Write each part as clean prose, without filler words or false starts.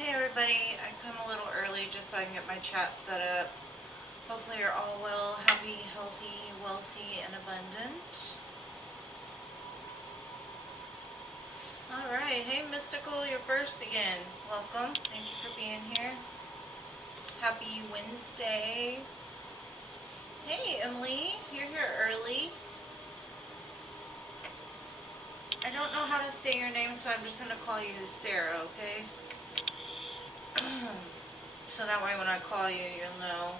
Hey everybody, I come a little early just so I can get my chat set up. Hopefully you're all well, happy, healthy, wealthy, and abundant. Alright, hey Mystical, you're first again. Welcome, thank you for being here. Happy Wednesday. Hey Emily, you're here early. I don't know how to say your name, so I'm just going to call you Sarah, okay? So that way when I call you, you'll know.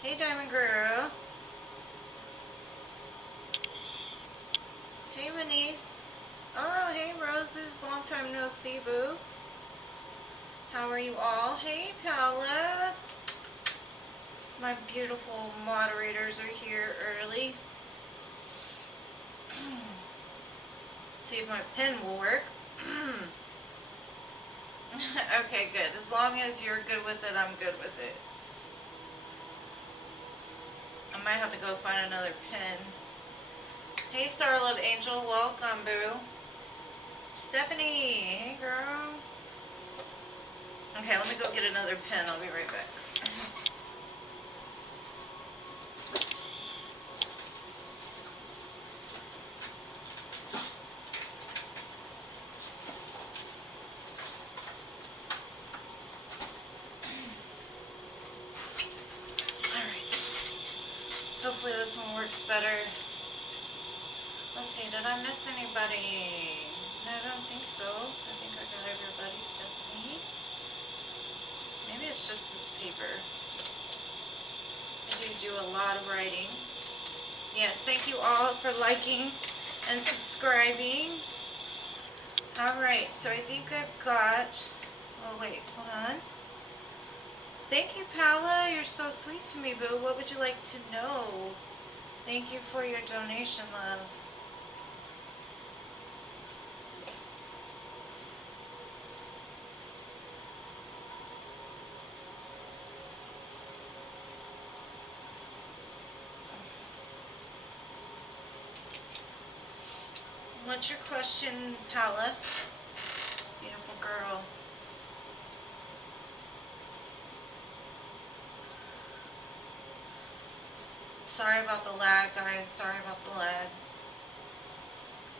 Hey Diamond Girl. Hey Manice. Oh, hey Roses. Long time no see, boo. How are you all? Hey Paula. My beautiful moderators are here early. See if my pen will work. Okay, good. As long as you're good with it, I'm good with it. I might have to go find another pen. Hey Starlove Angel, welcome, boo. Stephanie, hey girl. Okay, let me go get another pen. I'll be right back. Hopefully this one works better. Let's see, did I miss anybody? No, I don't think so. I think I got everybody. Stephanie. Maybe it's just this paper. I do a lot of writing. Yes, thank you all for liking and subscribing. Alright, so I think I've got... Oh wait, hold on. Thank you, Paula. You're so sweet to me, boo. What would you like to know? Thank you for your donation, love. What's your question, Paula? Beautiful girl. Sorry about the lag, guys. Sorry about the lag.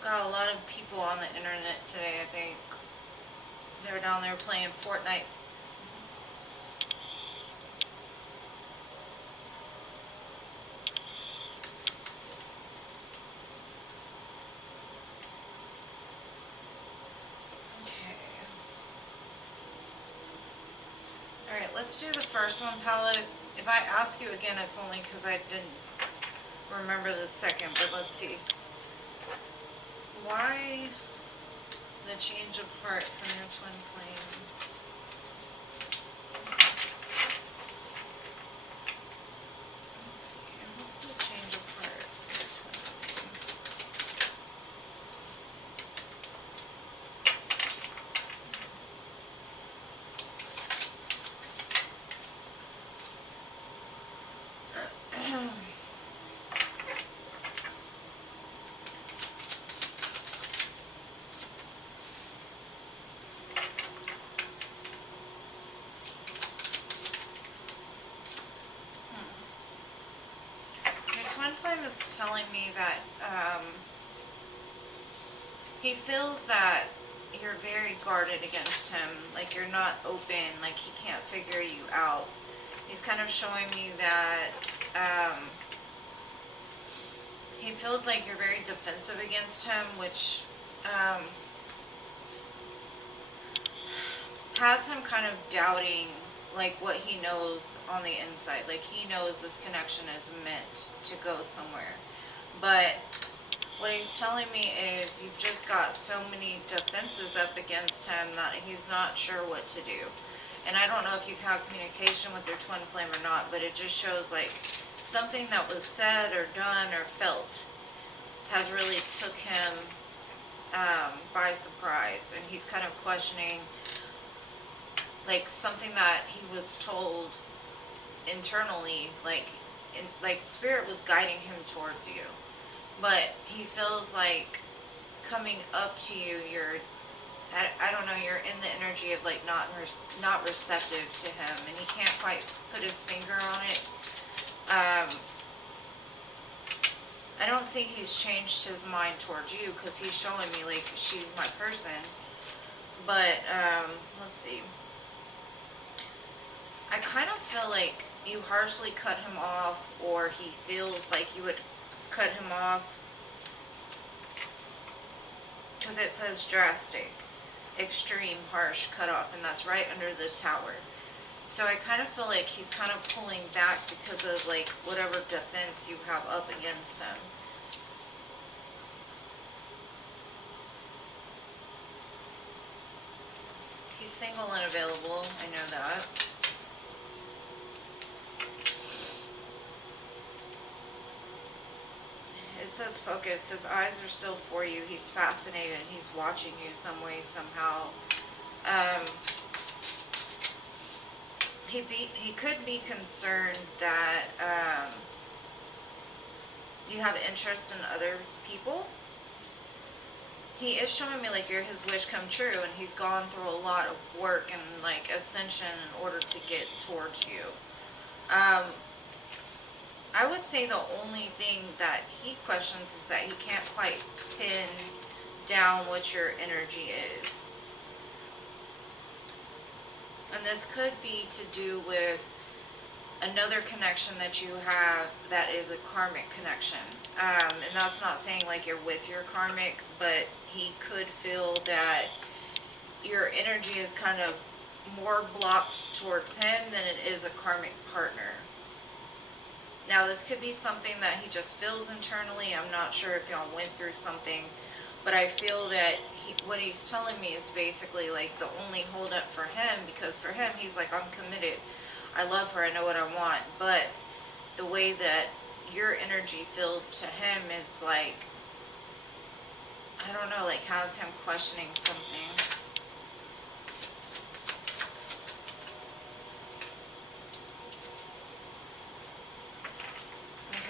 Got a lot of people on the internet today, I think. They were down there playing Fortnite. Okay. Alright, let's do the first one, Paula. If I ask you again, it's only because I didn't remember the second, but let's see. Why the change of heart from your twin flame? Let's see, what's the change of heart for your twin flame? Twin flame is telling me that he feels that you're very guarded against him, like you're not open, like he can't figure you out. He's kind of showing me that he feels like you're very defensive against him, which has him kind of doubting like what he knows on the inside. Like he knows this connection is meant to go somewhere, but what he's telling me is you've just got so many defenses up against him that he's not sure what to do. And I don't know if you've had communication with your twin flame or not, but it just shows like something that was said or done or felt has really took him by surprise, and he's kind of questioning like something that he was told internally, like spirit was guiding him towards you, but he feels like coming up to you, you're I don't know, you're in the energy of like not receptive to him, and he can't quite put his finger on it. I don't think he's changed his mind towards you, because he's showing me like she's my person. But let's see. I kind of feel like you harshly cut him off, or he feels like you would cut him off, because it says drastic, extreme, harsh, cut off, and that's right under the tower. So I kind of feel like he's kind of pulling back because of like whatever defense you have up against him. He's single and available, I know that. It says focus. His eyes are still for you. He's fascinated. He's watching you some way, somehow. He could be concerned that you have interest in other people. He is showing me like you're his wish come true, and he's gone through a lot of work and like ascension in order to get towards you. I would say the only thing that he questions is that he can't quite pin down what your energy is. And this could be to do with another connection that you have that is a karmic connection. And that's not saying like you're with your karmic, but he could feel that your energy is kind of more blocked towards him than it is a karmic partner. Now, this could be something that he just feels internally. I'm not sure if y'all went through something, but I feel that what he's telling me is basically like the only holdup for him, because for him, he's like, I'm committed. I love her. I know what I want. But the way that your energy feels to him is like, I don't know, like has him questioning something.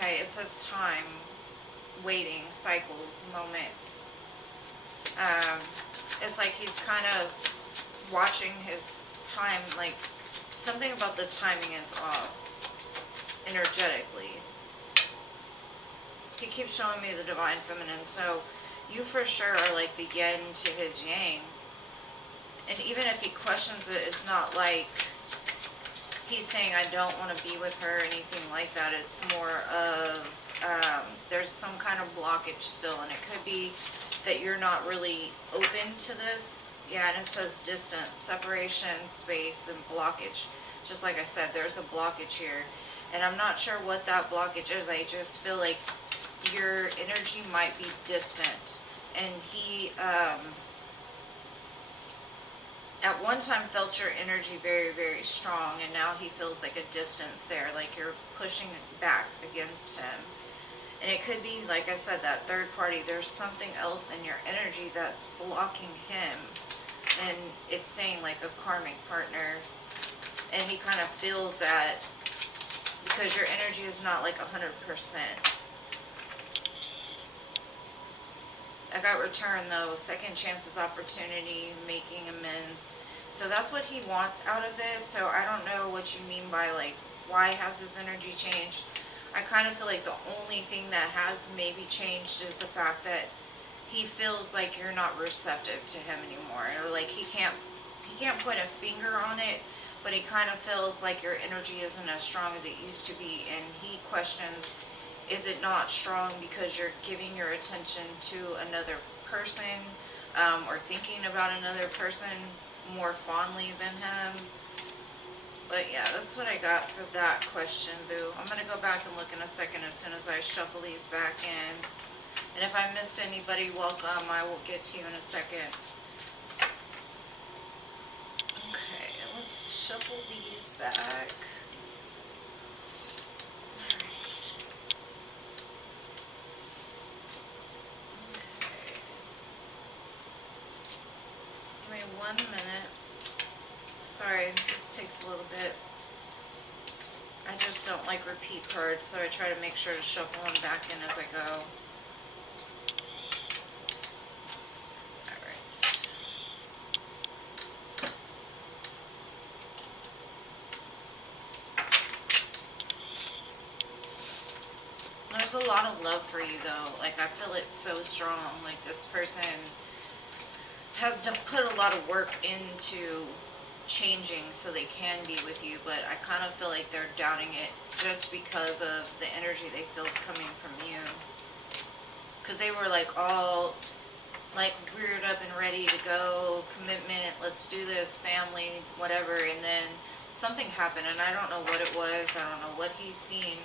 Okay, it says time, waiting, cycles, moments. It's like he's kind of watching his time, like something about the timing is off, energetically. He keeps showing me the divine feminine, so you for sure are like the yin to his yang. And even if he questions it, it's not like he's saying I don't want to be with her or anything like that. It's more of there's some kind of blockage still, and it could be that you're not really open to this. Yeah, and it says distance, separation, space, and blockage. Just like I said, there's a blockage here, and I'm not sure what that blockage is. I just feel like your energy might be distant, and he at one time felt your energy very, very strong, and now he feels like a distance there, like you're pushing back against him. And it could be, like I said, that third party. There's something else in your energy that's blocking him, and it's saying like a karmic partner, and he kind of feels that because your energy is not like 100%. I got return though, second chances, opportunity, making amends. So that's what he wants out of this. So I don't know what you mean by like, why has his energy changed? I kind of feel like the only thing that has maybe changed is the fact that he feels like you're not receptive to him anymore. Or like he can't put a finger on it, but he kind of feels like your energy isn't as strong as it used to be. And he questions, is it not strong because you're giving your attention to another person, or thinking about another person more fondly than him? But yeah, that's what I got for that question, boo. I'm going to go back and look in a second as soon as I shuffle these back in. And if I missed anybody, welcome. I will get to you in a second. Okay, let's shuffle these back. Give me 1 minute. Sorry, this takes a little bit. I just don't like repeat cards, so I try to make sure to shuffle them back in as I go. Alright. lot of love for you, though. Like, I feel it so strong. Like, this person has to put a lot of work into changing so they can be with you, but I kind of feel like they're doubting it just because of the energy they feel coming from you. Because they were like all like reared up and ready to go, commitment, let's do this, family, whatever, and then something happened, and I don't know what it was, I don't know what he's seen,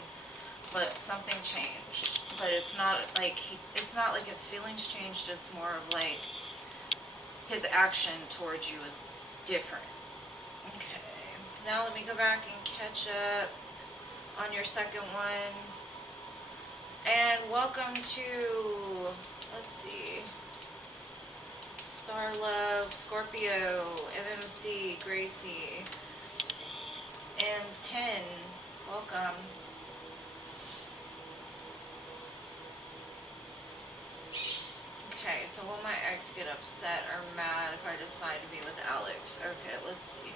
but something changed. But it's not like his feelings changed, it's more of like his action towards you is different. Okay, now let me go back and catch up on your second one. And welcome to, let's see, Star Love, Scorpio, MMC, Gracie, and 10, welcome. Okay, so will my ex get upset or mad if I decide to be with Alex? Okay, let's see.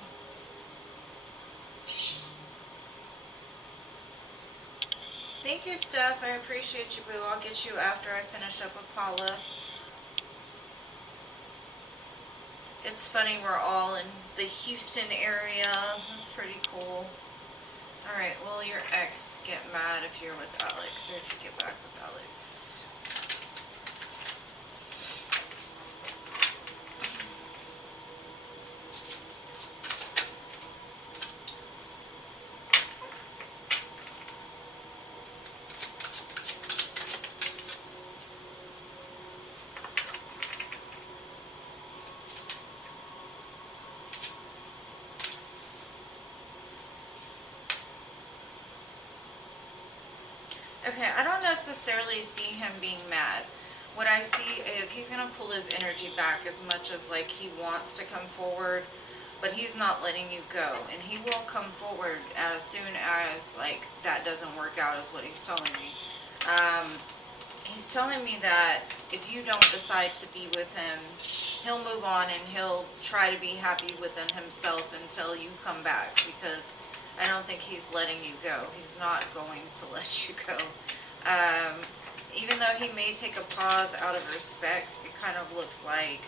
Thank you, Steph. I appreciate you, boo. I'll get you after I finish up with Paula. It's funny, we're all in the Houston area. That's pretty cool. Alright, will your ex get mad if you're with Alex or if you get back with Alex? Okay, I don't necessarily see him being mad. What I see is he's going to pull his energy back as much as like he wants to come forward, but he's not letting you go. And he will come forward as soon as like that doesn't work out is what he's telling me. He's telling me that if you don't decide to be with him, he'll move on and he'll try to be happy within himself until you come back, because I don't think he's letting you go. He's not going to let you go. Even though he may take a pause out of respect, it kind of looks like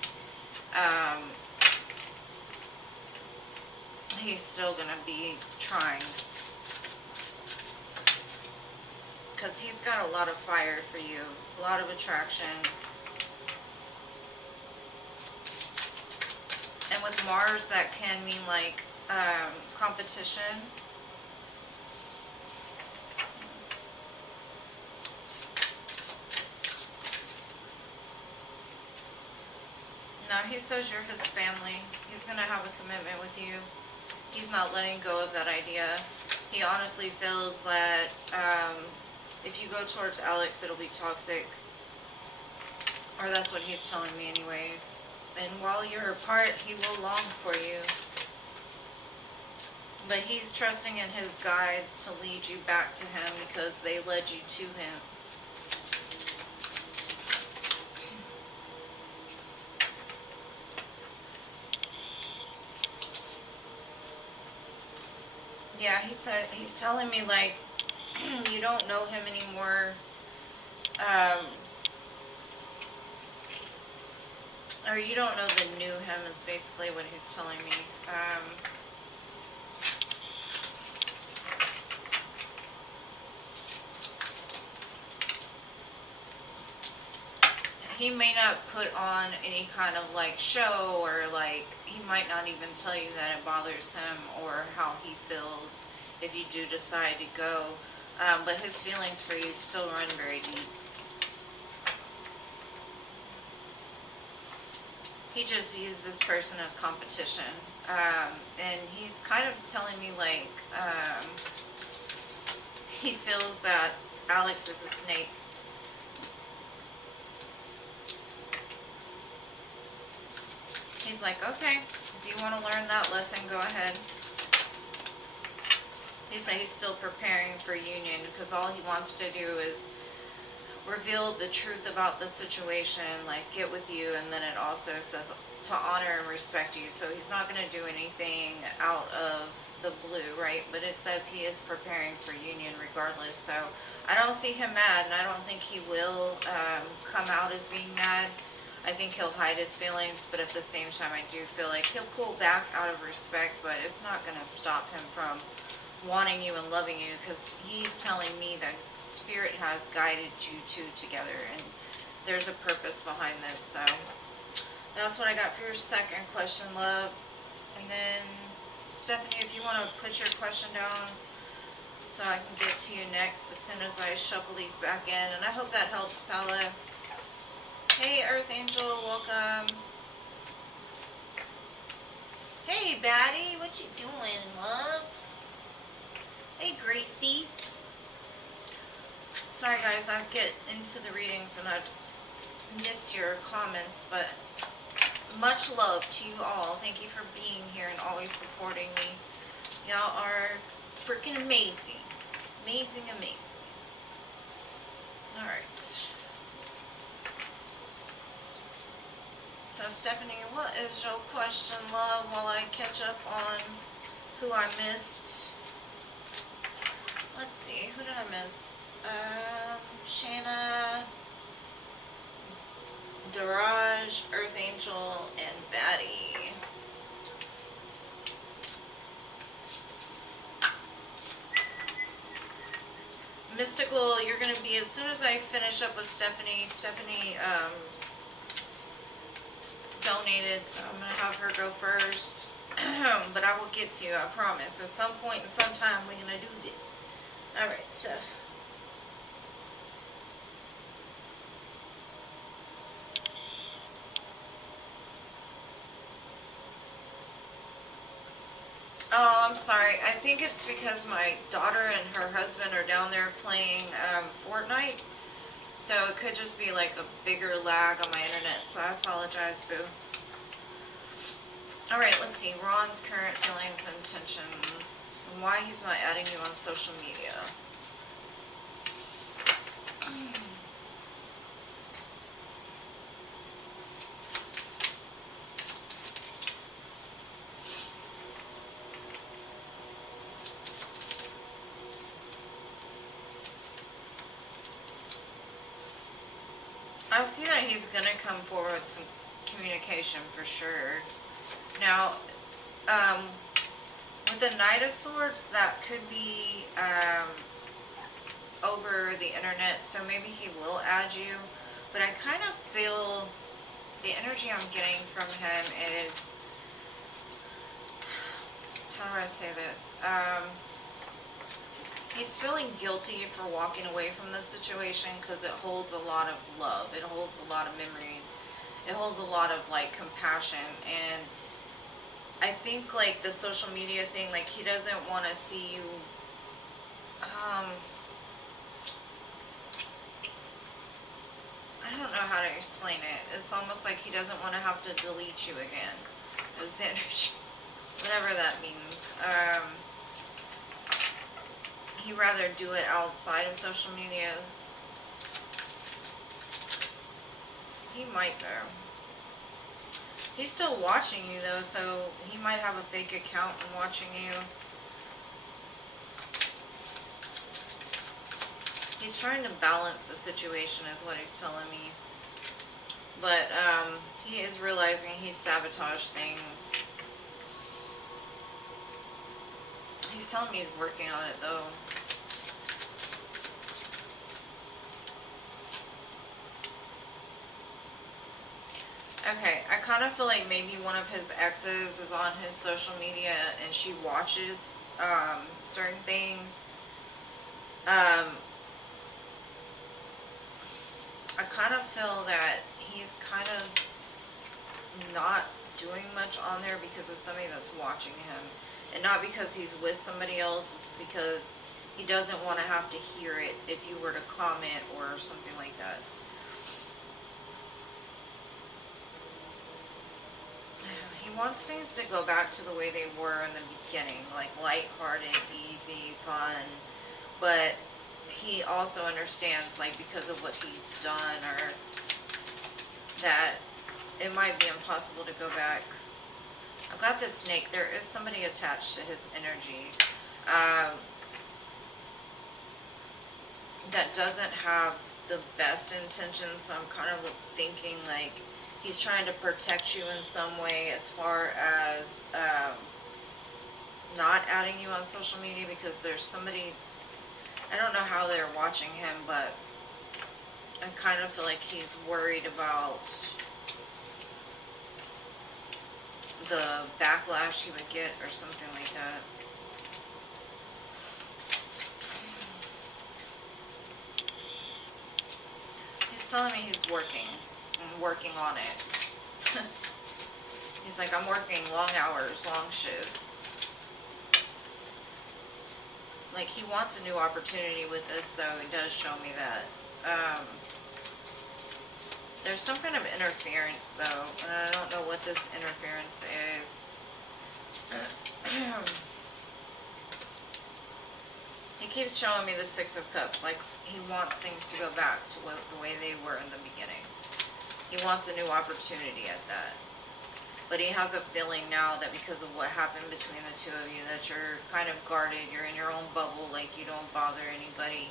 he's still going to be trying. Because he's got a lot of fire for you, a lot of attraction. And with Mars, that can mean like competition. No, he says you're his family. He's going to have a commitment with you. He's not letting go of that idea. He honestly feels that if you go towards Alex, it'll be toxic. Or that's what he's telling me anyways. And while you're apart, he will long for you. But he's trusting in his guides to lead you back to him because they led you to him. Yeah, he's telling me like you don't know him anymore, or you don't know the new him is basically what he's telling me. He may not put on any kind of like show, or like he might not even tell you that it bothers him or how he feels if you do decide to go, but his feelings for you still run very deep. He just views this person as competition, and he's kind of telling me like he feels that Alex is a snake. He's like, okay, if you want to learn that lesson, go ahead. He said he's still preparing for union because all he wants to do is reveal the truth about the situation, like get with you, and then it also says to honor and respect you. So he's not going to do anything out of the blue, right? But it says he is preparing for union regardless. So I don't see him mad, and I don't think he will come out as being mad. I think he'll hide his feelings, but at the same time, I do feel like he'll pull back out of respect, but it's not going to stop him from wanting you and loving you, because he's telling me that Spirit has guided you two together, and there's a purpose behind this. So that's what I got for your second question, love. And then, Stephanie, if you want to put your question down so I can get to you next as soon as I shuffle these back in. And I hope that helps, Paula. Hey, Earth Angel, welcome. Hey, Batty, what you doing, love? Hey, Gracie. Sorry, guys, I get into the readings and I miss your comments, but much love to you all. Thank you for being here and always supporting me. Y'all are freaking amazing. Amazing, amazing. Alright. So, Stephanie, what is your question, love, while I catch up on who I missed? Let's see, who did I miss? Shanna, Daraj, Earth Angel, and Batty. Mystical, you're going to be, as soon as I finish up with Stephanie, donated, so I'm going to have her go first. But I will get to you, I promise. At some point in some time, we're going to do this. Alright, Steph. Oh, I'm sorry. I think it's because my daughter and her husband are down there playing Fortnite. So it could just be like a bigger lag on my internet. So I apologize, boo. Alright, let's see. Ron's current feelings and intentions. And why he's not adding you on social media. I see that he's going to come forward with some communication for sure. Now, with the Knight of Swords, that could be over the internet, so maybe he will add you. But I kind of feel the energy I'm getting from him is, how do I say this? He's feeling guilty for walking away from this situation because it holds a lot of love. It holds a lot of memories. It holds a lot of, like, compassion. And I think, like, the social media thing, like, he doesn't want to see you, I don't know how to explain it. It's almost like he doesn't want to have to delete you again. His energy, whatever that means. He'd rather do it outside of social medias. He might though. He's still watching you though, so he might have a fake account and watching you. He's trying to balance the situation is what he's telling me. But he is realizing he sabotaged things. He's telling me he's working on it though. Okay, I kind of feel like maybe one of his exes is on his social media and she watches certain things. I kind of feel that he's kind of not doing much on there because of somebody that's watching him. And not because he's with somebody else, it's because he doesn't want to have to hear it if you were to comment or something like that. He wants things to go back to the way they were in the beginning, like lighthearted, easy, fun. But he also understands, like, because of what he's done, or that it might be impossible to go back. I've got this snake. There is somebody attached to his energy that doesn't have the best intentions. So I'm kind of thinking like he's trying to protect you in some way, as far as not adding you on social media, because there's somebody, I don't know how they're watching him, but I kind of feel like he's worried about the backlash he would get or something like that. He's telling me he's working on it. He's like, I'm working long hours, long shifts. Like, he wants a new opportunity with this, though. He does show me that. There's some kind of interference, though, and I don't know what this interference is. He keeps showing me the Six of Cups, like he wants things to go back to the way they were in the beginning. He wants a new opportunity at that. But he has a feeling now that because of what happened between the two of you, that you're kind of guarded, you're in your own bubble, like you don't bother anybody.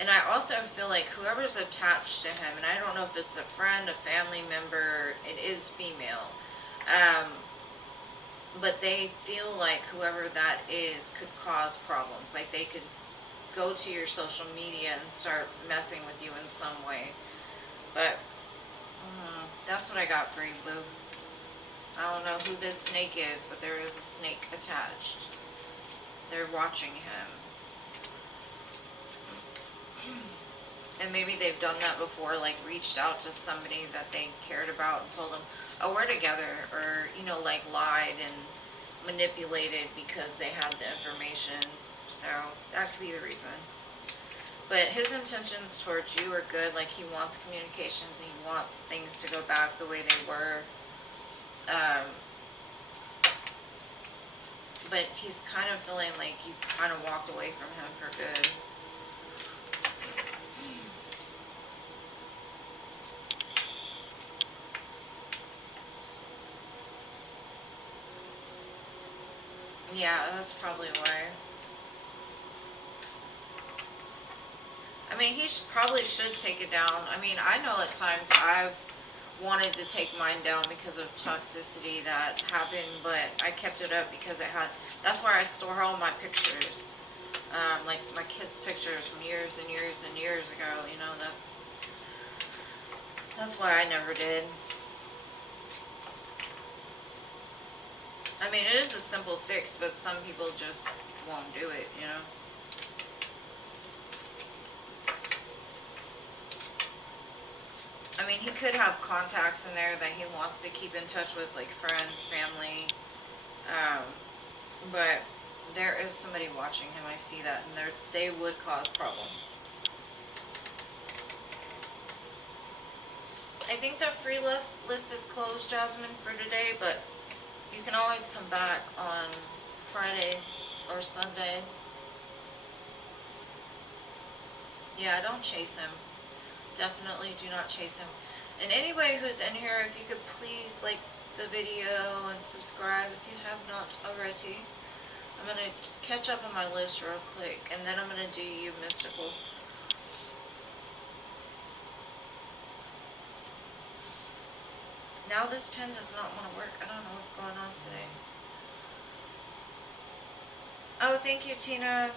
And I also feel like whoever's attached to him, and I don't know if it's a friend, a family member, it is female, but they feel like whoever that is could cause problems. Like they could go to your social media and start messing with you in some way. But that's what I got for you, boo. I don't know who this snake is, but there is a snake attached. They're watching him. And maybe they've done that before, like reached out to somebody that they cared about and told them, oh, we're together, or, you know, like lied and manipulated because they had the information. So that could be the reason. But his intentions towards you are good. Like he wants communications and he wants things to go back the way they were. But he's kind of feeling like you kind of walked away from him for good. Yeah, that's probably why. I mean, he probably should take it down. I mean, I know at times I've wanted to take mine down because of toxicity that happened, but I kept it up because it had, that's where I store all my pictures. Like my kids' pictures from years and years and years ago, you know, that's why I never did. I mean, it is a simple fix, but some people just won't do it, you know. I mean, he could have contacts in there that he wants to keep in touch with, like friends, family. But there is somebody watching him. I see that, and they would cause problems. I think the free list is closed, Jasmine, for today, but you can always come back on Friday or Sunday. Yeah, don't chase him. Definitely do not chase him. And anybody who's in here, if you could please like the video and subscribe if you have not already. I'm going to catch up on my list real quick, and then I'm going to do you, Mystical. Now this pen does not want to work. I don't know what's going on today. Oh, thank you, Tina.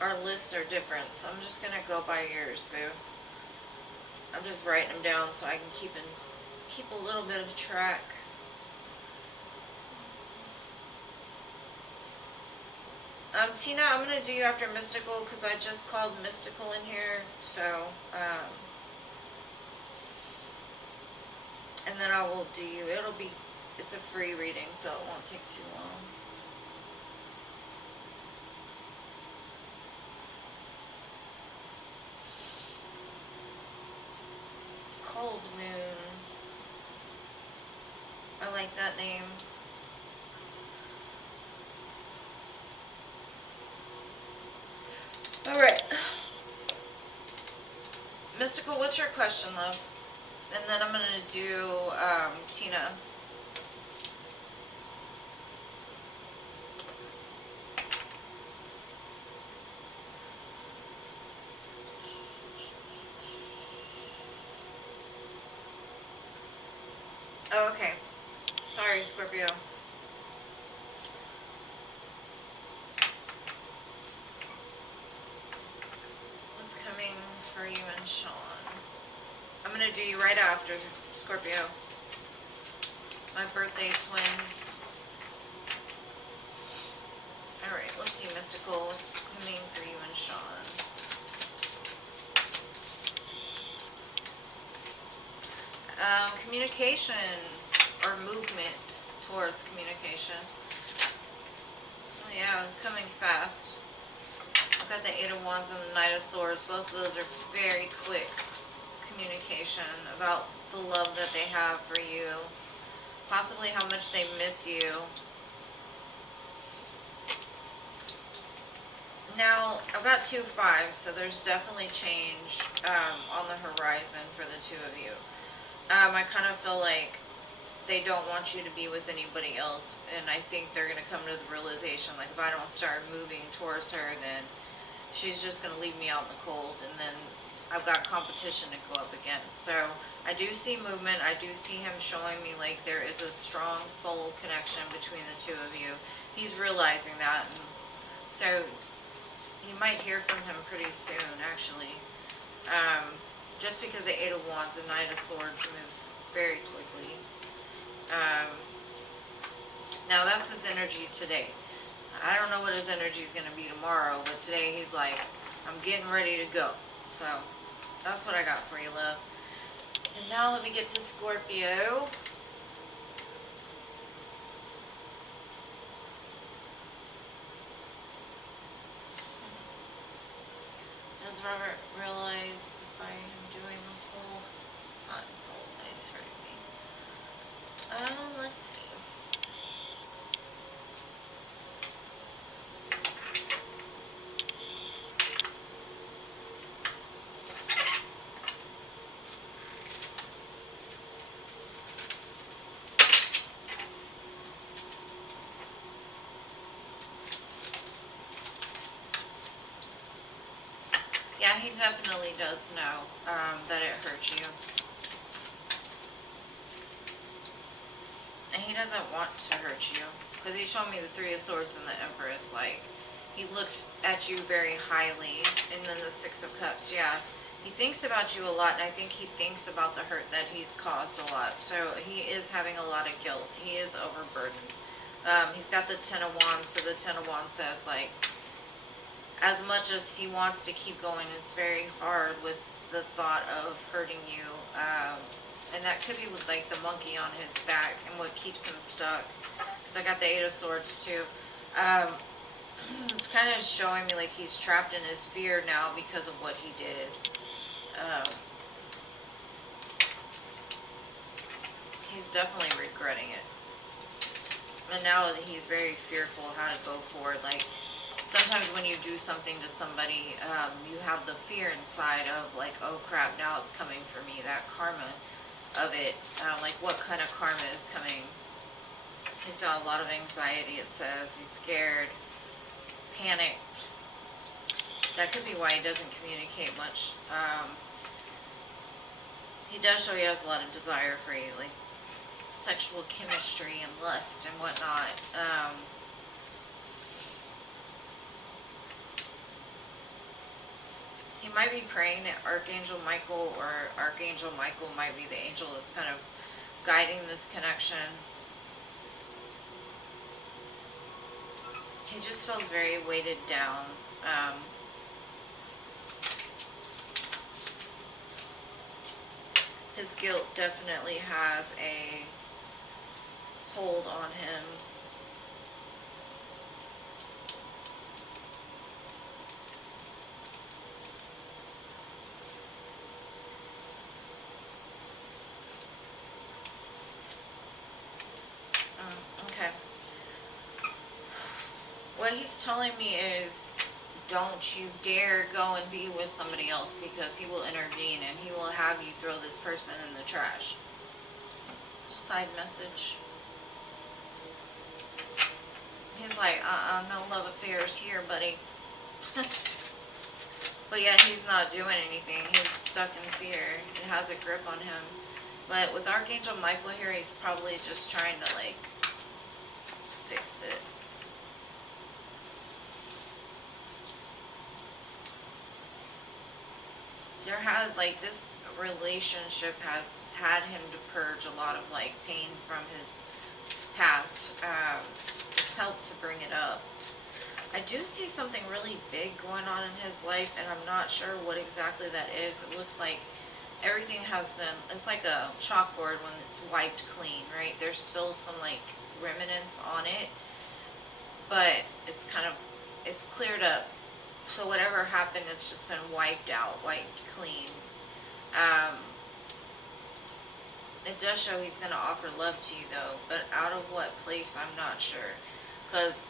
Our lists are different, so I'm just gonna go by yours, boo. I'm just writing them down so I can keep a little bit of track. Tina, I'm gonna do you after Mystical because I just called Mystical in here, so and then I will do you. It's a free reading, so it won't take too long. Cold Moon. I like that name. Alright. Mystical, what's your question, love? And then I'm going to do Tina. Oh, okay. Sorry, Scorpio. What's coming for you and Sean? I'm going to do you right after, Scorpio. My birthday twin. Alright, let's see, Mystical. What's coming for you and Sean? Communication or movement towards communication. Oh, yeah, coming fast. I've got the Eight of Wands and the Knight of Swords. Both of those are very quick communication about the love that they have for you. Possibly how much they miss you. Now, I've got 2 5s, so there's definitely change on the horizon for the two of you. I kind of feel like they don't want you to be with anybody else, and I think they're going to come to the realization, like, if I don't start moving towards her, then she's just going to leave me out in the cold, and then I've got competition to go up against. So I do see movement. I do see him showing me like there is a strong soul connection between the two of you. He's realizing that, and so you might hear from him pretty soon, actually. Just because the Eight of Wands and Knight of Swords moves very quickly. Now that's his energy today. I don't know what his energy is going to be tomorrow, but today he's like, I'm getting ready to go. So that's what I got for you, love. And now let me get to Scorpio. Does Robert realize by him doing the whole hot and cold he's hurting me? Let's see. Yeah, he definitely does know that it hurt you. And he doesn't want to hurt you. Because he showed me the Three of Swords and the Empress. Like, he looks at you very highly. And then the Six of Cups, yeah. He thinks about you a lot, and I think he thinks about the hurt that he's caused a lot. So he is having a lot of guilt. He is overburdened. He's got the Ten of Wands, so the Ten of Wands says, like, as much as he wants to keep going, it's very hard with the thought of hurting you. And that could be with like the monkey on his back and what keeps him stuck. Because I got the Eight of Swords too. It's kind of showing me like he's trapped in his fear now because of what he did. He's definitely regretting it. And now he's very fearful how to go forward. Like, sometimes when you do something to somebody, you have the fear inside of like, oh crap, now it's coming for me. That karma of it, like what kind of karma is coming. He's got a lot of anxiety, it says. He's scared. He's panicked. That could be why he doesn't communicate much. He does show he has a lot of desire for you, like sexual chemistry and lust and whatnot. He might be praying to Archangel Michael, or Archangel Michael might be the angel that's kind of guiding this connection. He just feels very weighted down. His guilt definitely has a hold on him. what he's telling me is, don't you dare go and be with somebody else, because he will intervene and he will have you throw this person in the trash. Side message. He's like, no love affairs here, buddy. But yet he's not doing anything. He's stuck in fear. It has a grip on him. But with Archangel Michael here, he's probably just trying to, like, fix it. There had, like, this relationship has had him to purge a lot of, like, pain from his past. It's helped to bring it up. I do see something really big going on in his life, and I'm not sure what exactly that is. It looks like everything has been, it's like a chalkboard when it's wiped clean, right? There's still some, like, remnants on it, but it's kind of, it's cleared up. So whatever happened, it's just been wiped out, wiped clean. It does show he's going to offer love to you, though, but out of what place, I'm not sure. Because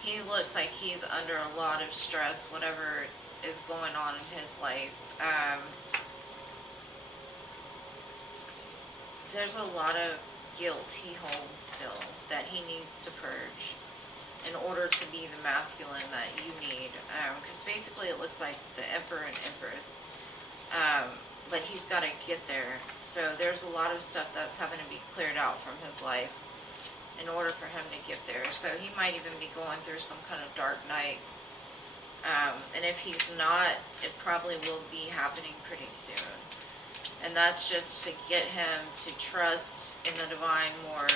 he looks like he's under a lot of stress, whatever is going on in his life. There's a lot of guilt he holds still that he needs to purge in order to be the masculine that you need. Because basically it looks like the Emperor and Empress. But he's got to get there. So there's a lot of stuff that's having to be cleared out from his life in order for him to get there. So he might even be going through some kind of dark night. And if he's not, it probably will be happening pretty soon. And that's just to get him to trust in the divine more.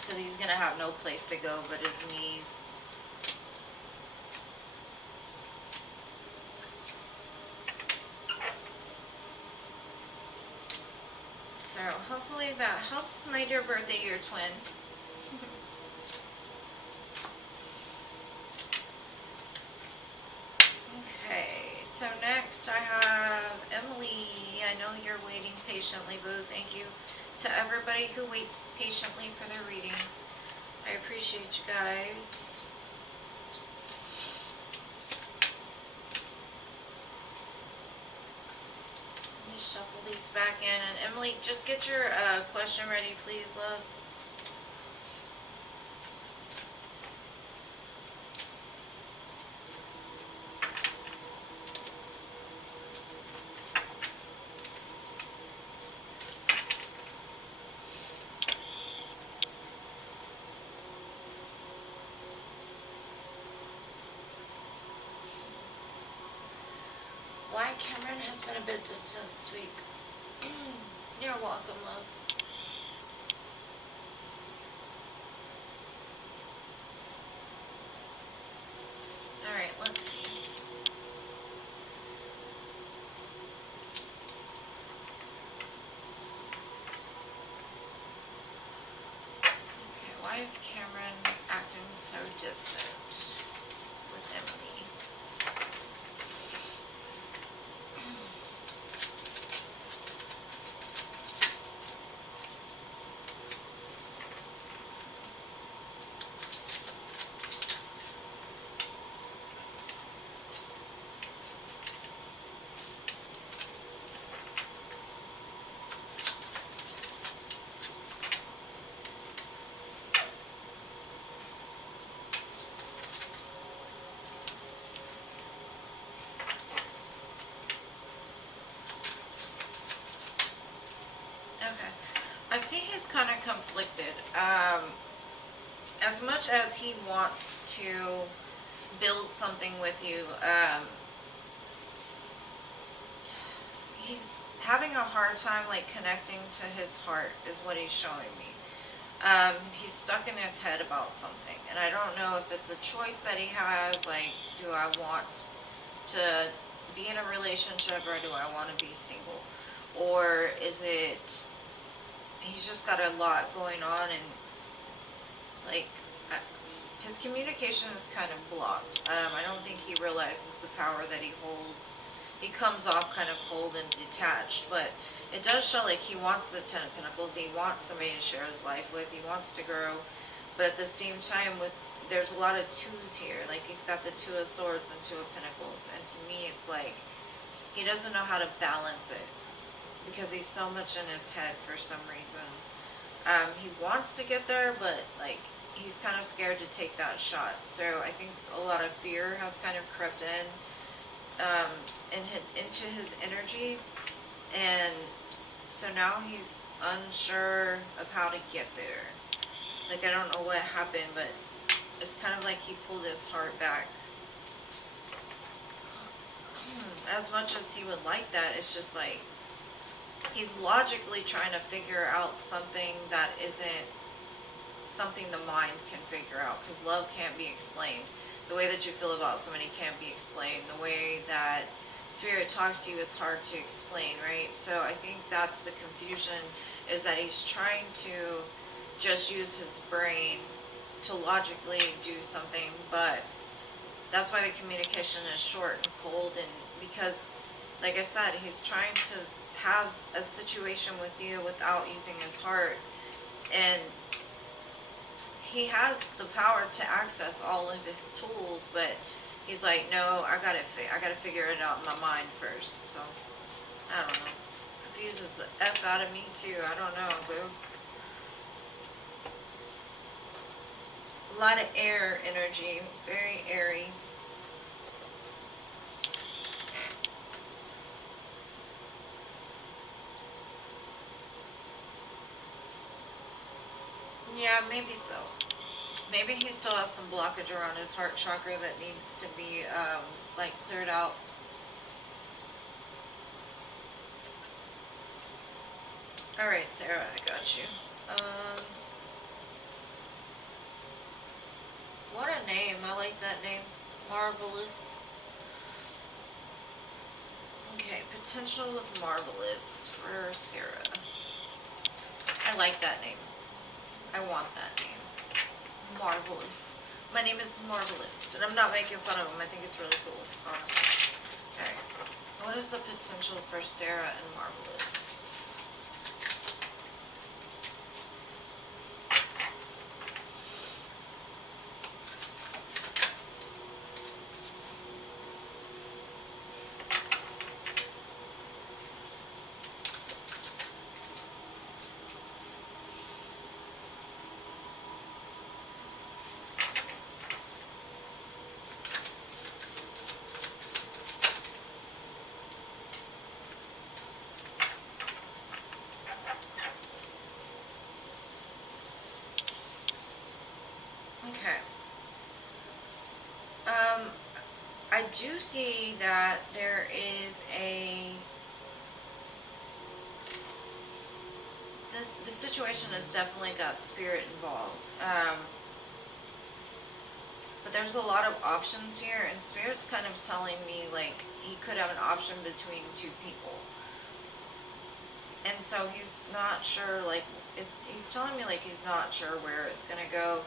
Because he's going to have no place to go but his knees. So hopefully that helps, my dear birthday year twin. Okay, so next I have Emily. I know you're waiting patiently, boo. Thank you to everybody who waits patiently for their reading. I appreciate you guys. Let me shuffle these back in. And Emily, just get your question ready, please, love. Why Cameron has been a bit distant this week. You're welcome, love. Alright, let's see. Okay, why is Cameron acting so distant with Emily? I see he's kind of conflicted. As much as he wants to build something with you, he's having a hard time, like, connecting to his heart is what he's showing me. He's stuck in his head about something, and I don't know if it's a choice that he has, like, do I want to be in a relationship or do I want to be single? Or is it, he's just got a lot going on, and, like, his communication is kind of blocked. I don't think he realizes the power that he holds. He comes off kind of cold and detached, but it does show like he wants the Ten of Pentacles. He wants somebody to share his life with. He wants to grow, but at the same time, with there's a lot of twos here. Like he's got the Two of Swords and Two of Pentacles. And to me, it's like he doesn't know how to balance it because he's so much in his head for some reason. He wants to get there, but like he's kind of scared to take that shot. So I think a lot of fear has kind of crept into his energy, and so now he's unsure of how to get there. Like I don't know what happened, but it's kind of like he pulled his heart back. As much as he would like that, it's just like he's logically trying to figure out something that isn't something the mind can figure out, because love can't be explained. The way that you feel about somebody can't be explained. The way that Spirit talks to you, it's hard to explain, right? So I think that's the confusion, is that he's trying to just use his brain to logically do something, but that's why the communication is short and cold, and because, like I said, he's trying to have a situation with you without using his heart, and he has the power to access all of his tools, but he's like, no, I gotta figure it out in my mind first. So I don't know. Confuses the F out of me too. I don't know, boo. A lot of air energy, very airy. Yeah, maybe so. Maybe he still has some blockage around his heart chakra that needs to be, like, cleared out. Alright, Sarah, I got you. What a name. I like that name. Marvelous. Okay, potential with Marvelous for Sarah. I like that name. I want that name. Marvelous. My name is Marvelous, and I'm not making fun of him. I think it's really cool, honestly. Okay. What is the potential for Sarah and Marvelous? Okay. I do see that there is the situation has definitely got spirit involved. But there's a lot of options here, and spirit's kind of telling me like he could have an option between two people. And so he's not sure, like, he's telling me like he's not sure where it's going to go.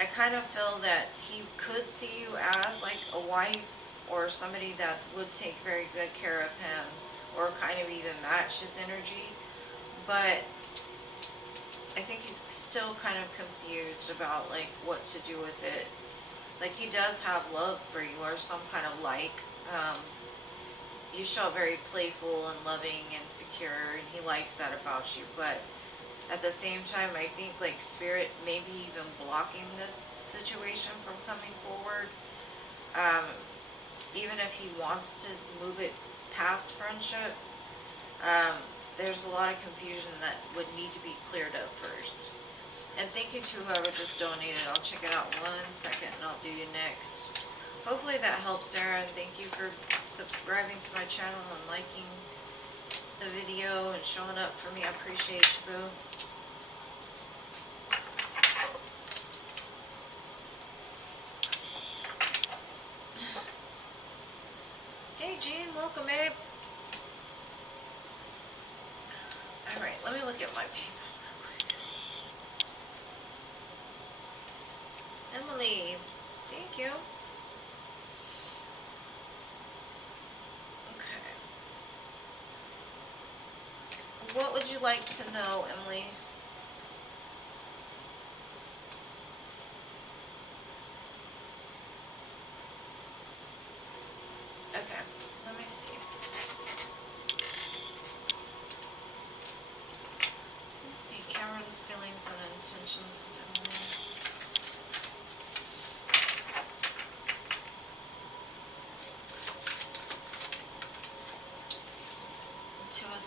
I kind of feel that he could see you as like a wife or somebody that would take very good care of him or kind of even match his energy. But I think he's still kind of confused about like what to do with it. Like he does have love for you or some kind of like. You show very playful and loving and secure, and he likes that about you. But at the same time, I think like spirit may be even blocking this situation from coming forward. Even if he wants to move it past friendship, there's a lot of confusion that would need to be cleared up first. And thank you to whoever just donated. I'll check it out 1 second and I'll do you next. Hopefully that helps, Sarah, and thank you for subscribing to my channel and liking the video and showing up for me. I appreciate you, boo. Hey, Jean, welcome, babe. Alright, let me look at my PayPal real quick. Emily, thank you. What would you like to know, Emily?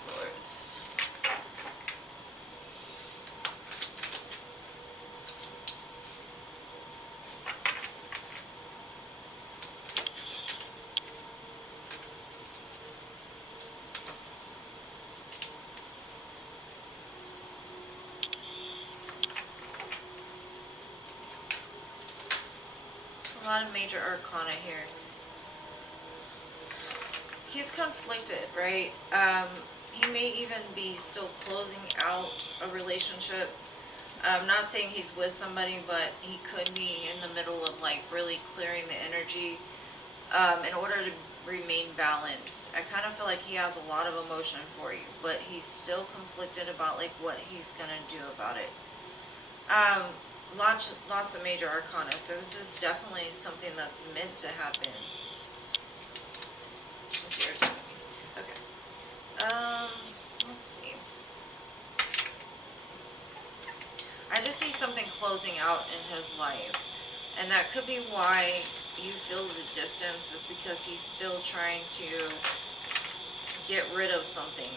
Swords. A lot of major arcana here. He's conflicted, right? He may even be still closing out a relationship. I'm not saying he's with somebody, but he could be in the middle of like really clearing the energy in order to remain balanced. I kind of feel like he has a lot of emotion for you, but he's still conflicted about like what he's gonna do about it. Lots of major arcana, so this is definitely something that's meant to happen. It's irritating. Okay. Let's see. I just see something closing out in his life, and that could be why you feel the distance, is because he's still trying to get rid of something.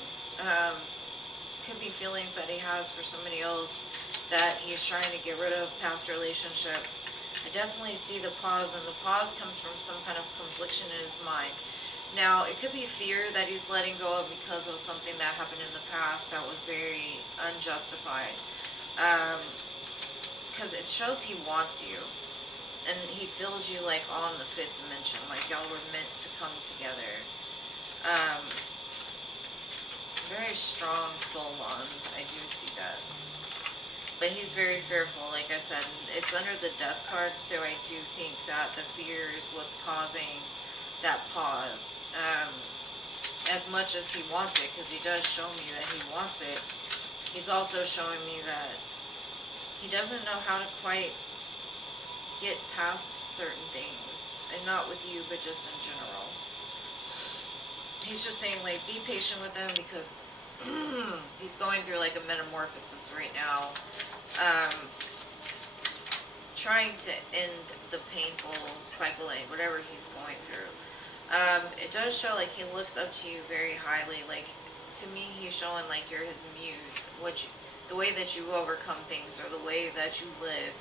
Could be feelings that he has for somebody else that he's trying to get rid of, past relationship. I definitely see the pause, and the pause comes from some kind of confliction in his mind. Now, it could be fear that he's letting go of because of something that happened in the past that was very unjustified. Because it shows he wants you, and he feels you like on the fifth dimension, like y'all were meant to come together. Very strong soul bonds, I do see that. But he's very fearful, like I said. It's under the death card, so I do think that the fear is what's causing that pause. As much as he wants it, because he does show me that he wants it, he's also showing me that he doesn't know how to quite get past certain things. And not with you, but just in general. He's just saying, like, be patient with him, because he's going through like a metamorphosis right now, trying to end the painful cycle, whatever he's going through. It does show like he looks up to you very highly. Like, to me, he's showing like you're his muse. The way that you overcome things, or the way that you live,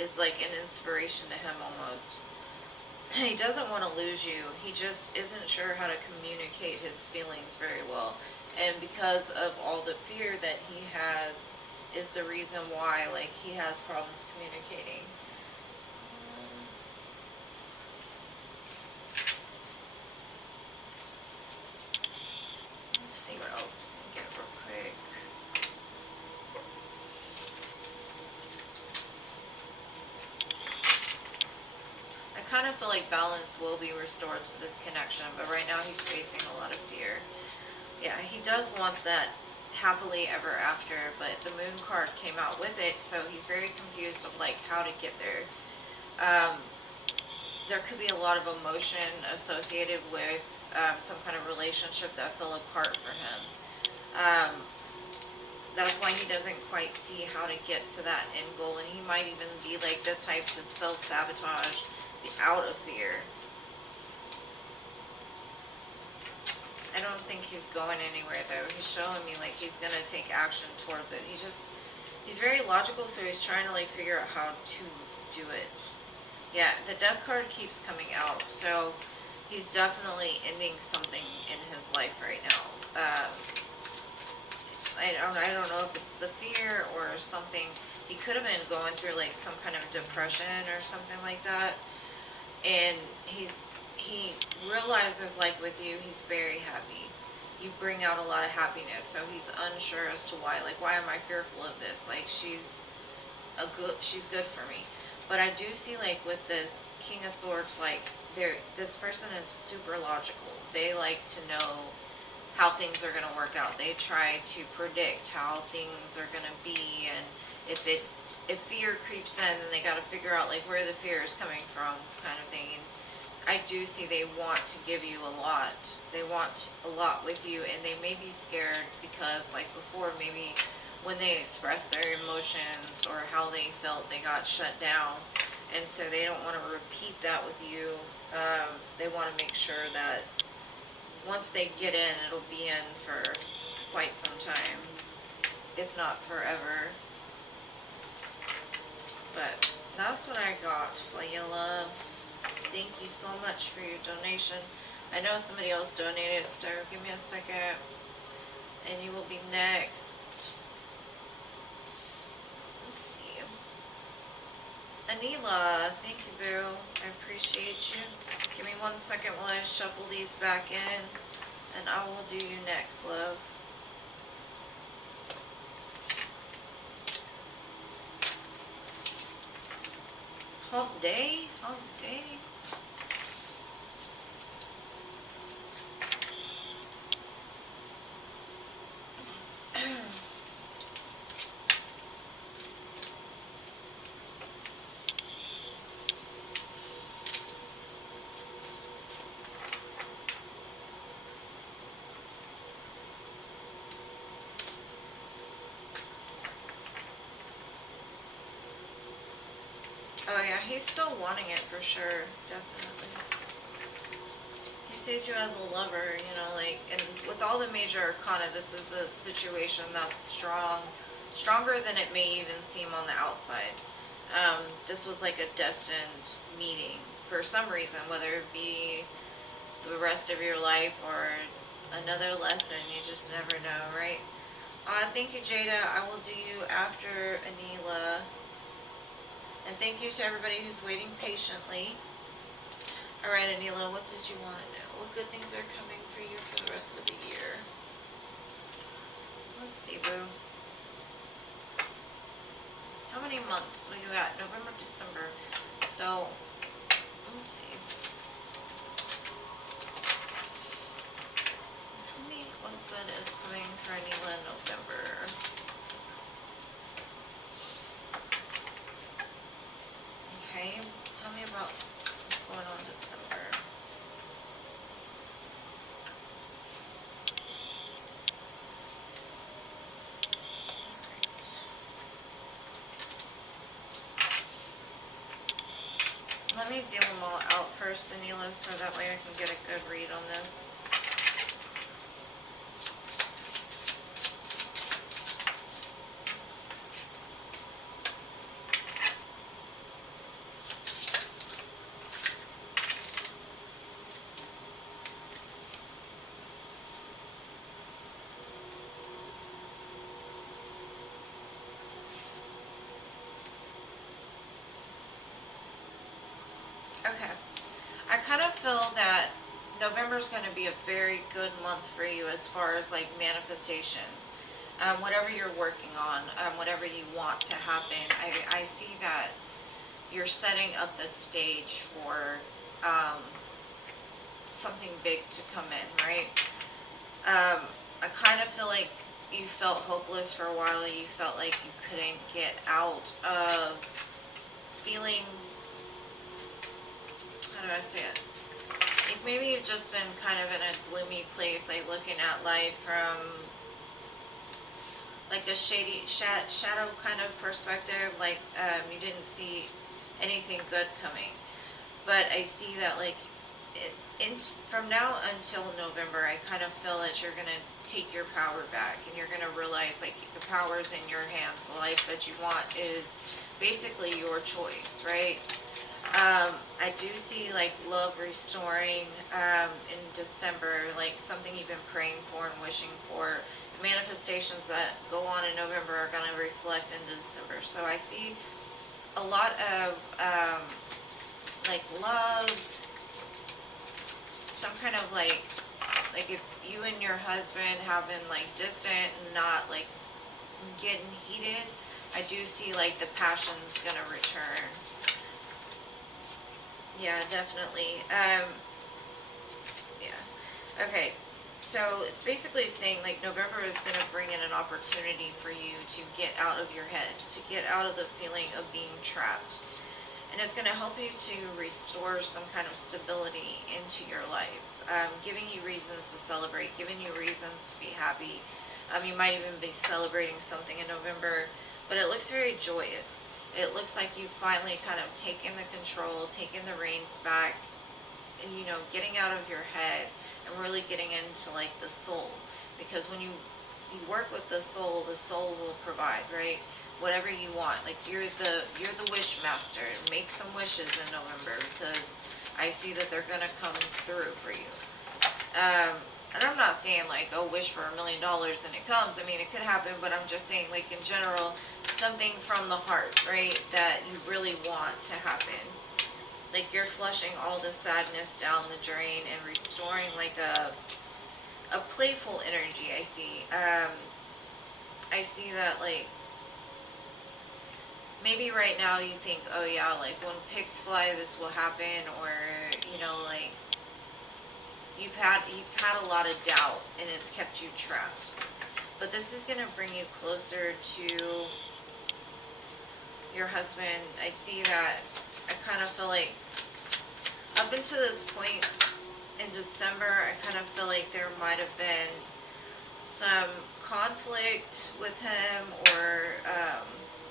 is like an inspiration to him almost. He doesn't want to lose you. He just isn't sure how to communicate his feelings very well. And because of all the fear that he has, is the reason why, like, he has problems communicating. Let's see what else we can get real quick. I kind of feel like balance will be restored to this connection, but right now he's facing a lot of fear. Yeah, he does want that happily ever after, but the moon card came out with it, so he's very confused of like how to get there. There could be a lot of emotion associated with some kind of relationship that fell apart for him. That's why he doesn't quite see how to get to that end goal, and he might even be like the type to self-sabotage out of fear. I don't think he's going anywhere though. He's showing me like he's gonna take action towards it. He's very logical, so he's trying to like figure out how to do it. Yeah, the death card keeps coming out, so he's definitely ending something in his life right now. I don't know if it's the fear or something. He could have been going through like some kind of depression or something like that, and he realizes like with you, he's very happy. You bring out a lot of happiness, so he's unsure as to why. Like, why am I fearful of this? Like, she's good for me. But I do see like with this King of Swords, like this person is super logical. They like to know how things are going to work out. They try to predict how things are going to be, and if fear creeps in, then they got to figure out like where the fear is coming from, kind of thing. And I do see they want to give you a lot. They want a lot with you, and they may be scared because, like before, maybe when they expressed their emotions or how they felt, they got shut down. And so they don't want to repeat that with you. They want to make sure that once they get in, it'll be in for quite some time, if not forever. But that's what I got for you, love. Thank you so much for your donation. I know somebody else donated, so give me a second and you will be next. Let's see. Anila, thank you, boo. I appreciate you. Give me 1 second while I shuffle these back in, and I will do you next, love. Hump day? Hump day? Oh yeah, he's still wanting it for sure, definitely. He sees you as a lover, you know, like, and with all the major arcana, this is a situation that's stronger than it may even seem on the outside. This was like a destined meeting for some reason, whether it be the rest of your life or another lesson, you just never know, right? Thank you, Jada. I will do you after Anila. And thank you to everybody who's waiting patiently. Alright, Anila, what did you want to know? What good things are coming for you for the rest of the year? Let's see, boo. How many months we got? November, December. So, let's see. Tell me what good is coming for Anila in November. Okay, tell me about what's going on in December. Alright. Let me deal them all out first, Anila, so that way I can get a good read on this. Okay. I kind of feel that November is going to be a very good month for you as far as like manifestations. Whatever you're working on, whatever you want to happen, I see that you're setting up the stage for something big to come in, right? I kind of feel like you felt hopeless for a while. You felt like you couldn't get out of feeling, how do I say it? Like maybe you've just been kind of in a gloomy place, like looking at life from like a shadow kind of perspective, like you didn't see anything good coming. But I see that like from now until November, I kind of feel that you're going to take your power back and you're going to realize like the power is in your hands. The life that you want is basically your choice, right? I do see like love restoring in December, like something you've been praying for and wishing for. The manifestations that go on in November are going to reflect into December. So I see a lot of like love, some kind of like if you and your husband have been like distant and not like getting heated, I do see like the passion's going to return. Yeah, definitely. Yeah. Okay. So it's basically saying like November is going to bring in an opportunity for you to get out of your head, to get out of the feeling of being trapped. And it's going to help you to restore some kind of stability into your life, giving you reasons to celebrate, giving you reasons to be happy. You might even be celebrating something in November, but it looks very joyous. It looks like you've finally kind of taken the control, taken the reins back, and, you know, getting out of your head and really getting into like the soul. Because when you you work with the soul will provide, right? Whatever you want. Like you're the wish master. Make some wishes in November, because I see that they're gonna come through for you. And I'm not saying like, oh, wish for $1 million and it comes. I mean, it could happen, but I'm just saying, like, in general, something from the heart, right, that you really want to happen. Like you're flushing all the sadness down the drain and restoring like a playful energy. I see that, like, maybe right now you think, oh yeah, like when pigs fly this will happen, or like you've had a lot of doubt and it's kept you trapped. But this is going to bring you closer to your husband. I see that. I kind of feel like up until this point in December, I kind of feel like there might have been some conflict with him, or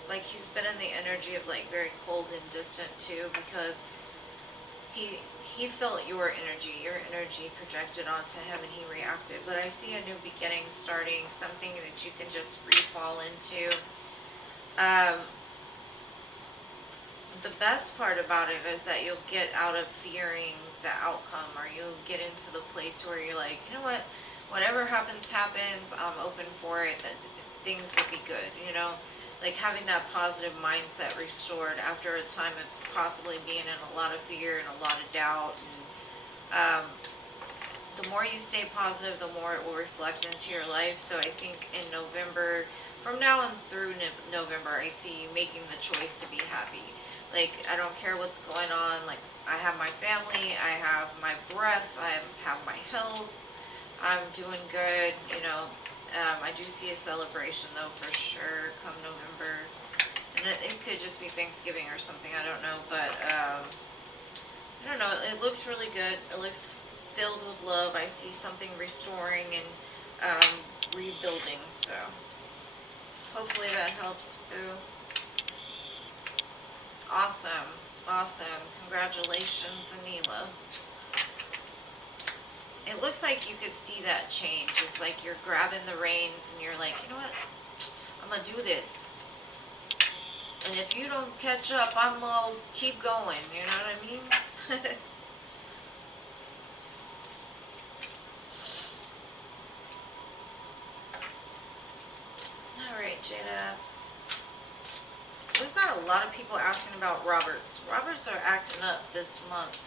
like he's been in the energy of like very cold and distant too, because he felt your energy projected onto him, and he reacted. But I see a new beginning starting, something that you can just free fall into. The best part about it is that you'll get out of fearing the outcome, or you'll get into the place where you're like, you know what, whatever happens, I'm open for it, that things will be good, like having that positive mindset restored after a time of possibly being in a lot of fear and a lot of doubt. And the more you stay positive, the more it will reflect into your life. So I think in November, from now on through November, I see you making the choice to be happy. Like, I don't care what's going on. Like, I have my family, I have my breath, I have my health, I'm doing good, I do see a celebration, though, for sure, come November. And it could just be Thanksgiving or something, I don't know. But, I don't know, it looks really good. It looks filled with love. I see something restoring and rebuilding, so hopefully that helps, Boo. Awesome. Congratulations, Anila. It looks like you could see that change. It's like you're grabbing the reins and you're like, you know what? I'm going to do this. And if you don't catch up, I'm going to keep going. You know what I mean? Alright, Jada. We've got a lot of people asking about Roberts. Roberts are acting up this month.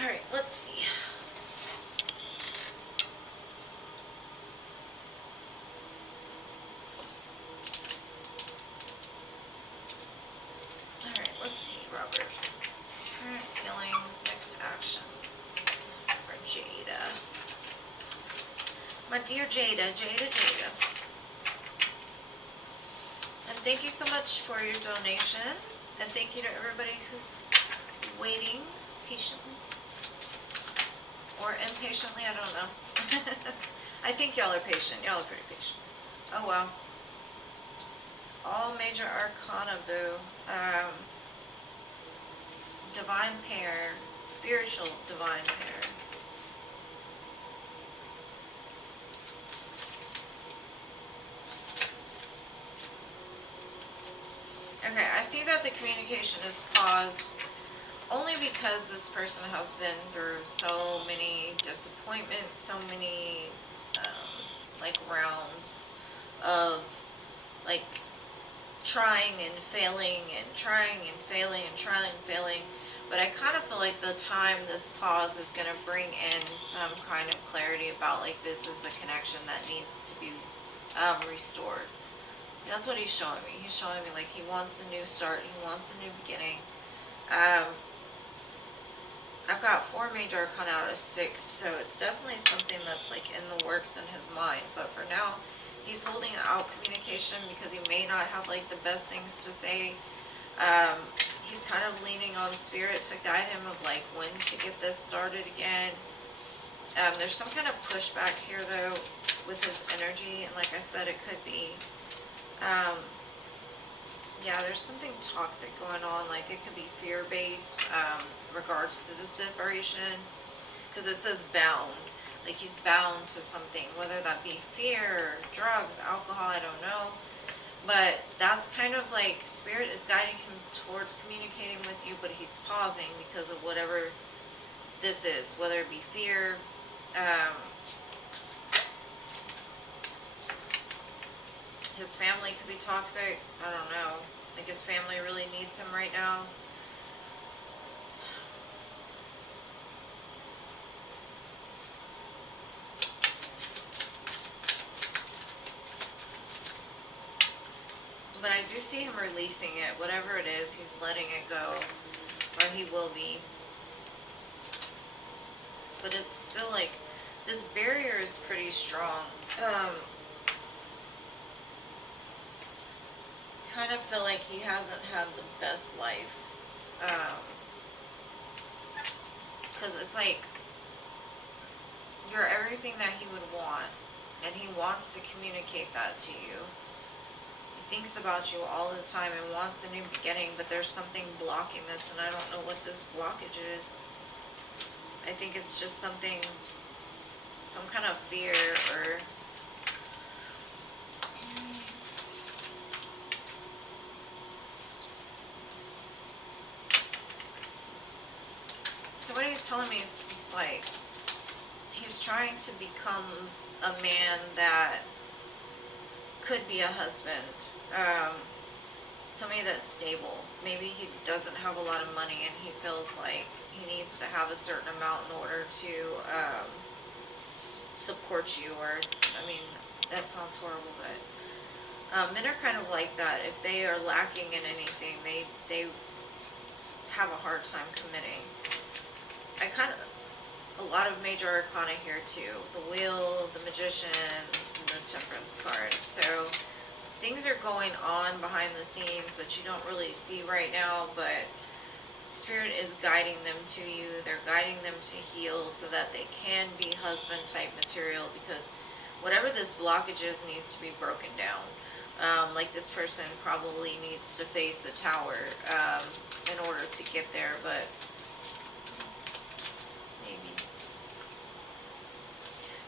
Alright, let's see. Alright, let's see, Robert. Current feelings, next actions for Jada. My dear Jada. And thank you so much for your donation. And thank you to everybody who's waiting patiently. Or impatiently, I don't know. I think y'all are patient. Y'all are pretty patient. Oh, wow. All major arcana, Boo. Divine pair. Spiritual divine pair. Okay, I see that the communication is paused only because this person has been through so many disappointments, so many like rounds of like trying and failing and trying and failing and trying and failing. But I kind of feel like the time this pause is going to bring in some kind of clarity about like this is a connection that needs to be restored. That's what he's showing me. He's showing me like he wants a new start. He wants a new beginning. I've got 4 major arcana out of 6, so it's definitely something that's like in the works in his mind. But for now, he's holding out communication because he may not have like the best things to say. He's kind of leaning on spirit to guide him of like when to get this started again. There's some kind of pushback here though with his energy, and like I said, it could be yeah, there's something toxic going on. Like it could be fear-based regards to the separation, because it says bound. Like he's bound to something, whether that be fear, drugs, alcohol, I don't know. But that's kind of like Spirit is guiding him towards communicating with you, but he's pausing because of whatever this is, whether it be fear, um, his family could be toxic, I don't know. Like his family really needs him right now. But I do see him releasing it. Whatever it is, he's letting it go. Or he will be. But it's still like, this barrier is pretty strong. Kind of feel like he hasn't had the best life. Because it's like, you're everything that he would want. And he wants to communicate that to you. Thinks about you all the time and wants a new beginning, but there's something blocking this, and I don't know what this blockage is. I think it's just something, some kind of fear, or so what he's telling me is he's like, he's trying to become a man that could be a husband. Somebody that's stable. Maybe he doesn't have a lot of money and he feels like he needs to have a certain amount in order to support you, or, I mean, that sounds horrible, but men are kind of like that. If they are lacking in anything, they have a hard time committing. I kind of, a lot of major arcana here too. The Wheel, the Magician, and the Temperance card. So things are going on behind the scenes that you don't really see right now, but Spirit is guiding them to you. They're guiding them to heal so that they can be husband type material, because whatever this blockage is needs to be broken down. Like this person probably needs to face the tower in order to get there, but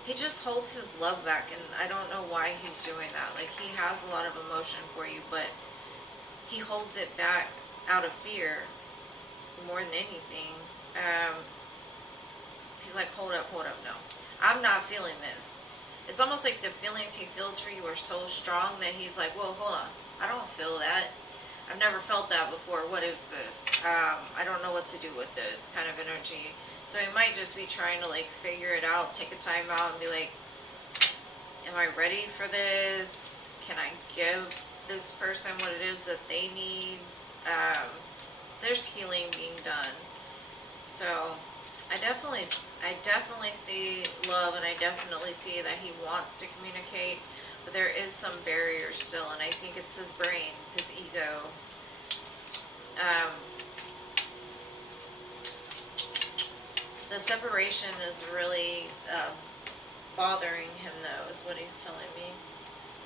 he just holds his love back, and I don't know why he's doing that. Like, he has a lot of emotion for you, but he holds it back out of fear more than anything. He's like, hold up, no. I'm not feeling this. It's almost like the feelings he feels for you are so strong that he's like, whoa, hold on. I don't feel that. I've never felt that before. What is this? I don't know what to do with this kind of energy. So he might just be trying to like figure it out, take a time out and be like, am I ready for this? Can I give this person what it is that they need? There's healing being done. So I definitely see love, and I definitely see that he wants to communicate, but there is some barrier still, and I think it's his brain, his ego. The separation is really bothering him, though, is what he's telling me.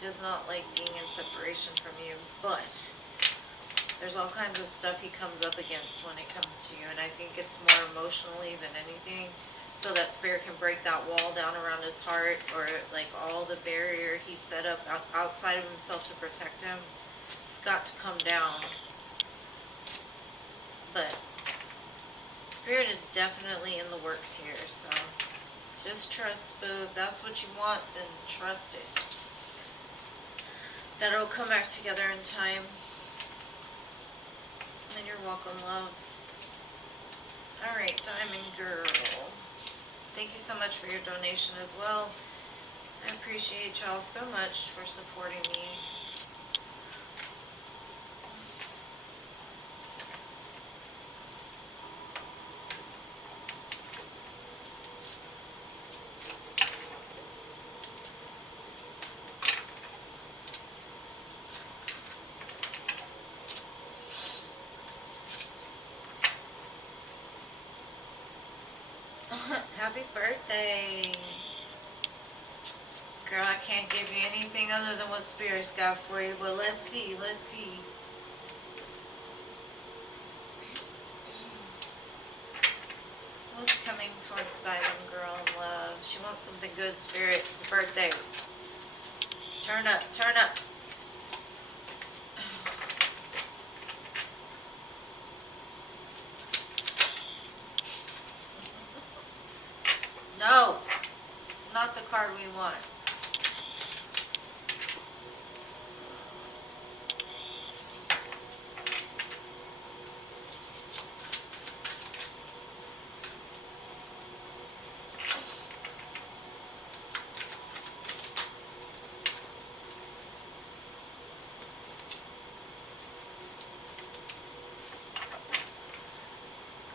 He does not like being in separation from you, but there's all kinds of stuff he comes up against when it comes to you, and I think it's more emotionally than anything, so that Spirit can break that wall down around his heart, or like all the barrier he set up outside of himself to protect him. It's got to come down. But Spirit is definitely in the works here, so just trust, boo. If that's what you want, then trust it. That it'll come back together in time. And you're welcome, love. Alright, Diamond Girl. Thank you so much for your donation as well. I appreciate y'all so much for supporting me. Happy birthday. Girl, I can't give you anything other than what Spirit's got for you, but let's see. What's coming towards Diamond Girl in love? She wants something good, Spirit. It's a birthday. Turn up, turn up. No, it's not the card we want.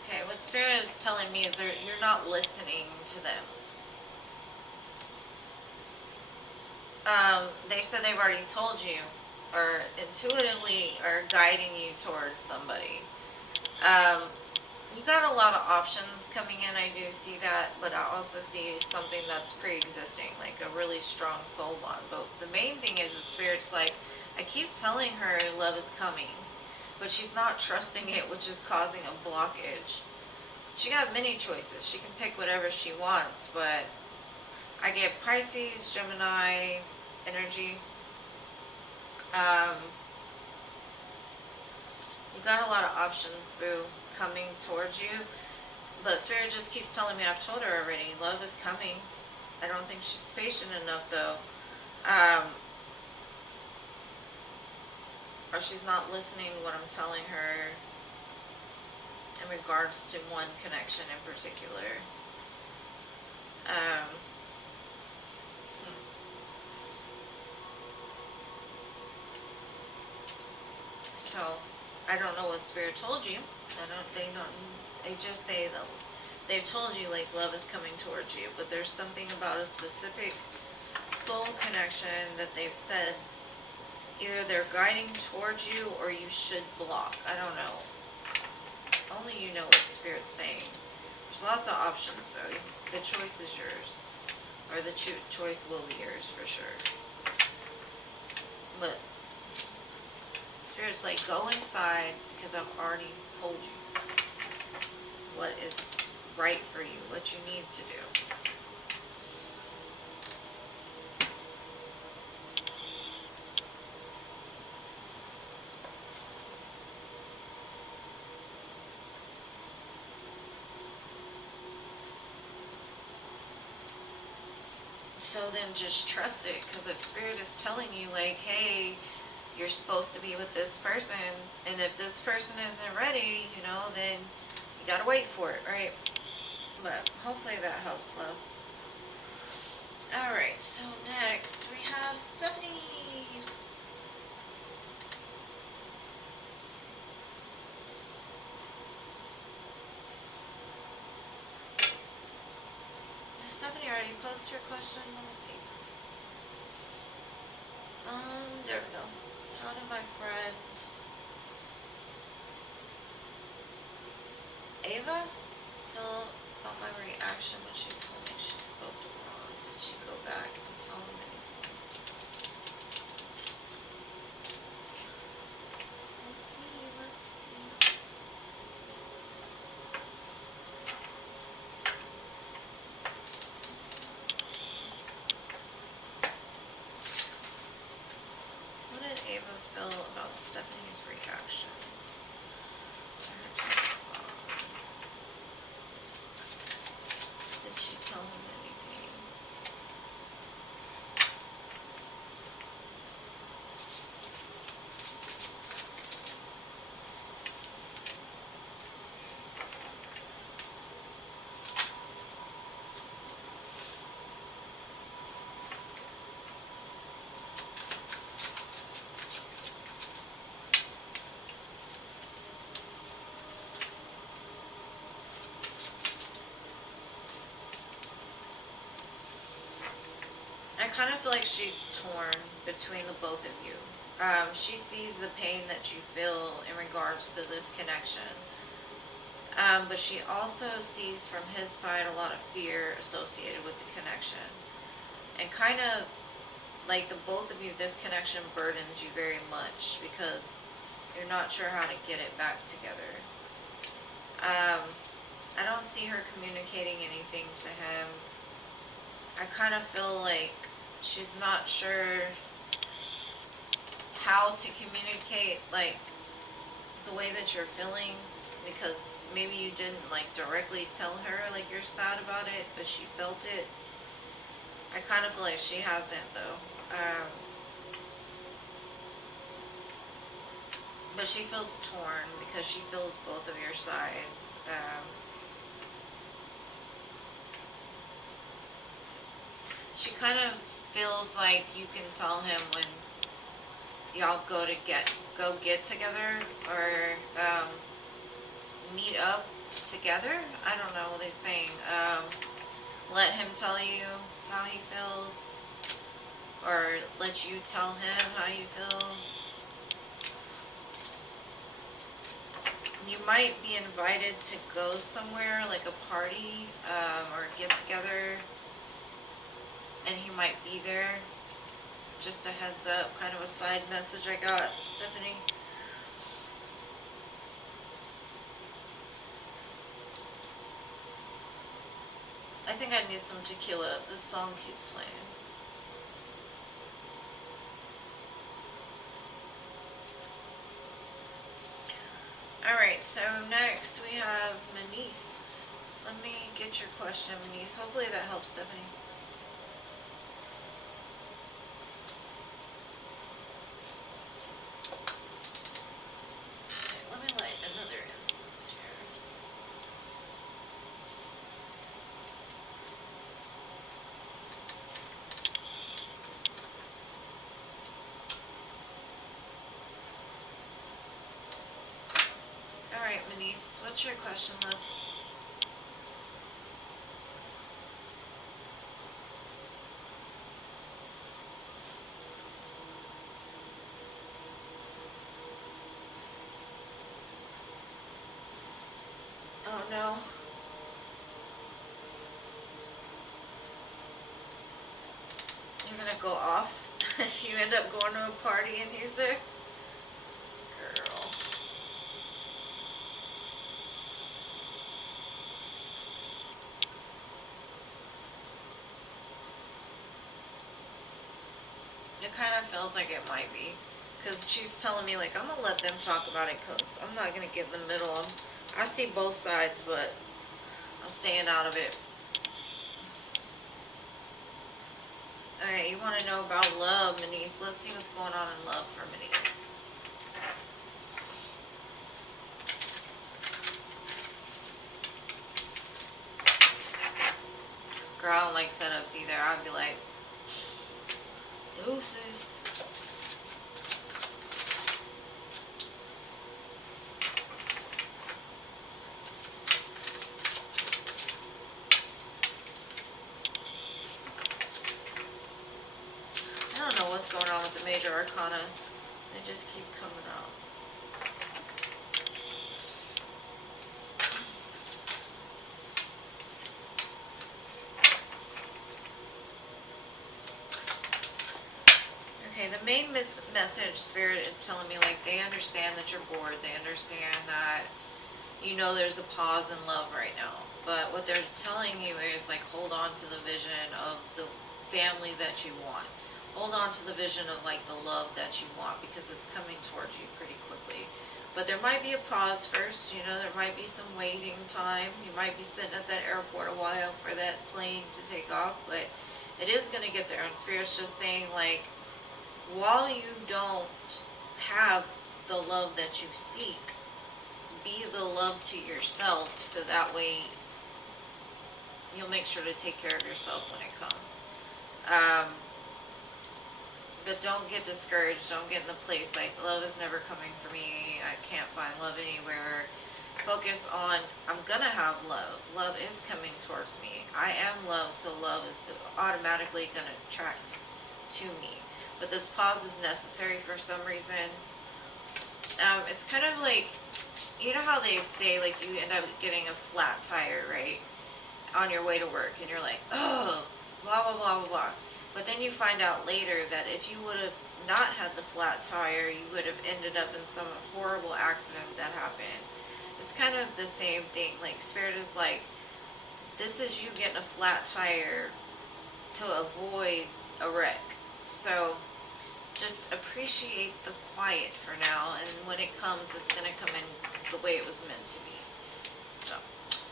Okay, what Spirit is telling me is you're not listening to them. They said they've already told you, or intuitively are guiding you towards somebody. You got a lot of options coming in, I do see that, but I also see something that's pre-existing, like a really strong soul bond. But the main thing is the Spirit's like, I keep telling her love is coming, but she's not trusting it, which is causing a blockage. She got many choices. She can pick whatever she wants, but I get Pisces, Gemini energy. You got a lot of options, boo, coming towards you. But Spirit just keeps telling me, I've told her already, love is coming. I don't think she's patient enough, though. Or she's not listening to what I'm telling her in regards to one connection in particular. So, I don't know what Spirit told you. They just say that they've told you, like, love is coming towards you, but there's something about a specific soul connection that they've said either they're guiding towards you or you should block. I don't know. Only you know what Spirit's saying. There's lots of options, though. The choice is yours. Or the choice will be yours, for sure. But Spirit's like, go inside, because I've already told you what is right for you, what you need to do. So then just trust it, because if Spirit is telling you, like, hey, you're supposed to be with this person, and if this person isn't ready, you know, then you gotta wait for it, right? But hopefully that helps, love. Alright, so next we have Stephanie. Did Stephanie already post her question? Let me see. There we go. How did my friend Ava feel about my reaction when she told me she spoke to Ron? Did she go back and tell him anything? Let's see. What did Ava feel about Stephanie's reaction to her talk? Did she tell him anything? I kind of feel like she's torn between the both of you. She sees the pain that you feel in regards to this connection. But she also sees from his side a lot of fear associated with the connection. And kind of like the both of you, this connection burdens you very much because you're not sure how to get it back together. I don't see her communicating anything to him I kind of feel like she's not sure how to communicate, like, the way that you're feeling, because maybe you didn't, like, directly tell her, like, you're sad about it, but she felt it. I kind of feel like she hasn't, though. But she feels torn because she feels both of your sides. She kind of feels like you can tell him when y'all go get together, or meet up together. I don't know what it's saying. Let him tell you how he feels, or let you tell him how you feel. You might be invited to go somewhere, like a party, or get together, and he might be there. Just a heads up, kind of a side message I got, Stephanie. I think I need some tequila. This song keeps playing. Alright, so next we have Manice. Let me get your question, Manice. Hopefully that helps, Stephanie. Okay, let me light another incense here. Alright, Manice, what's your question, love? Oh no. You're gonna go off if you end up going to a party and he's there? Girl. It kind of feels like it might be. Because she's telling me, like, I'm going to let them talk about it because I'm not going to get in the middle. I see both sides, but I'm staying out of it. Alright, you want to know about love, Manice. Let's see what's going on in love for Manice. Girl, I don't like setups either. I'd be like, deuces. I don't know what's going on with the major arcana. They just keep coming out. Okay, the main message Spirit is telling me, like, they understand that you're bored. They understand that, you know, there's a pause in love right now. But what they're telling you is, like, hold on to the vision of the family that you want. Hold on to the vision of, like, the love that you want, because it's coming towards you pretty quickly. But there might be a pause first, you know, there might be some waiting time. You might be sitting at that airport a while for that plane to take off, but it is going to get there. And Spirit's just saying, like, while you don't have the love that you seek, be the love to yourself, so that way you'll make sure to take care of yourself when it comes. But don't get discouraged. Don't get in the place like, love is never coming for me. I can't find love anywhere. Focus on, I'm gonna have love. Love is coming towards me. I am love, so love is automatically gonna attract to me. But this pause is necessary for some reason. It's kind of like, you know how they say, like, you end up getting a flat tire, right? On your way to work, and you're like, oh, blah, blah, blah, blah, blah. But then you find out later that if you would have not had the flat tire, you would have ended up in some horrible accident that happened. It's kind of the same thing. Like, Spirit is like, this is you getting a flat tire to avoid a wreck. So just appreciate the quiet for now, and when it comes, it's going to come in the way it was meant to be. So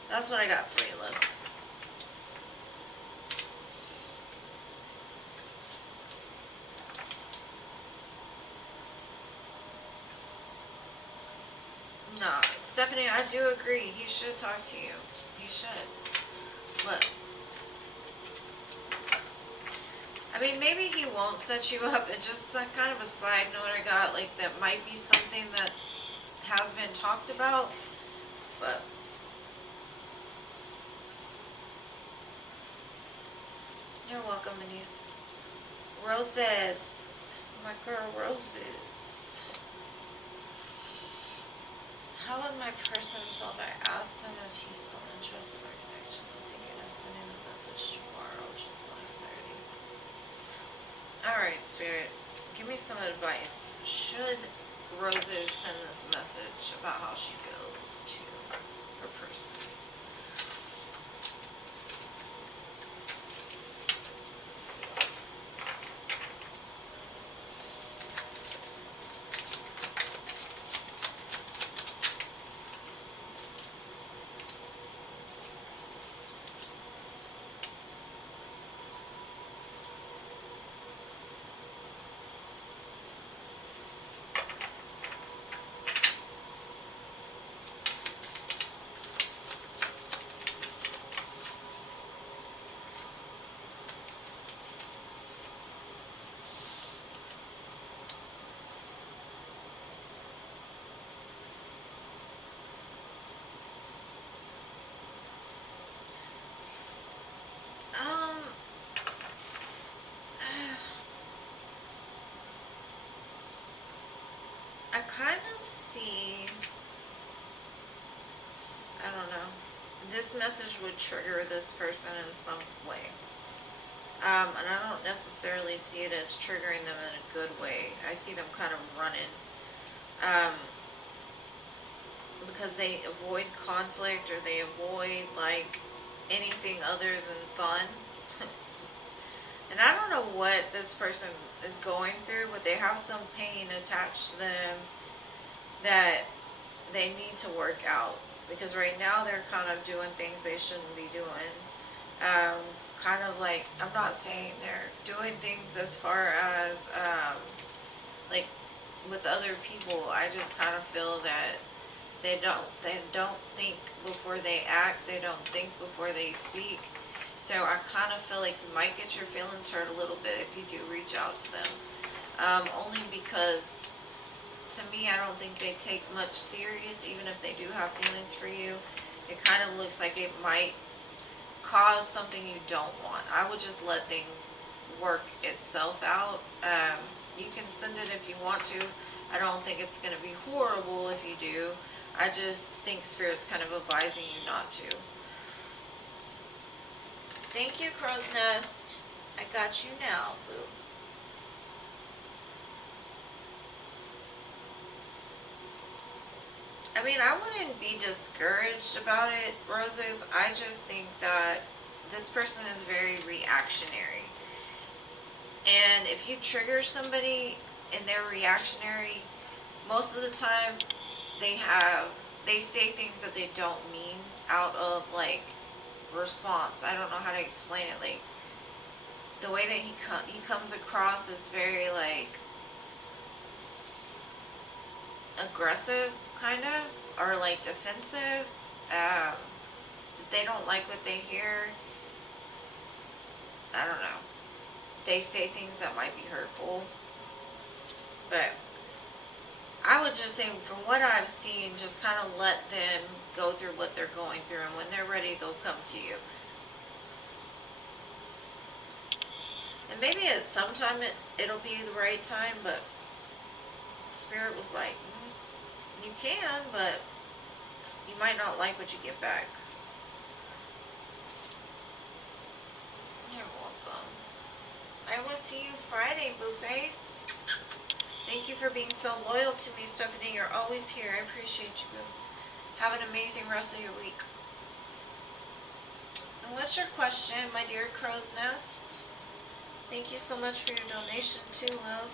that's what I got for you, love. No, Stephanie, I do agree. He should talk to you. He should. Look. I mean, maybe he won't set you up. It's just kind of a side note I got. Like, that might be something that has been talked about. But you're welcome, Denise. Roses. My girl, Roses. How would my person feel if I asked him if he's still interested in our connection? I'm thinking of sending a message tomorrow. Just want clarity. Alright, Spirit. Give me some advice. Should Roses send this message about how she feels to her person? I kind of see, I don't know, this message would trigger this person in some way. And I don't necessarily see it as triggering them in a good way. I see them kind of running. Because they avoid conflict, or they avoid, like, anything other than fun. And I don't know what this person is going through, but they have some pain attached to them that they need to work out. Because right now they're kind of doing things they shouldn't be doing. Kind of like, I'm not saying they're doing things as far as, like, with other people. I just kind of feel that they don't think before they act. They don't think before they speak. So I kind of feel like you might get your feelings hurt a little bit if you do reach out to them. Only because, to me, I don't think they take much serious, even if they do have feelings for you. It kind of looks like it might cause something you don't want. I would just let things work itself out. You can send it if you want to. I don't think it's going to be horrible if you do. I just think Spirit's kind of advising you not to. Thank you, Crow's Nest. I got you now, boo. I mean, I wouldn't be discouraged about it, Roses. I just think that this person is very reactionary. And if you trigger somebody and they're reactionary, most of the time they say things that they don't mean out of, like, response. I don't know how to explain it. Like, the way that he comes across is very, like, aggressive, kind of, or like defensive. If they don't like what they hear, I don't know, they say things that might be hurtful. But I would just say, from what I've seen, just kind of let them go through what they're going through, and when they're ready, they'll come to you. And maybe at some time it'll be the right time, but Spirit was like, you can, but you might not like what you get back. You're welcome. I will see you Friday, Blueface. Thank you for being so loyal to me, Stephanie. You're always here. I appreciate you. Have an amazing rest of your week. And what's your question, my dear Crow's Nest? Thank you so much for your donation too, love.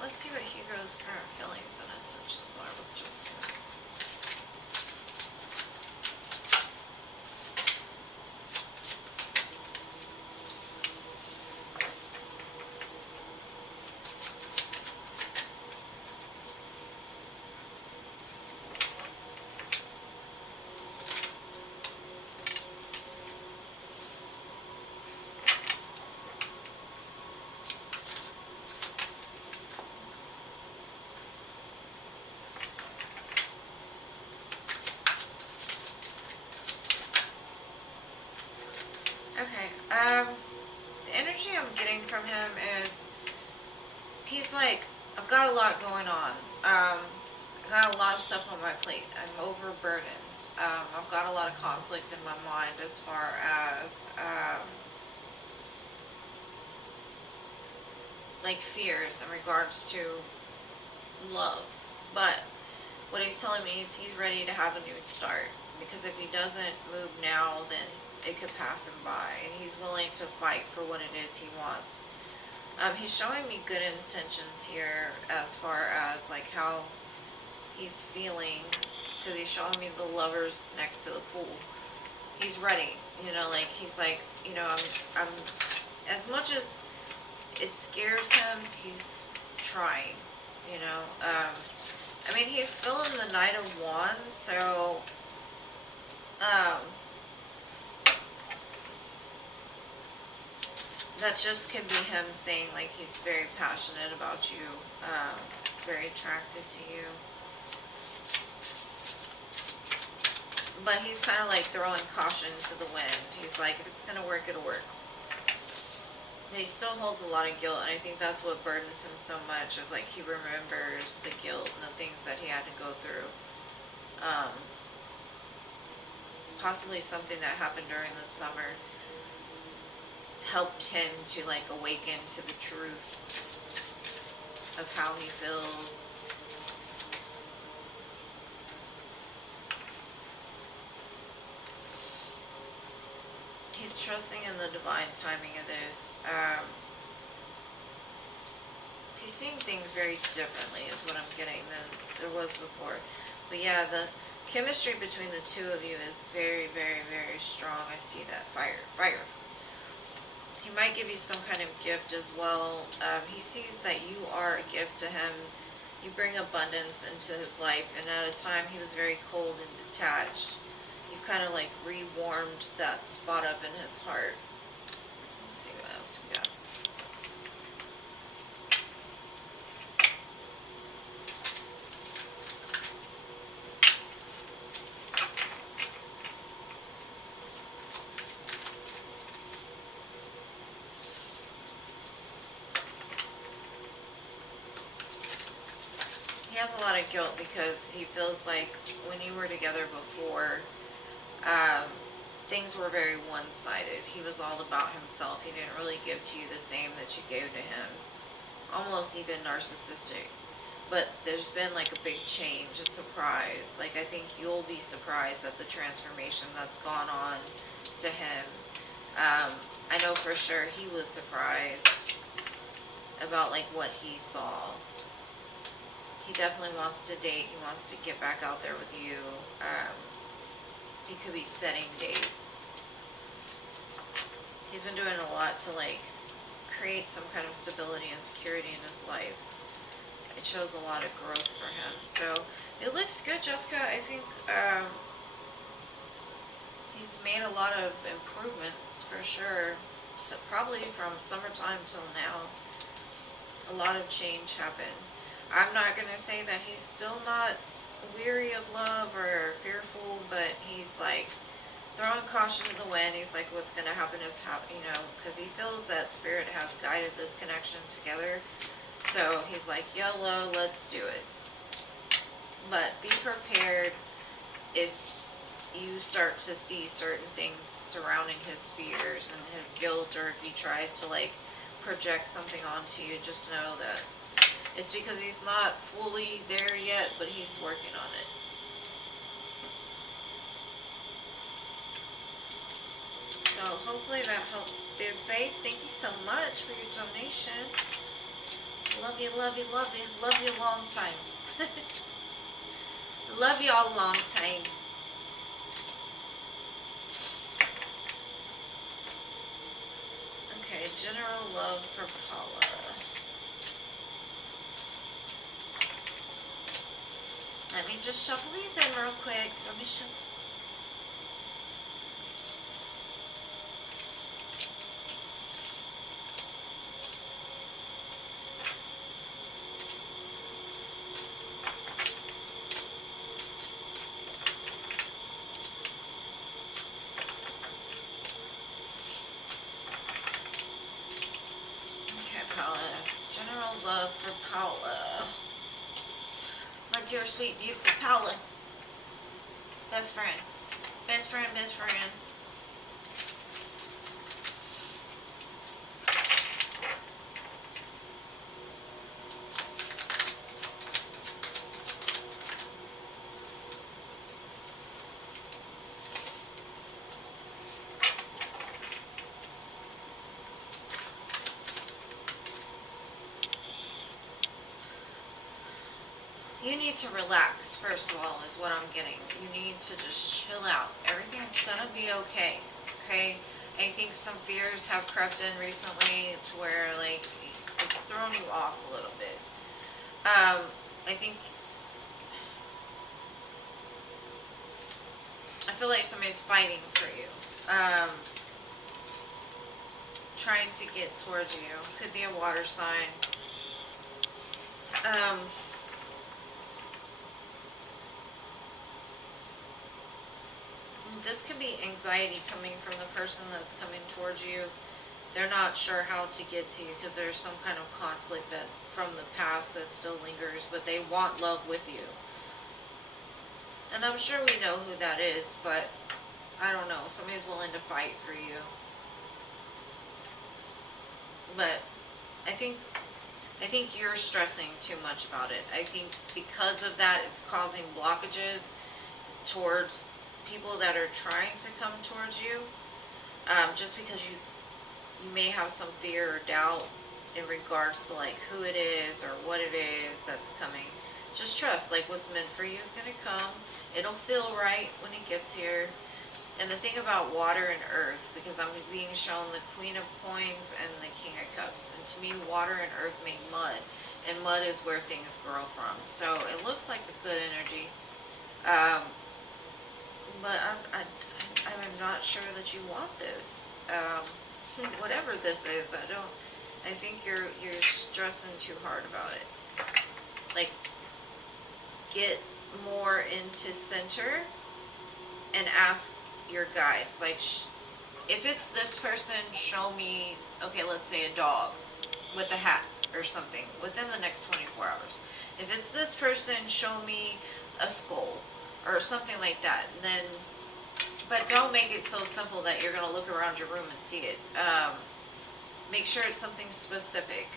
Let's see what Hugo's current feelings and intentions are with Jessica. Okay, the energy I'm getting from him is he's like, I've got a lot going on. I got a lot of stuff on my plate. I'm overburdened. I've got a lot of conflict in my mind as far as like fears in regards to love. But what he's telling me is he's ready to have a new start, because if he doesn't move now, then it could pass him by, and he's willing to fight for what it is he wants. He's showing me good intentions here as far as like how he's feeling, because he's showing me the lovers next to the pool. He's ready, you know, like he's like, you know, I'm as much as it scares him, he's trying, you know. I mean, he's still in the Knight of Wands, so that just can be him saying like he's very passionate about you, very attracted to you. But he's kind of like throwing caution to the wind. He's like, if it's going to work, it'll work. He still holds a lot of guilt, and I think that's what burdens him so much, is like he remembers the guilt and the things that he had to go through. Possibly something that happened during the summer helped him to like awaken to the truth of how he feels. He's trusting in the divine timing of this. He's seeing things very differently is what I'm getting than there was before. But yeah, the chemistry between the two of you is very, very, very strong. I see that. Fire. He might give you some kind of gift as well. He sees that you are a gift to him. You bring abundance into his life, and at a time he was very cold and detached. You've kind of like re-warmed that spot up in his heart. Let's see what else we got. He has a lot of guilt because he feels like when you were together before, things were very one-sided. He was all about himself. He didn't really give to you the same that you gave to him. Almost even narcissistic. But there's been like a big change, a surprise. Like I think you'll be surprised at the transformation that's gone on to him. I know for sure he was surprised about like what he saw. He definitely wants to date. He wants to get back out there with you. He could be setting dates. He's been doing a lot to like create some kind of stability and security in his life. It shows a lot of growth for him. So it looks good, Jessica. I think he's made a lot of improvements for sure. So probably from summertime till now, a lot of change happened. I'm not going to say that he's still not weary of love or fearful, but he's like throwing caution to the wind. He's like, what's going to happen is, because he feels that Spirit has guided this connection together. So he's like, YOLO, let's do it. But be prepared if you start to see certain things surrounding his fears and his guilt, or if he tries to like project something onto you, just know that it's because he's not fully there yet, but he's working on it. So hopefully that helps, Spirit Face. Thank you so much for your donation. Love you, love you, love you. Love you a long time. Love you all a long time. Okay, general love for Paula. Let me just shuffle these in real quick. Let me shuffle. General love for Paula. My dear, sweet, beautiful Paula. Best friend. Best friend, best friend. You need to relax, first of all, is what I'm getting. You need to just chill out. Everything's gonna be okay, okay? I think some fears have crept in recently to where, like, it's thrown you off a little bit. I feel like somebody's fighting for you. Trying to get towards you. Could be a water sign. This could be anxiety coming from the person that's coming towards you. They're not sure how to get to you because there's some kind of conflict that from the past that still lingers, but they want love with you. And I'm sure we know who that is, but I don't know. Somebody's willing to fight for you. But I think you're stressing too much about it. I think because of that, it's causing blockages towards people that are trying to come towards you, just because you may have some fear or doubt in regards to like who it is or what it is that's coming. Just trust, like what's meant for you is going to come. It'll feel right when it gets here. And the thing about water and earth, because I'm being shown the Queen of Coins and the King of Cups, and to me water and earth make mud, and mud is where things grow from. So it looks like a good energy. But I'm not sure that you want this. Whatever this is, I think you're stressing too hard about it. Like, get more into center and ask your guides. Like, if it's this person, show me, okay, let's say a dog with a hat or something within the next 24 hours. If it's this person, show me a skull or something like that. Then, but don't make it so simple that you're going to look around your room and see it. Make sure it's something specific,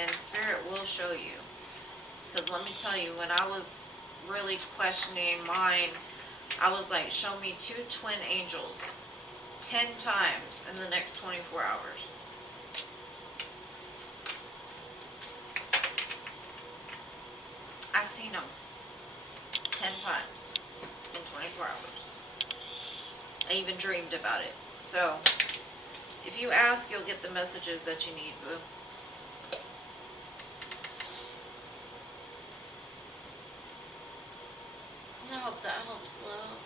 and Spirit will show you. Because let me tell you, when I was really questioning mine, I was like, show me 2 twin angels 10 times in the next 24 hours. I've seen them 10 times in 24 hours. I even dreamed about it. So, if you ask, you'll get the messages that you need, boo. I hope that helps, love.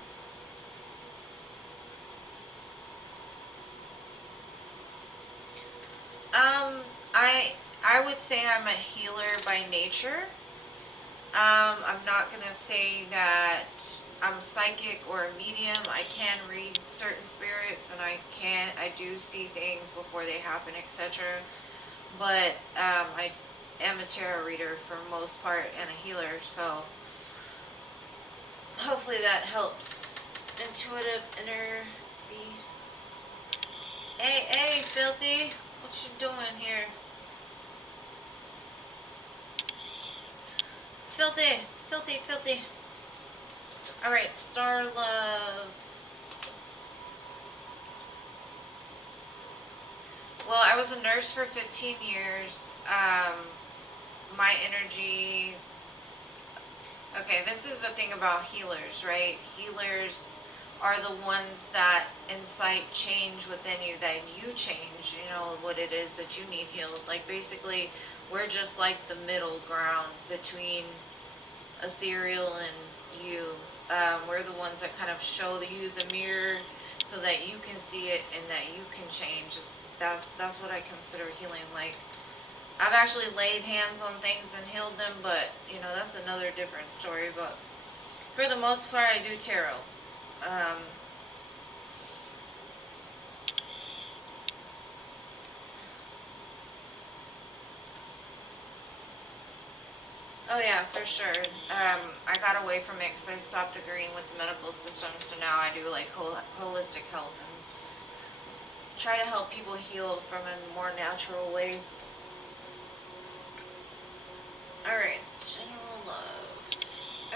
I would say I'm a healer by nature. I'm not going to say that I'm psychic or a medium. I can read certain spirits, and I do see things before they happen, etc. But I am a tarot reader for most part and a healer, so hopefully that helps. Intuitive inner be. Hey, filthy, what you doing here? Filthy, filthy, filthy. Alright, Star Love. Well, I was a nurse for 15 years. My energy... Okay, this is the thing about healers, right? Healers are the ones that incite change within you, that you change, you know, what it is that you need healed. Like, basically, we're just like the middle ground between ethereal and you. We're the ones that kind of show you the mirror so that you can see it and that you can change. That's what I consider healing. Like, I've actually laid hands on things and healed them, but, you know, that's another different story. But for the most part, I do tarot. Oh yeah, for sure. I got away from it because I stopped agreeing with the medical system, so now I do like holistic health and try to help people heal from a more natural way. Alright, general love.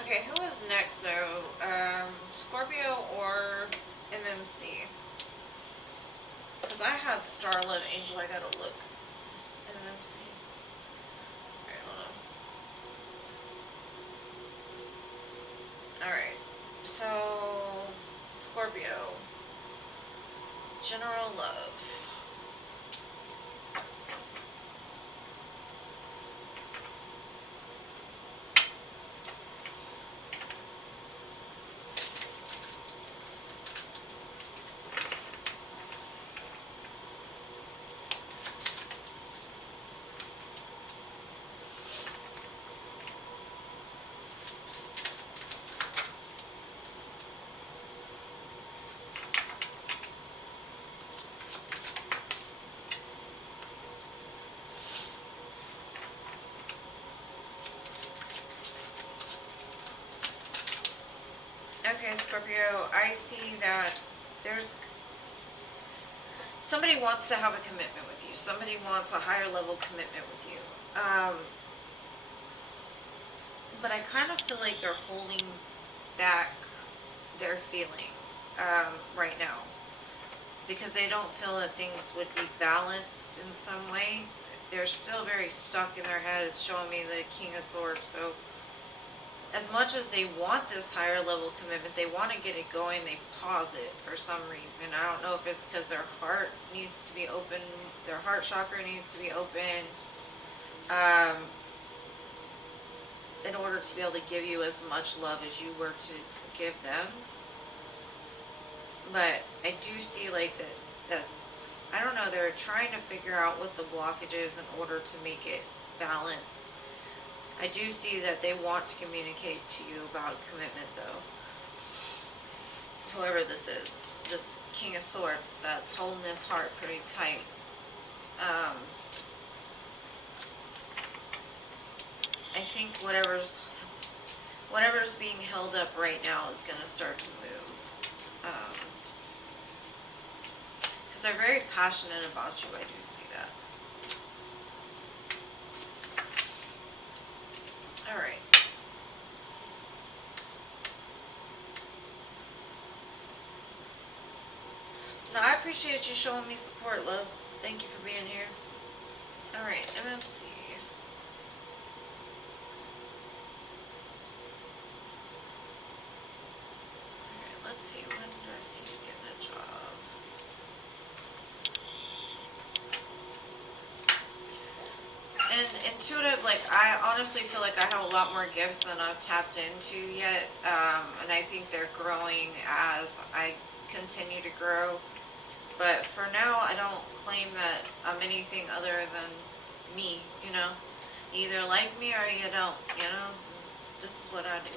Okay, who is next though? Scorpio or MMC? Because I had Star Love Angel, I gotta look. MMC. Alright, hold on. Alright, so Scorpio. General love. Okay, Scorpio, I see that there's somebody wants to have a commitment with you. Somebody wants a higher level commitment with you. But I kind of feel like they're holding back their feelings right now because they don't feel that things would be balanced in some way. They're still very stuck in their head. It's showing me the King of Swords, so as much as they want this higher level commitment, they want to get it going, they pause it for some reason. I don't know if it's because their heart needs to be open, their heart chakra needs to be opened in order to be able to give you as much love as you were to give them. But I do see like that I don't know, they're trying to figure out what the blockage is in order to make it balanced. I do see that they want to communicate to you about commitment, though. Whoever this is, this King of Swords that's holding his heart pretty tight. I think whatever's being held up right now is going to start to move. Because they're very passionate about you, I do see that. Alright. No, I appreciate you showing me support, love. Thank you for being here. Alright, MMC. Alright, let's see. When do I see you getting a job? And intuitive, like, I honestly feel like I have a lot more gifts than I've tapped into yet. And I think they're growing as I continue to grow. But for now, I don't claim that I'm anything other than me, you know. You either like me or you don't, you know. This is what I do.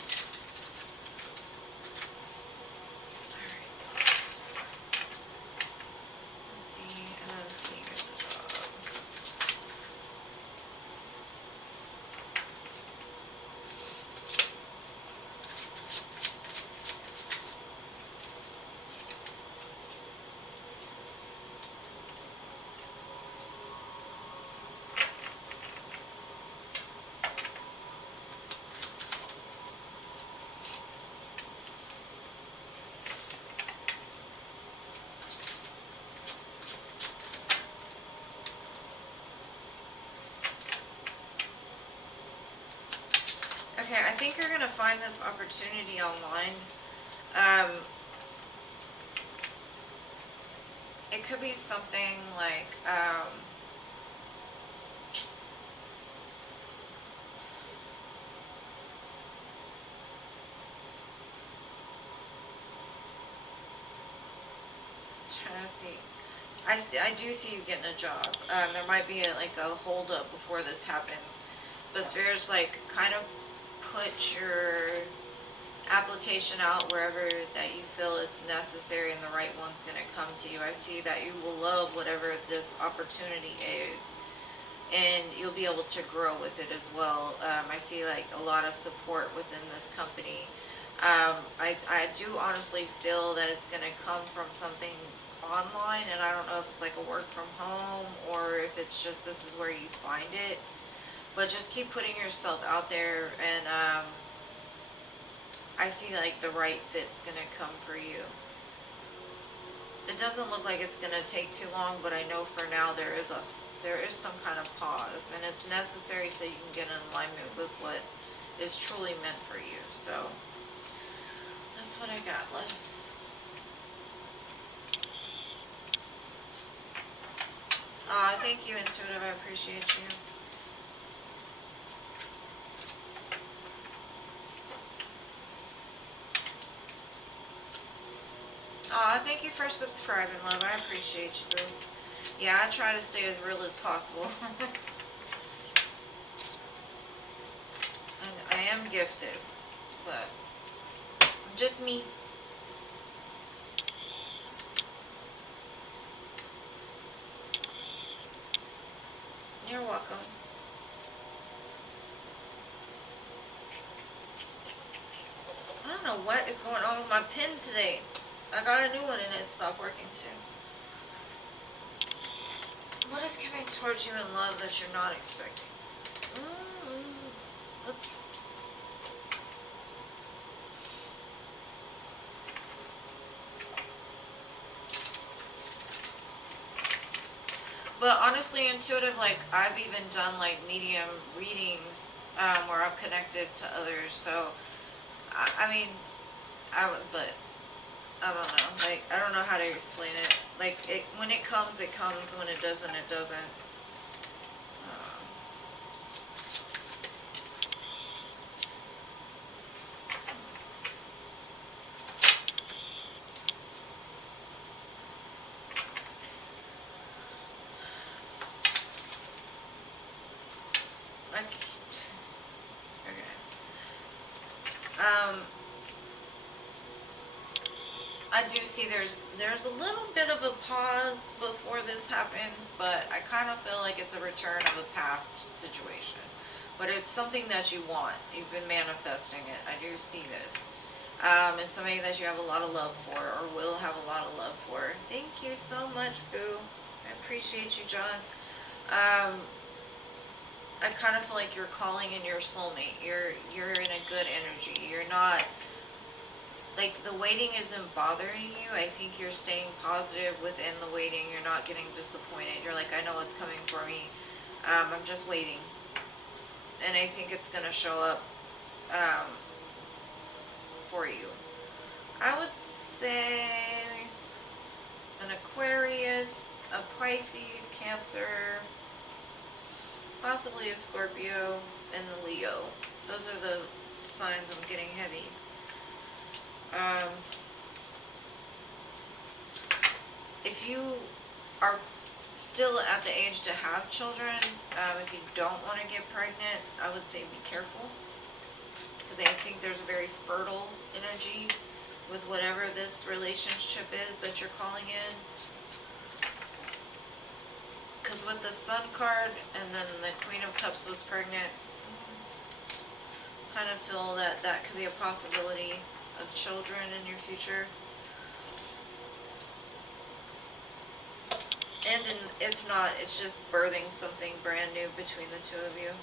Okay, I think you're gonna find this opportunity online. Um, it could be something like, trying to see. I do see you getting a job. There might be like a hold up before this happens. But Spirit's like, kind of put your application out wherever that you feel it's necessary and the right one's going to come to you. I see that you will love whatever this opportunity is, and you'll be able to grow with it as well. I see like a lot of support within this company. I do honestly feel that it's going to come from something online, and I don't know if it's like a work from home or if it's just this is where you find it. But just keep putting yourself out there, and I see like the right fit's gonna come for you. It doesn't look like it's gonna take too long, but I know for now there is some kind of pause, and it's necessary so you can get in alignment with what is truly meant for you. So that's what I got left. Thank you, Intuitive. I appreciate you. Thank you for subscribing, love. I appreciate you, boo. Yeah, I try to stay as real as possible. And I am gifted, but just me. You're welcome. I don't know what is going on with my pen today. I got a new one and it stopped working too. What is coming towards you in love that you're not expecting? Let's see. But honestly, Intuitive, like I've even done like medium readings where I've connected to others. So, I mean, but I don't know. Like, I don't know how to explain it. Like, when it comes, it comes. When it doesn't, it doesn't. Like, okay. I do see there's a little bit of a pause before this happens, but I kind of feel like it's a return of a past situation. But it's something that you want. You've been manifesting it. I do see this. It's something that you have a lot of love for, or will have a lot of love for. Thank you so much, Boo. I appreciate you, John. I kind of feel like you're calling in your soulmate. You're in a good energy. You're not, like, the waiting isn't bothering you. I think you're staying positive within the waiting. You're not getting disappointed. You're like, I know it's coming for me. I'm just waiting. And I think it's going to show up for you. I would say an Aquarius, a Pisces, Cancer, possibly a Scorpio, and the Leo. Those are the signs I'm getting heavy. If you are still at the age to have children, if you don't want to get pregnant, I would say be careful. Because I think there's a very fertile energy with whatever this relationship is that you're calling in. Because with the Sun card and then the Queen of Cups was pregnant, kind of feel that that could be a possibility of children in your future. And if not, it's just birthing something brand new between the two of you.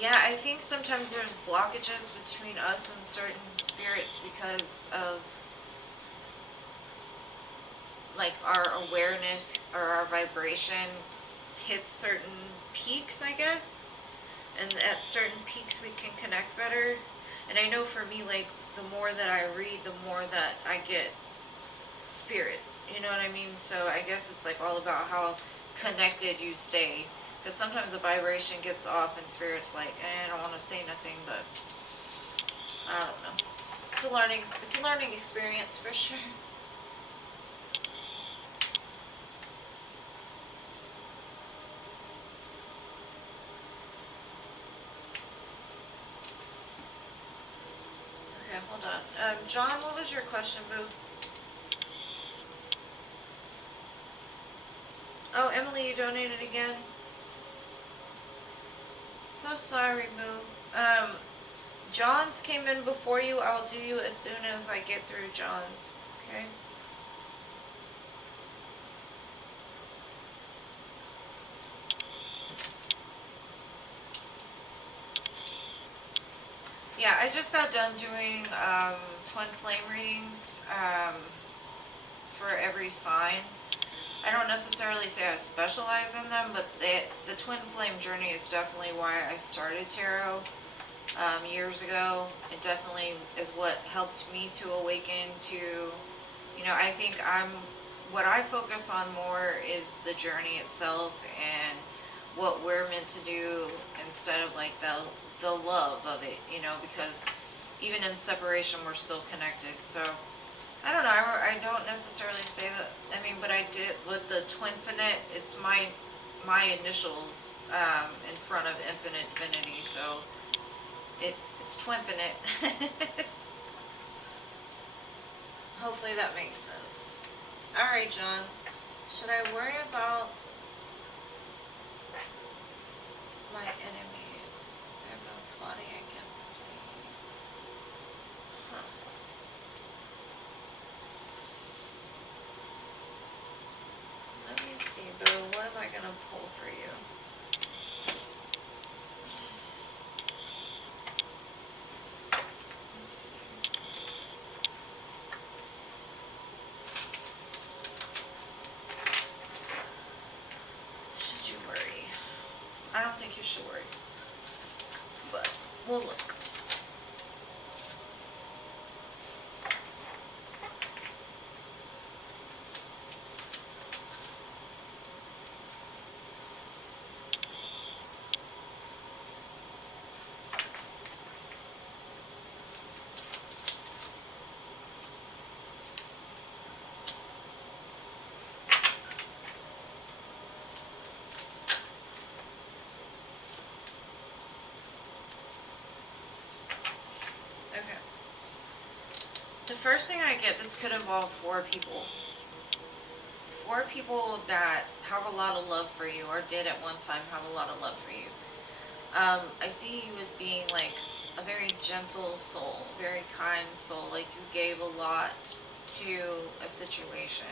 Yeah, I think sometimes there's blockages between us and certain spirits because of like our awareness or our vibration hits certain peaks, I guess. And at certain peaks we can connect better. And I know for me, like, the more that I read, the more that I get spirit. You know what I mean? So I guess it's like all about how connected you stay. Because sometimes the vibration gets off and spirit's like, I don't want to say nothing, but I don't know. It's a learning experience for sure. Okay, hold on. John, what was your question, boo? Oh, Emily, you donated again? So sorry, boo. John's came in before you. I'll do you as soon as I get through John's. Okay? Yeah, I just got done doing twin flame readings for every sign. I don't necessarily say I specialize in them, but the twin flame journey is definitely why I started tarot years ago. It definitely is what helped me to awaken to, I think what I focus on more is the journey itself and what we're meant to do instead of like the love of it, because even in separation we're still connected. So I don't know, I don't necessarily say that, but I did with the Twinfinite, it's my initials in front of Infinite Divinity, so it's Twinfinite. Hopefully that makes sense. Alright, John, should I worry about my enemies? They've been plotting against me. Huh. Let me see, boo. What am I gonna pull for you? Let's see. Should you worry? I don't think you should worry. But we'll look. Okay. The first thing I get, this could involve 4 people. 4 people that have a lot of love for you or did at one time have a lot of love for you. I see you as being like a very gentle soul, very kind soul, like you gave a lot to a situation.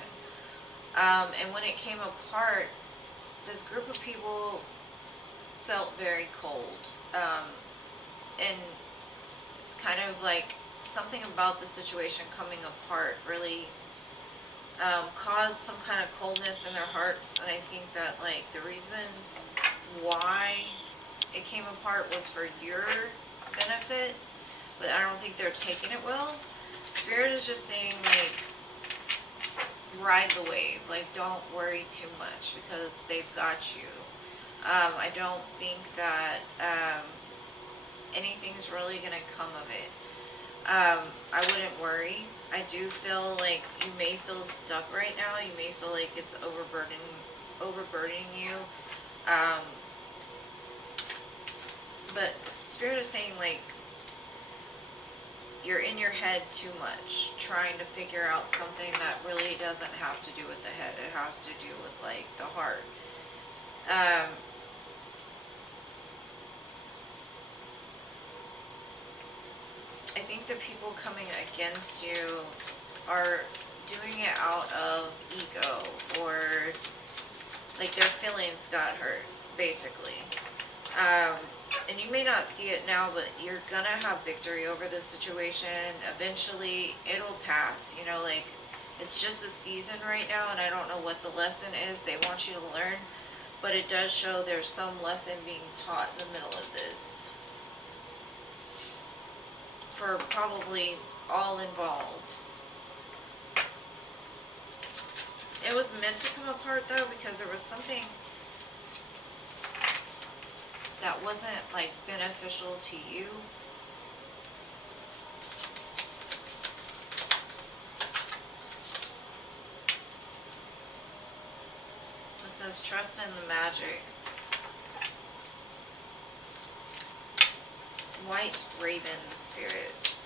And when it came apart, this group of people felt very cold. And it's kind of like something about the situation coming apart really caused some kind of coldness in their hearts. And I think that like the reason why it came apart was for your benefit, but I don't think they're taking it well. Spirit is just saying like ride the wave, like don't worry too much because they've got you. I don't think that anything's really gonna come of it. I wouldn't worry. I do feel like you may feel stuck right now. You may feel like it's overburdening you. But Spirit is saying like you're in your head too much, trying to figure out something that really doesn't have to do with the head. It has to do with like the heart. I think the people coming against you are doing it out of ego or like their feelings got hurt, basically. and you may not see it now, but you're gonna have victory over this situation. Eventually, it'll pass. You know, like, it's just a season right now, and I don't know what the lesson is they want you to learn, but it does show there's some lesson being taught in the middle of this. For probably all involved. It was meant to come apart, though, because there was something that wasn't, like, beneficial to you. It says, trust in the magic. White raven spirit.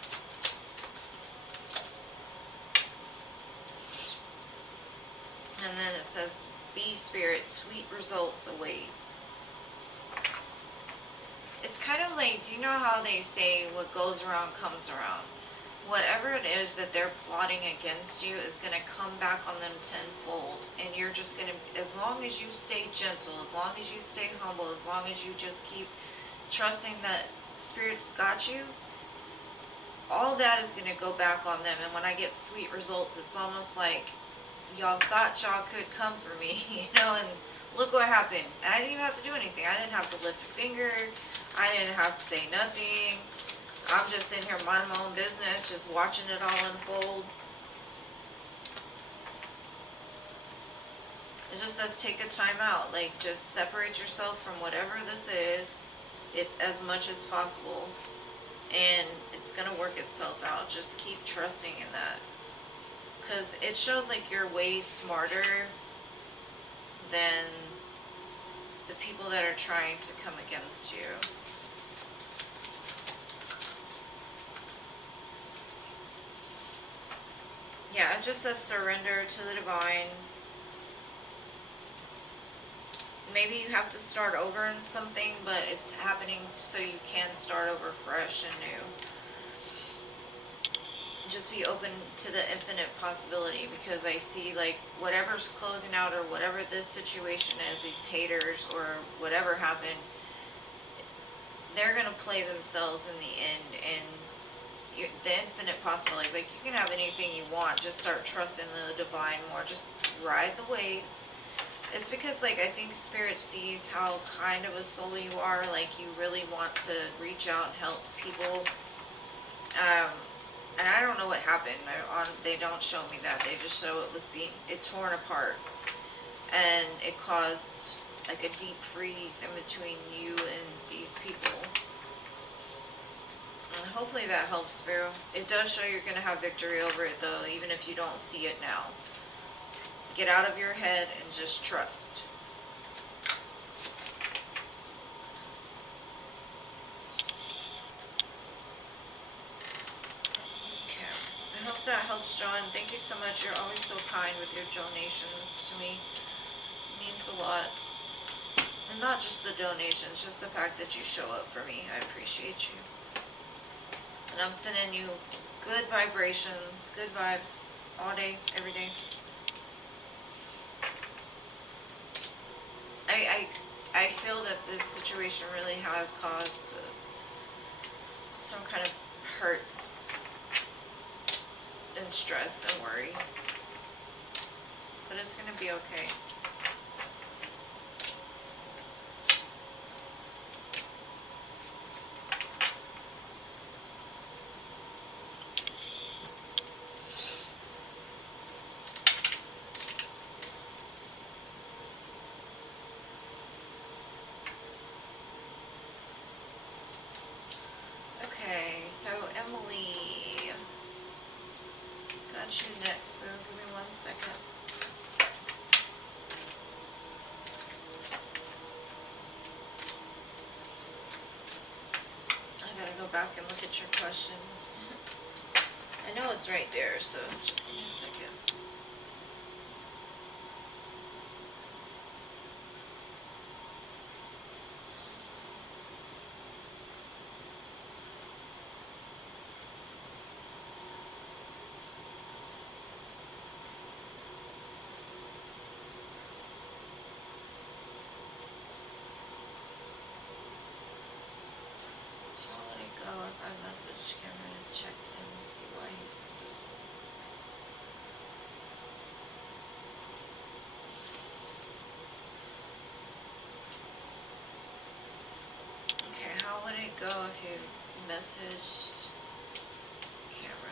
And then it says, be spirit, sweet results await. It's kind of like, do you know how they say what goes around comes around? Whatever it is that they're plotting against you is going to come back on them tenfold. And you're just going to, as long as you stay gentle, as long as you stay humble, as long as you just keep trusting that Spirit's got you, all that is going to go back on them. And when I get sweet results, it's almost like y'all thought y'all could come for me, you know, and look what happened. And I didn't even have to do anything. I didn't have to lift a finger. I didn't have to say nothing. I'm just in here minding my own business, just watching it all unfold. It just says take a time out. Like, just separate yourself from whatever this is, as much as possible. And it's going to work itself out. Just keep trusting in that. Because it shows like you're way smarter than the people that are trying to come against you. Yeah, it just says surrender to the divine. Maybe you have to start over in something, but it's happening so you can start over fresh and new. Just be open to the infinite possibility, because I see like whatever's closing out or whatever this situation is, these haters or whatever happened, they're going to play themselves in the end. And the infinite possibilities, like, you can have anything you want, just start trusting the divine more, just ride the wave. It's because, like, I think Spirit sees how kind of a soul you are, like, you really want to reach out and help people. And I don't know what happened. They don't show me that. They just show it torn apart. And it caused, like, a deep freeze in between you and these people. And hopefully that helps, Spirit. It does show you're going to have victory over it, though, even if you don't see it now. Get out of your head and just trust. Okay. I hope that helps, John. Thank you so much. You're always so kind with your donations to me. It means a lot. And not just the donations, just the fact that you show up for me. I appreciate you. And I'm sending you good vibrations, good vibes, all day, every day. I feel that this situation really has caused some kind of hurt and stress and worry. But it's going to be okay. Okay, so Emily, got you next, bro. Give me 1 second. I gotta go back and look at your question. I know it's right there, so just give me a second. message Cameron and checked in and see why he's just. Okay, how would it go if you messaged Cameron?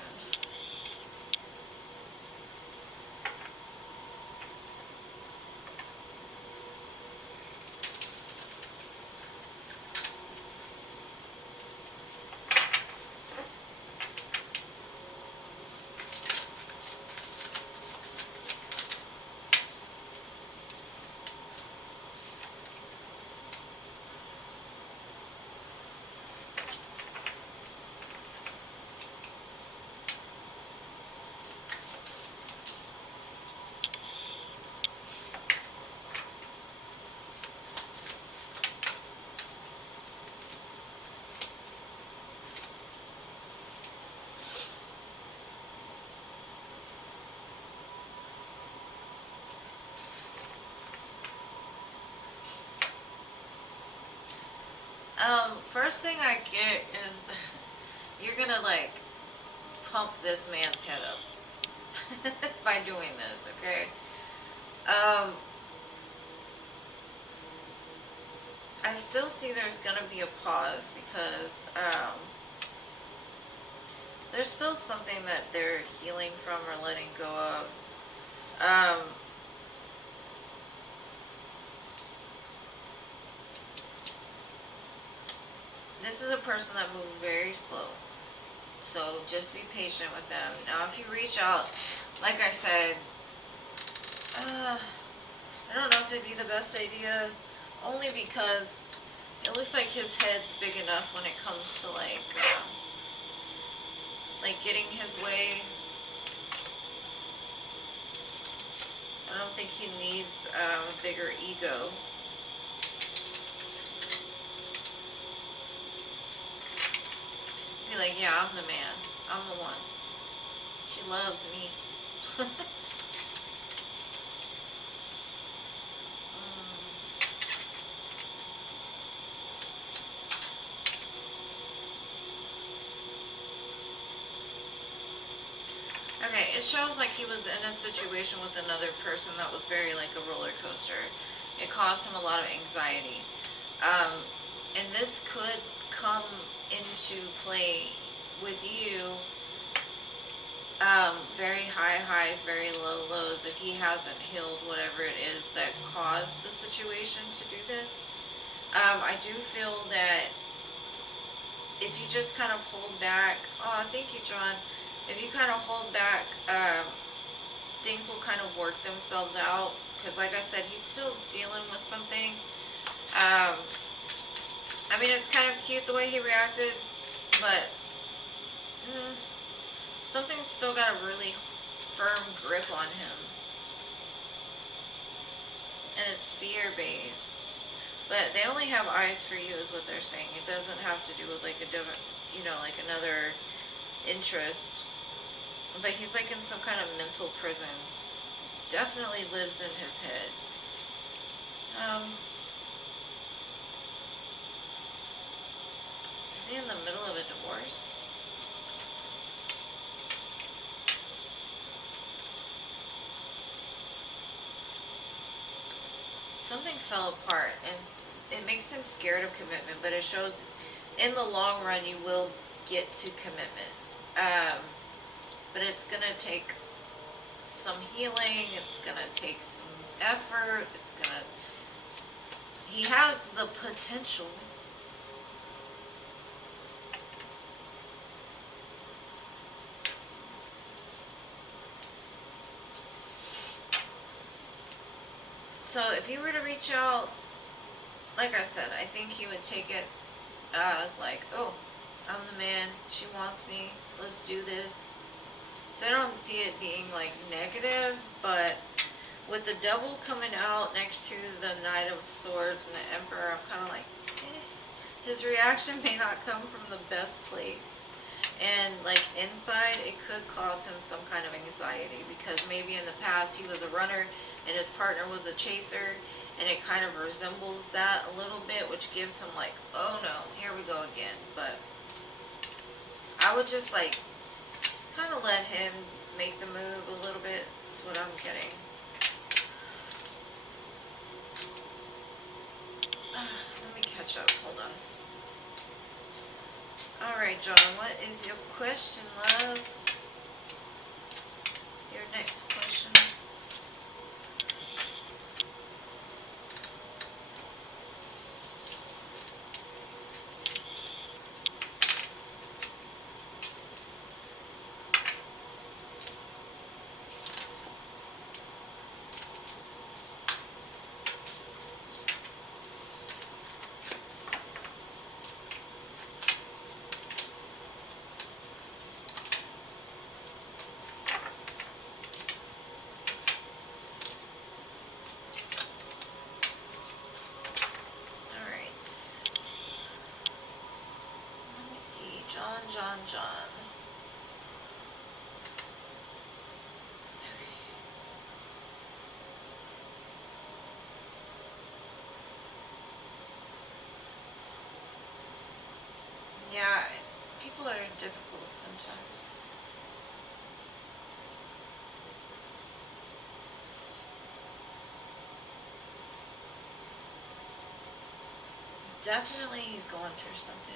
First thing I get is you're gonna like pump this man's head up by doing this, okay? I still see there's gonna be a pause because there's still something that they're healing from or letting go of. This is a person that moves very slow, so just be patient with them. Now if you reach out, like I said, I don't know if it'd be the best idea, only because it looks like his head's big enough when it comes to like getting his way. I don't think he needs a bigger ego. Be like, yeah, I'm the man. I'm the one. She loves me. Okay, it shows like he was in a situation with another person that was very like a roller coaster. It caused him a lot of anxiety. And this could come into play with you. Very high highs, very low lows, if he hasn't healed whatever it is that caused the situation to do this. I do feel that if you just kind of hold back, oh, thank you, John. If you kind of hold back, things will kind of work themselves out. Because like I said, he's still dealing with something. I mean, it's kind of cute the way he reacted, but something's still got a really firm grip on him. And it's fear-based. But they only have eyes for you is what they're saying. It doesn't have to do with like a different, like another interest. But he's like in some kind of mental prison. Definitely lives in his head. Is he in the middle of a divorce? Something fell apart, and it makes him scared of commitment, but it shows in the long run you will get to commitment. But it's going to take some healing, it's going to take some effort, he has the potential. So if he were to reach out, like I said, I think he would take it as like, oh, I'm the man, she wants me, let's do this. So I don't see it being like negative, but with the Devil coming out next to the Knight of Swords and the Emperor, I'm kind of like, his reaction may not come from the best place. And like inside, it could cause him some kind of anxiety, because maybe in the past he was a runner and his partner was a chaser, and it kind of resembles that a little bit, which gives him like, oh no, here we go again. But would just like, just kind of let him make the move a little bit, is what I'm getting. Let me catch up, hold on. Alright, John, what is your question, love? Your next question. John. Yeah, people are difficult sometimes. Definitely he's going through something.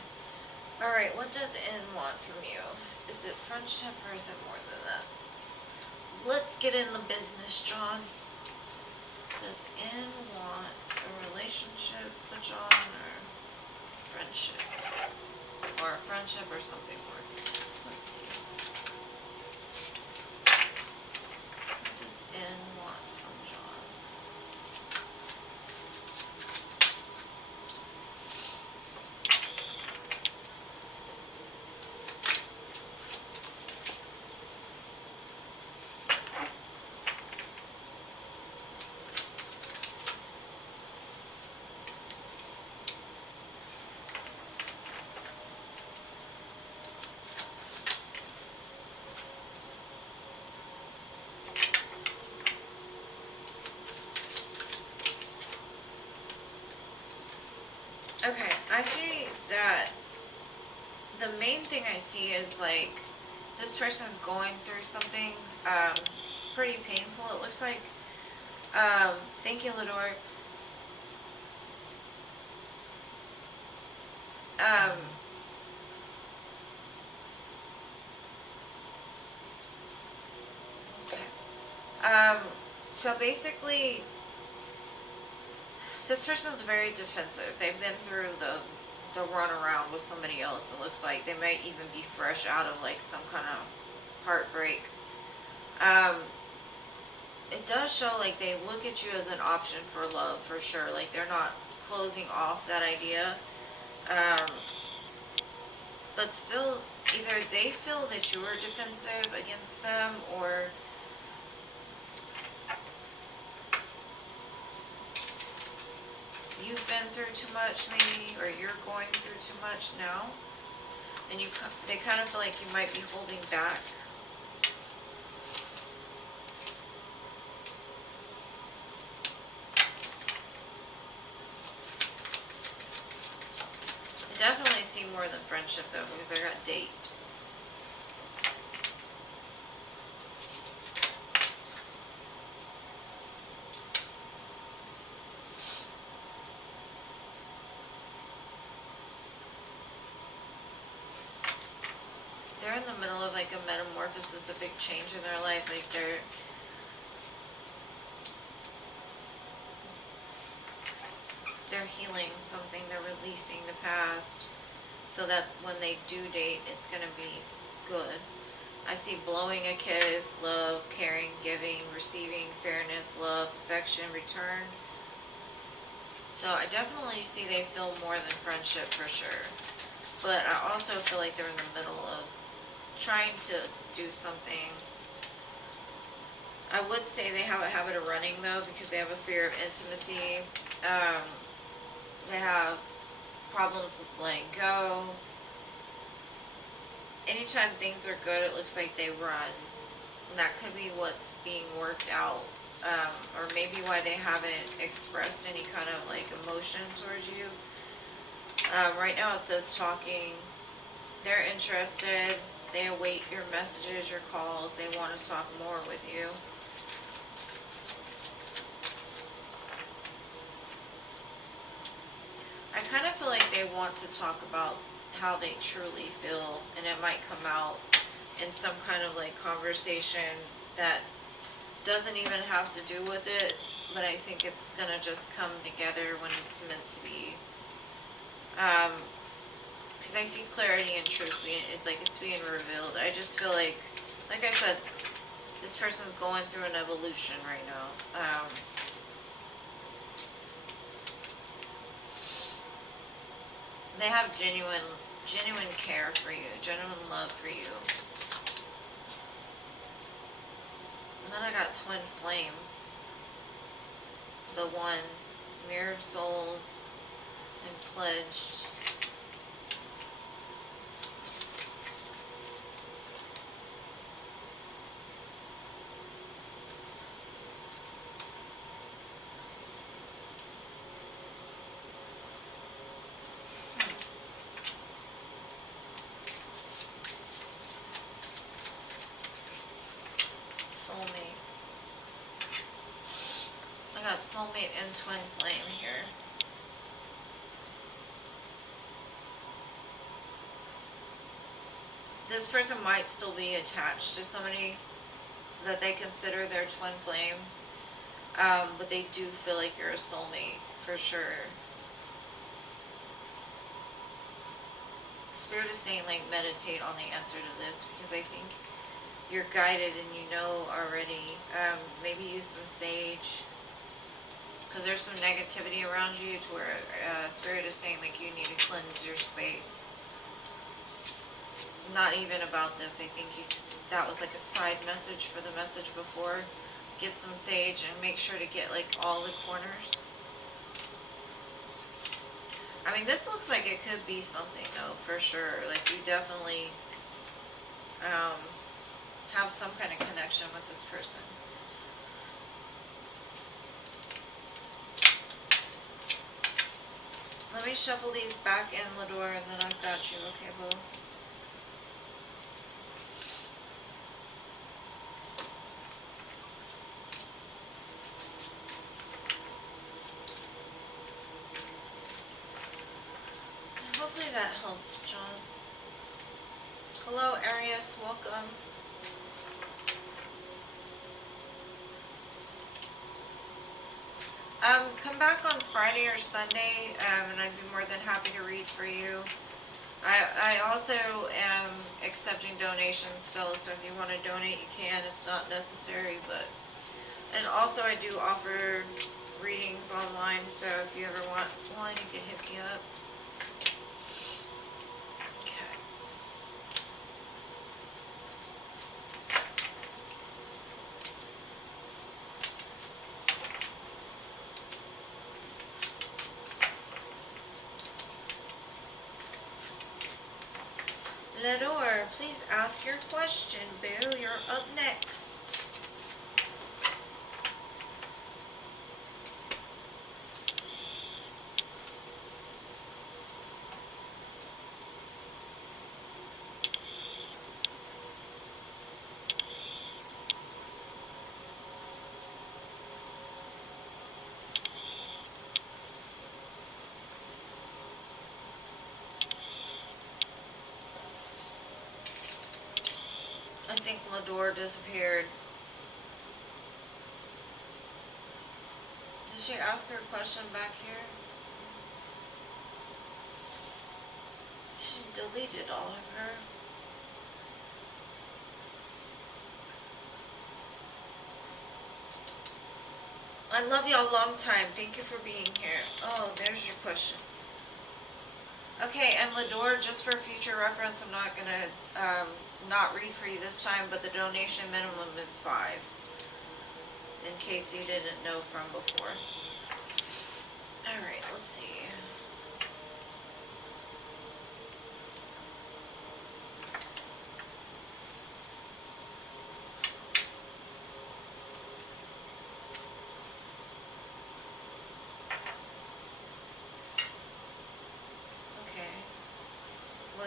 Alright, what does N want from you? Is it friendship or is it more than that? Let's get in the business, John. Does N want a relationship with John or friendship? Or friendship or something more? Let's see. What does N want from John? Okay, I see that the main thing I see is like this person's going through something pretty painful, it looks like. Thank you, Lador. Okay. So basically, this person's very defensive. They've been through the run around with somebody else. It looks like they might even be fresh out of like some kind of heartbreak. It does show like they look at you as an option for love for sure. Like they're not closing off that idea. But still, either they feel that you're defensive against them, or you've been through too much maybe, or you're going through too much now, and they kind of feel like you might be holding back. I definitely see more than friendship though, because I got date. They're in the middle of like a metamorphosis, a big change in their life. Like they're healing something, they're releasing the past, so that when they do date, it's gonna be good. I see blowing a kiss, love, caring, giving, receiving, fairness, love, affection, return. So I definitely see they feel more than friendship for sure. But I also feel like they're in the middle of trying to do something. I would say they have a habit of running though, because they have a fear of intimacy. They have problems with letting go. Anytime things are good, it looks like they run. And that could be what's being worked out. Or maybe why they haven't expressed any kind of like emotion towards you. Right now it says talking. They're interested. They await your messages, your calls. They want to talk more with you. I kind of feel like they want to talk about how they truly feel, and it might come out in some kind of like conversation that doesn't even have to do with it, but I think it's gonna just come together when it's meant to be. Because I see clarity and truth being, it's like it's being revealed. I just feel like I said, this person's going through an evolution right now. They have genuine care for you, genuine love for you. And then I got Twin Flame. The one, Mirror of Souls, and Pledged. Soulmate. I got Soulmate and Twin Flame here. This person might still be attached to somebody that they consider their twin flame, but they do feel like you're a soulmate for sure. Spirit is saying like meditate on the answer to this, because I think you're guided and you know already. Maybe use some sage, because there's some negativity around you to where Spirit is saying like you need to cleanse your space. Not even about this. I think that was like a side message for the message before. Get some sage and make sure to get like all the corners. I mean, this looks like it could be something though, for sure. Like you definitely have some kind of connection with this person. Let me shuffle these back in, Lador, and then I've got you, okay, boo? Hopefully that helps, John. Hello, Arius. Welcome. Come back on Friday or Sunday, and I'd be more than happy to read for you. I also am accepting donations still, so if you want to donate, you can. It's not necessary, but... And also, I do offer readings online, so if you ever want one, you can hit me up. Lador, please ask your question, boo. You're up next. I think Lador disappeared. Did she ask her question back here? She deleted all of her. I love y'all long time. Thank you for being here. Oh, there's your question. Okay, and Lador, just for future reference, I'm not going to not read for you this time, but the donation minimum is 5. In case you didn't know from before. Alright, let's see.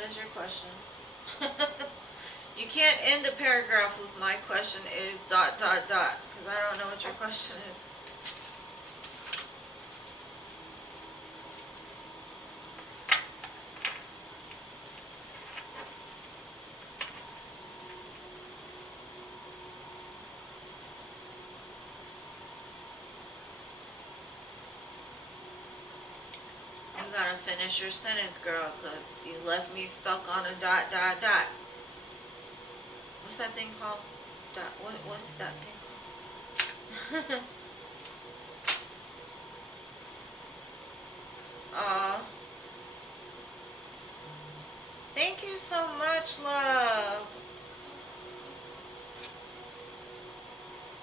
is your question? You can't end a paragraph with my question is ... because I don't know what your question is. You gotta finish your sentence, girl, because you left me stuck on a ... What's that thing called? What's that thing called? Aw. Thank you so much, love.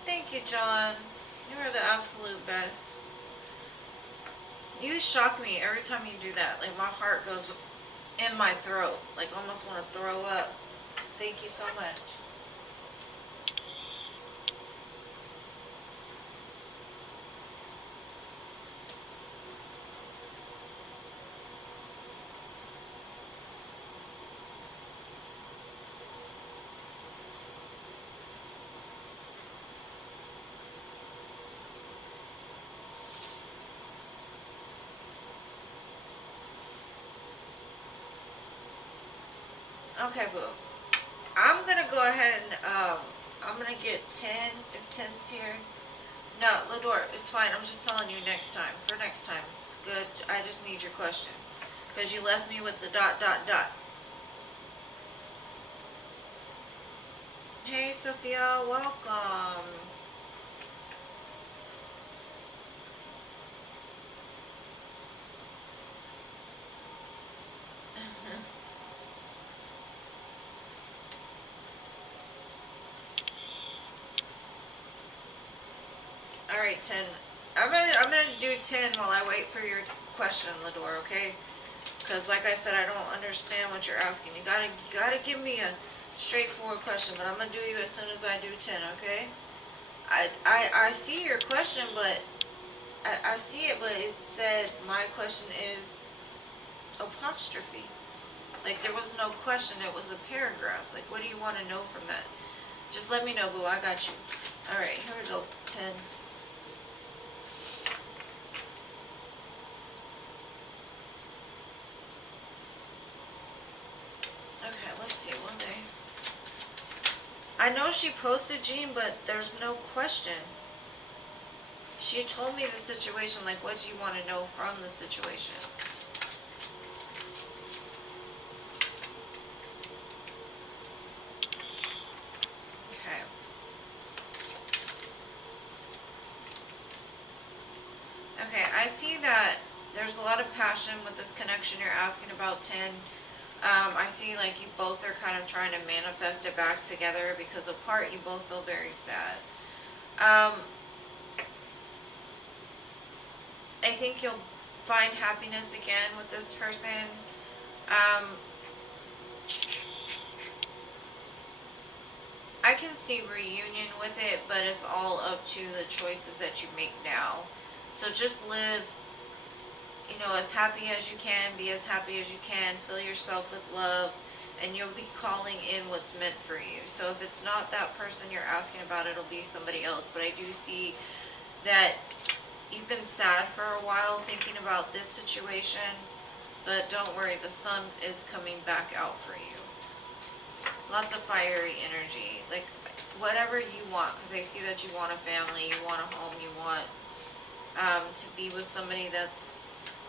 Thank you, John. You are the absolute best. You shock me every time you do that. Like, my heart goes in my throat. Like, almost want to throw up. Thank you so much. Okay, boo. I'm gonna go ahead and, I'm gonna get 10, if 10's here. No, Lador, it's fine. I'm just telling you next time. For next time. It's good. I just need your question. Because you left me with the ... Hey, Sophia. Welcome. Alright, 10. I'm gonna do 10 while I wait for your question, Lador, okay? Because like I said, I don't understand what you're asking. You gotta give me a straightforward question, but I'm gonna do you as soon as I do 10, okay? I see your question, but I see it, but it said my question is apostrophe. Like, there was no question, it was a paragraph. Like, what do you want to know from that? Just let me know, boo. I got you. Alright, here we go. 10. Okay, let's see. One day. I know she posted, Jean, but there's no question. She told me the situation, like, what do you want to know from the situation? Okay. Okay, I see that there's a lot of passion with this connection you're asking about, 10. I see like you both are kind of trying to manifest it back together because apart you both feel very sad. I think you'll find happiness again with this person. I can see reunion with it, but it's all up to the choices that you make now. So just live, you know, as happy as you can, be as happy as you can, fill yourself with love, and you'll be calling in what's meant for you. So if it's not that person you're asking about, it'll be somebody else. But I do see that you've been sad for a while thinking about this situation, but don't worry, the sun is coming back out for you. Lots of fiery energy, like whatever you want, because I see that you want a family, you want a home, you want to be with somebody that's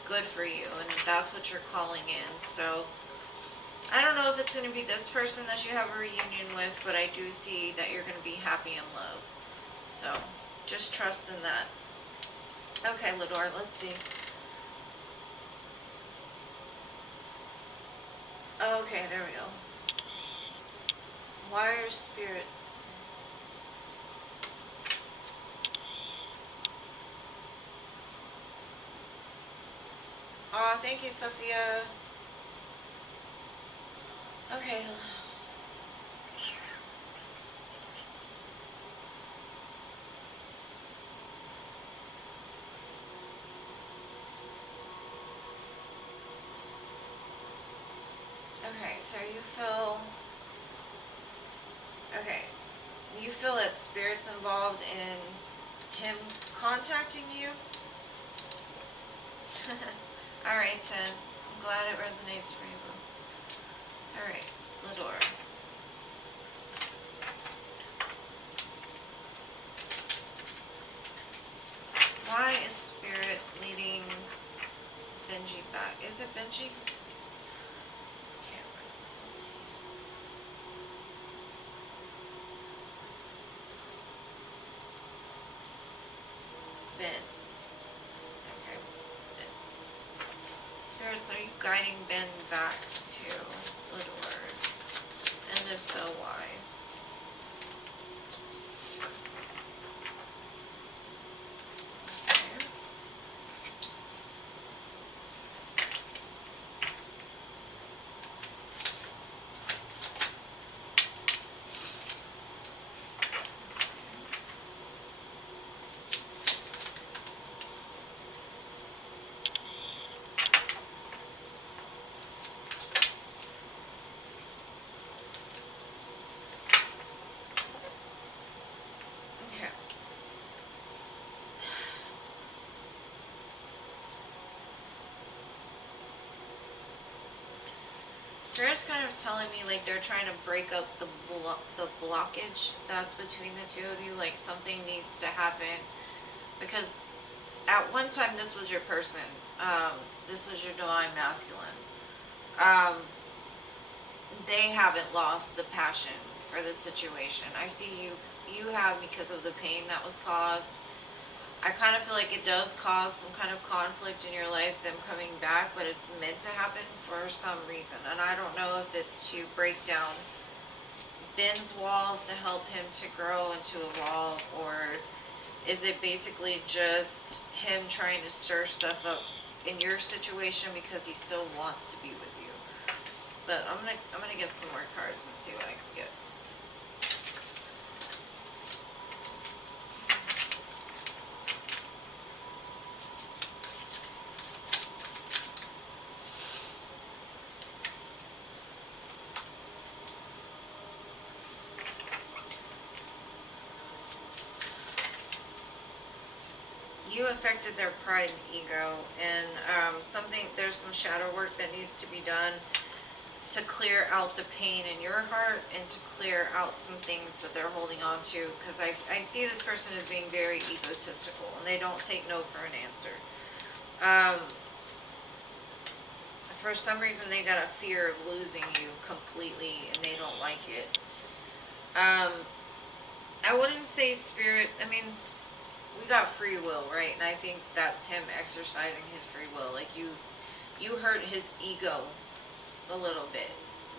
good for you, and that's what you're calling in. So I don't know if it's going to be this person that you have a reunion with, but I do see that you're going to be happy in love. So just trust in that. Okay, Lador, let's see. Okay, there we go. Wire spirit. Aw, thank you, Sophia. Okay. Okay. Okay, so you feel, okay, you feel that Spirit's involved in him contacting you? Alright, Sin. I'm glad it resonates for you. Alright, Ladora. Why is Spirit leading Benji back? Is it Benji? Can't remember. Let's see. Ben. Okay. Ben. Spirits, are you guiding Ben back to Lador? And if so, why? Spirit's kind of telling me like they're trying to break up the blockage that's between the two of you. Like something needs to happen because at one time this was your person. This was your divine masculine. They haven't lost the passion for the situation. I see you have because of the pain that was caused. I kind of feel like it does cause some kind of conflict in your life, them coming back, but it's meant to happen for some reason. And I don't know if it's to break down Ben's walls to help him to grow and to evolve, or is it basically just him trying to stir stuff up in your situation because he still wants to be with you? But I'm gonna get some more cards and see what I can get. You affected their pride and ego, and there's some shadow work that needs to be done to clear out the pain in your heart and to clear out some things that they're holding on to, because I see this person as being very egotistical and they don't take no for an answer. For some reason they got a fear of losing you completely and they don't like it. I wouldn't say Spirit, I mean, we got free will, right? And I think that's him exercising his free will. Like you hurt his ego a little bit,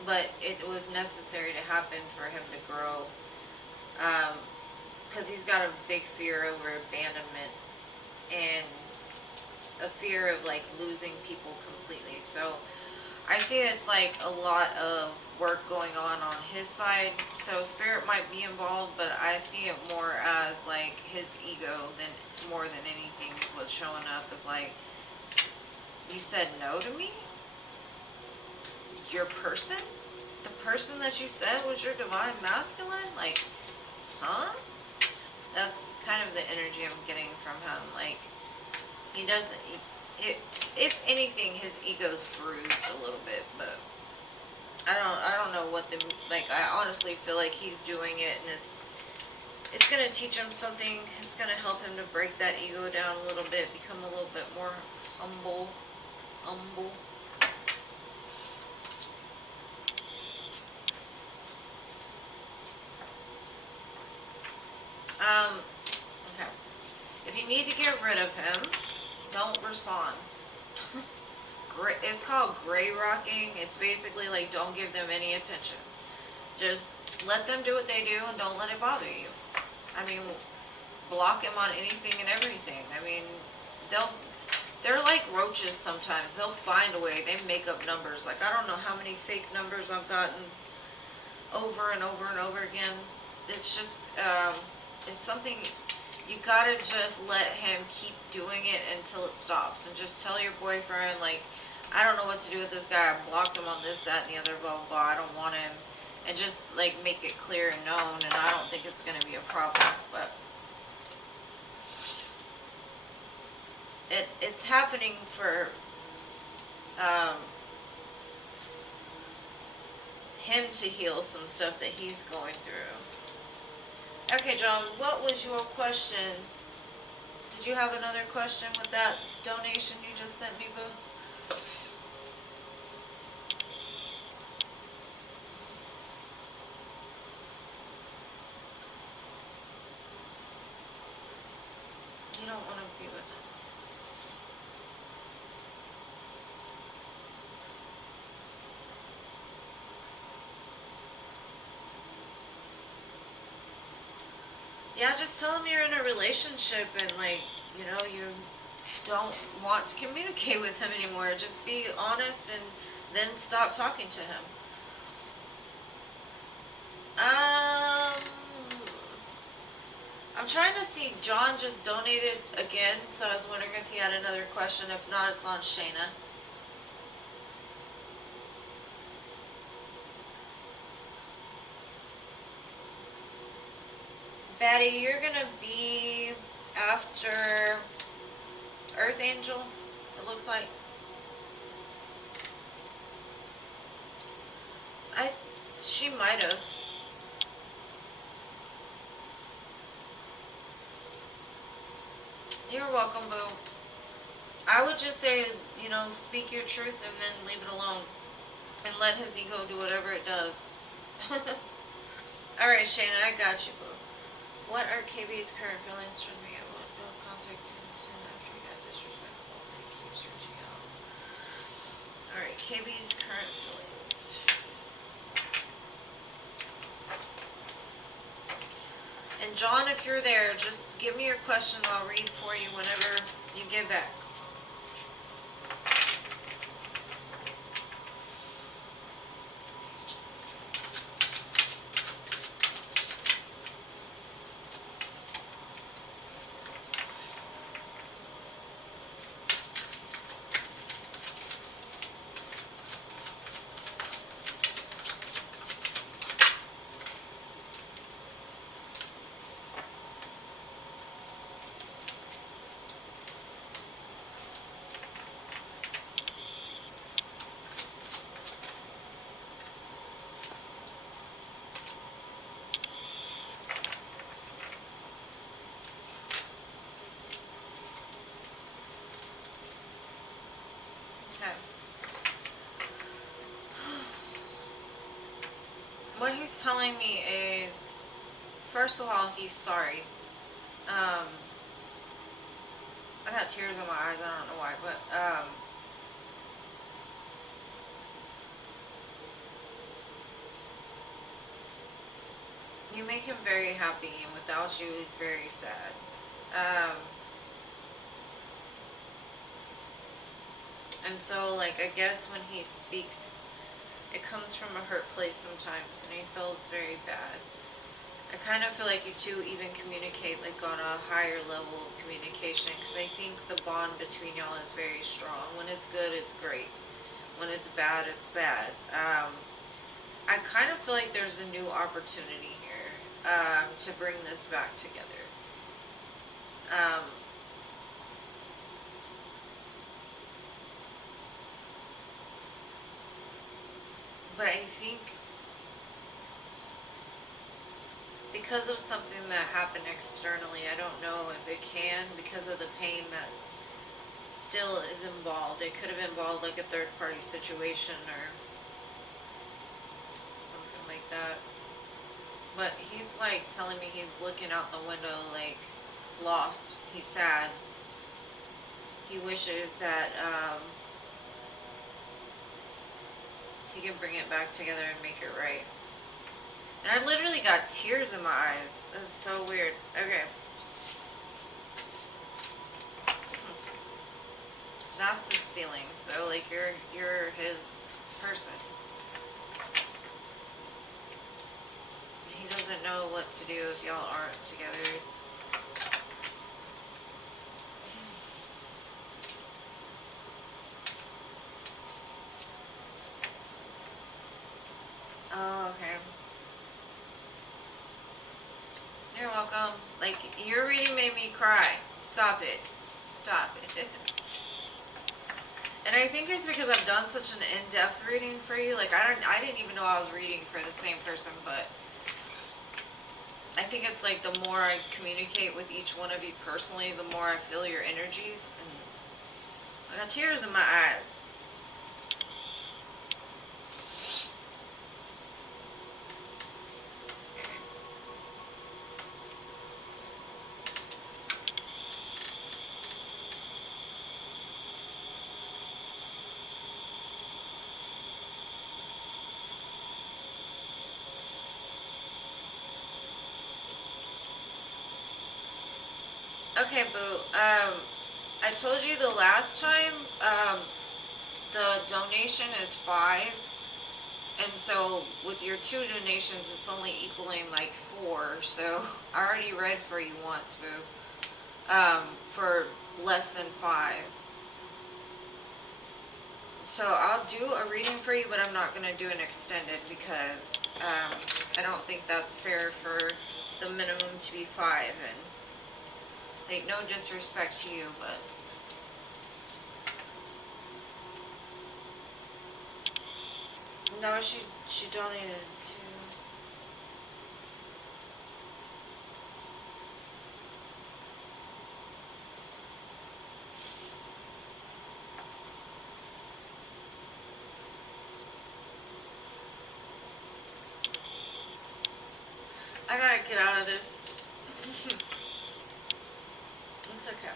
but it was necessary to happen for him to grow, because he's got a big fear over abandonment and a fear of like losing people completely. So I see it's like a lot of work going on his side. So Spirit might be involved, but I see it more as like his ego than more than anything is what's showing up. Is like, you said no to me? Your person? The person that you said was your divine masculine? Like, huh? That's kind of the energy I'm getting from him. Like, he doesn't, if anything, his ego's bruised a little bit, but I don't know what like, I honestly feel like he's doing it, and it's going to teach him something. It's going to help him to break that ego down a little bit, become a little bit more humble. Okay. If you need to get rid of him, don't respond. It's called gray rocking. It's basically like, don't give them any attention. Just let them do what they do and don't let it bother you. I mean, block them on anything and everything. I mean, they're like roaches sometimes. They'll find a way. They make up numbers. Like, I don't know how many fake numbers I've gotten over and over and over again. It's just, it's something, you gotta just let him keep doing it until it stops. And just tell your boyfriend, like, I don't know what to do with this guy. I blocked him on this, that, and the other, blah, blah, blah. I don't want him. And just, like, make it clear and known, and I don't think it's going to be a problem, but it's happening for him to heal some stuff that he's going through. Okay, John, what was your question? Did you have another question with that donation you just sent me, boo? You don't want to be with him. Yeah, just tell him you're in a relationship and, like, you know, you don't want to communicate with him anymore. Just be honest and then stop talking to him. I'm trying to see. John just donated again, so I was wondering if he had another question. If not, it's on Shayna. Batty, you're gonna be after Earth Angel, it looks like. She might have. You're welcome, boo. I would just say, you know, speak your truth and then leave it alone. And let his ego do whatever it does. Alright, Shayna, I got you, boo. What are KB's current feelings toward me? I want no contact him after he got disrespectful and he keeps reaching out. Alright, KB's current feelings. And John, if you're there, just give me your question. I'll read for you whenever you get back. What he's telling me is, first of all, he's sorry. I got tears in my eyes, I don't know why, but, you make him very happy, and without you, he's very sad. And so, like, I guess when he speaks, it comes from a hurt place sometimes, and he feels very bad. I kind of feel like you two even communicate, like, on a higher level of communication, because I think the bond between y'all is very strong. When it's good, it's great. When it's bad, it's bad. I kind of feel like there's a new opportunity here to bring this back together. But I think because of something that happened externally, I don't know if it can, because of the pain that still is involved. It could have involved like a third party situation or something like that. But he's like telling me he's looking out the window like lost. He's sad. He wishes that he can bring it back together and make it right. And I literally got tears in my eyes. That's so weird. Okay. That's his feelings. So like you're his person. He doesn't know what to do if y'all aren't together. Oh, okay. You're welcome. Like, your reading made me cry. Stop it. Stop it. And I think it's because I've done such an in-depth reading for you. Like, I didn't even know I was reading for the same person, but I think it's like the more I communicate with each one of you personally, the more I feel your energies. And I got tears in my eyes. Okay, boo. I told you the last time, the donation is 5. And so with your 2 donations, it's only equaling like 4. So I already read for you once, boo. For less than 5. So I'll do a reading for you, but I'm not going to do an extended because I don't think that's fair for the minimum to be 5. And like, no disrespect to you, but no, she donated to. I gotta get out of this. It's okay.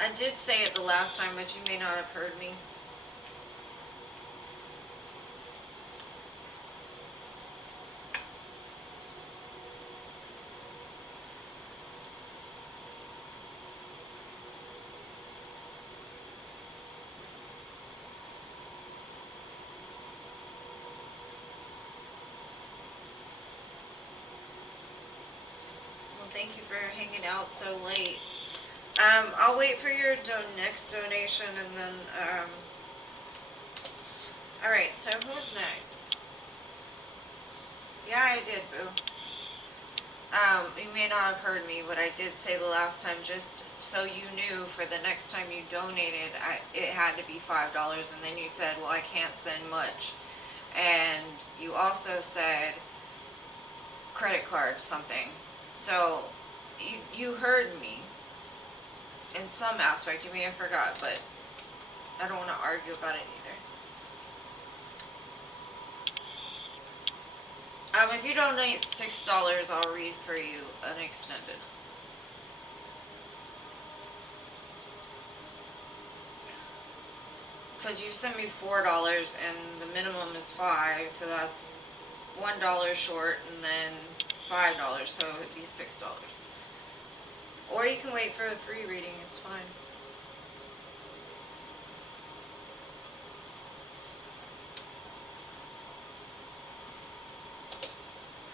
I did say it the last time, but you may not have heard me. Well, thank you for hanging out so late. I'll wait for your next donation and then, alright, so who's next? Yeah, I did, boo. You may not have heard me, but I did say the last time, just so you knew, for the next time you donated, it had to be $5, and then you said, well, I can't send much. And you also said credit card something. So, you heard me. In some aspect, you may have forgot, but I don't want to argue about it either. If you donate $6, I'll read for you an extended. Because you sent me $4 and the minimum is 5, so that's $1 short and then $5, so it'd be $6. Or you can wait for a free reading, it's fine.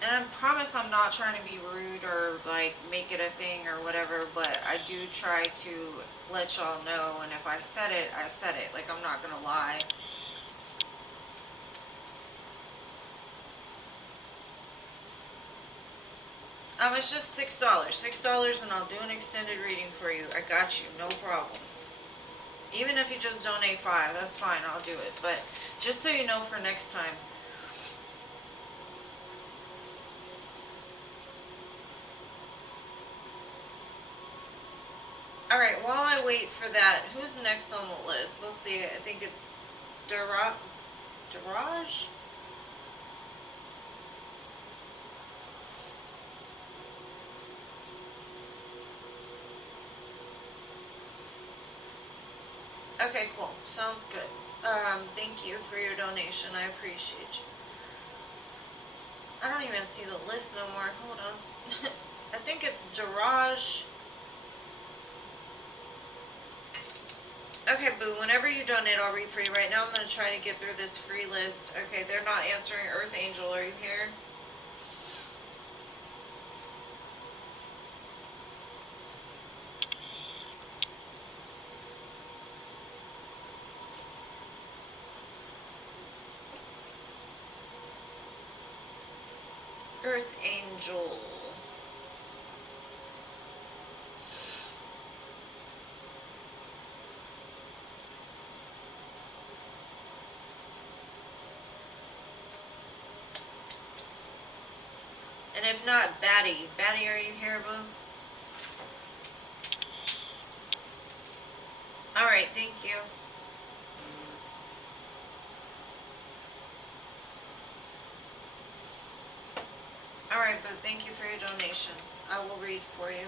And I promise I'm not trying to be rude or like make it a thing or whatever, but I do try to let y'all know, and if I said it, I said it. Like, I'm not gonna lie. It's just $6. $6 and I'll do an extended reading for you. I got you, no problem. Even if you just donate 5, that's fine, I'll do it. But just so you know for next time. Alright, while I wait for that, who's next on the list? Let's see, I think it's Daraj? Okay, cool. Sounds good. Thank you for your donation. I appreciate you. I don't even see the list no more. Hold on. I think it's Daraj. Okay, boo. Whenever you donate, I'll read for you. Right now, I'm going to try to get through this free list. Okay, they're not answering. Earth Angel, are you here? Earth Angel. And if not, Batty. Batty, are you here, boo? Alright, thank you. Alright, boo, thank you for your donation. I will read for you.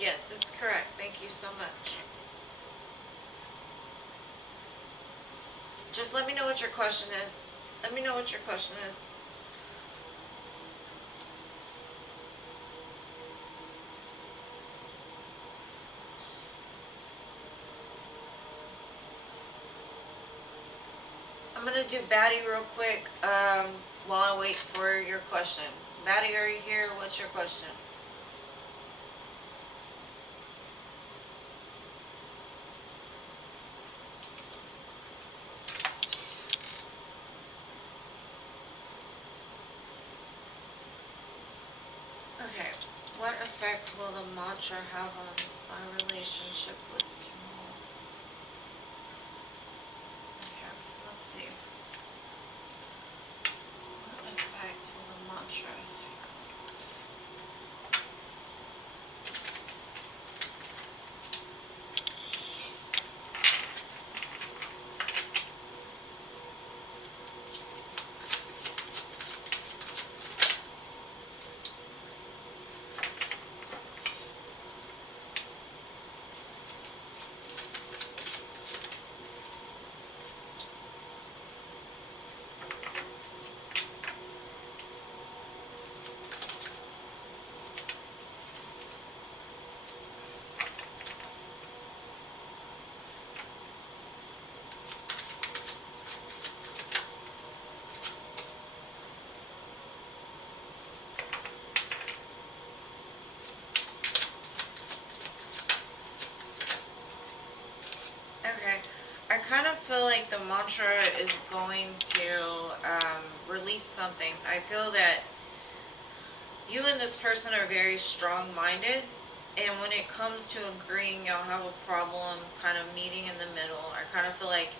Yes, it's correct. Thank you so much. Just let me know what your question is. Let me know what your question is. I'm going to do Batty real quick while I wait for your question. Batty, are you here? What's your question? Okay. What effect will the mantra have on my relationship with Jamal? Okay, let's see. What effect will the mantra have? Okay. I kind of feel like the mantra is going to release something. I feel that you and this person are very strong-minded, and when it comes to agreeing, y'all have a problem kind of meeting in the middle. I kind of feel like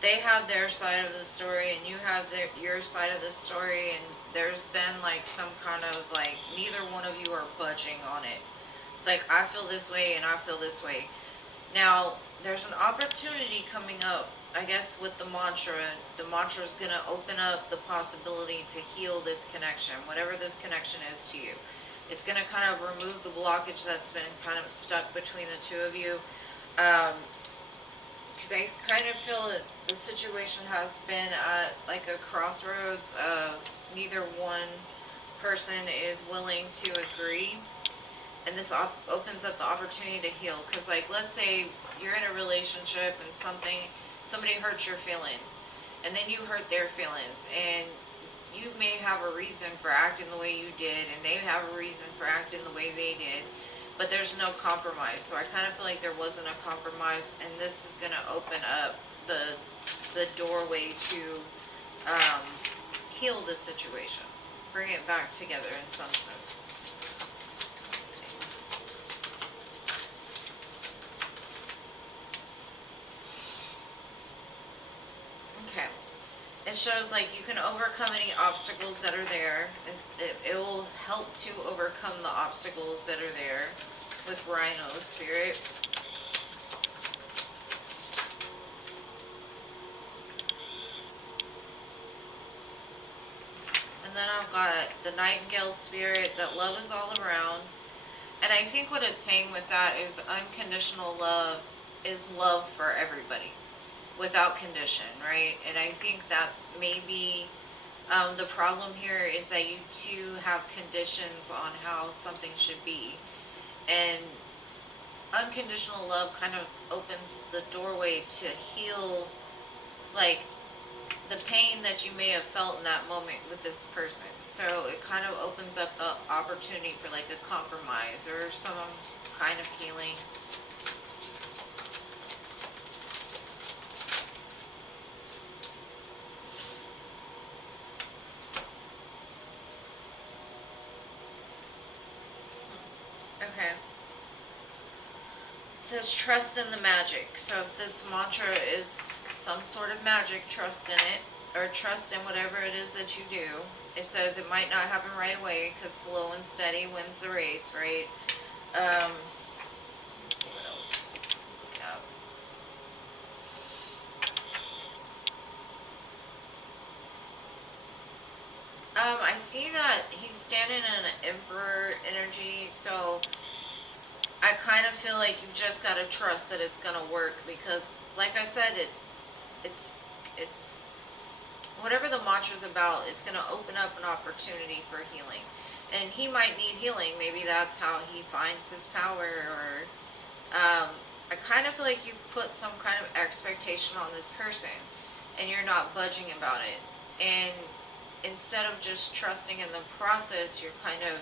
they have their side of the story and you have your side of the story, and there's been like some kind of like neither one of you are budging on it. It's like I feel this way and I feel this way. Now, there's an opportunity coming up, I guess, with the mantra. The mantra is going to open up the possibility to heal this connection, whatever this connection is to you. It's going to kind of remove the blockage that's been kind of stuck between the two of you. Because I kind of feel that the situation has been at like a crossroads of neither one person is willing to agree. And this opens up the opportunity to heal. Because, like, let's say you're in a relationship and somebody hurts your feelings, and then you hurt their feelings, and you may have a reason for acting the way you did, and they have a reason for acting the way they did, but there's no compromise. So I kind of feel like there wasn't a compromise, and this is going to open up the doorway to heal this situation, bring it back together in some sense. Okay. It shows like you can overcome any obstacles that are there. It will help to overcome the obstacles that are there with Rhino Spirit. And then I've got the Nightingale Spirit, that love is all around. And I think what it's saying with that is unconditional love is love for everybody, without condition, right? And I think that's maybe the problem here is that you two have conditions on how something should be. And unconditional love kind of opens the doorway to heal, like, the pain that you may have felt in that moment with this person. So it kind of opens up the opportunity for like a compromise or some kind of healing. says trust in the magic. So if this mantra is some sort of magic, trust in it, or trust in whatever it is that you do. It says it might not happen right away because slow and steady wins the race, right? Let's see what else. Look up. I see that he's standing in an emperor energy, so I kind of feel like you've just got to trust that it's gonna work because, like I said, it's whatever the mantra's about, it's gonna open up an opportunity for healing, and he might need healing. Maybe that's how he finds his power, or I kind of feel like you've put some kind of expectation on this person, and you're not budging about it, and instead of just trusting in the process, you're kind of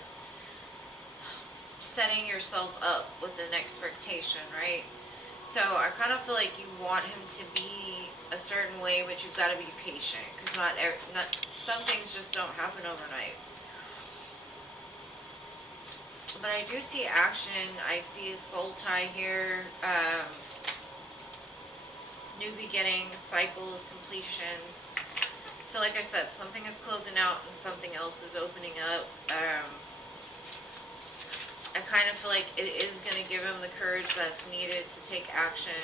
setting yourself up with an expectation, right? So I kind of feel like you want him to be a certain way, but you've got to be patient because not some things just don't happen overnight. But I do see action. I see a soul tie here. New beginnings, cycles, completions. So like I said, something is closing out and something else is opening up. I kind of feel like it is going to give him the courage that's needed to take action.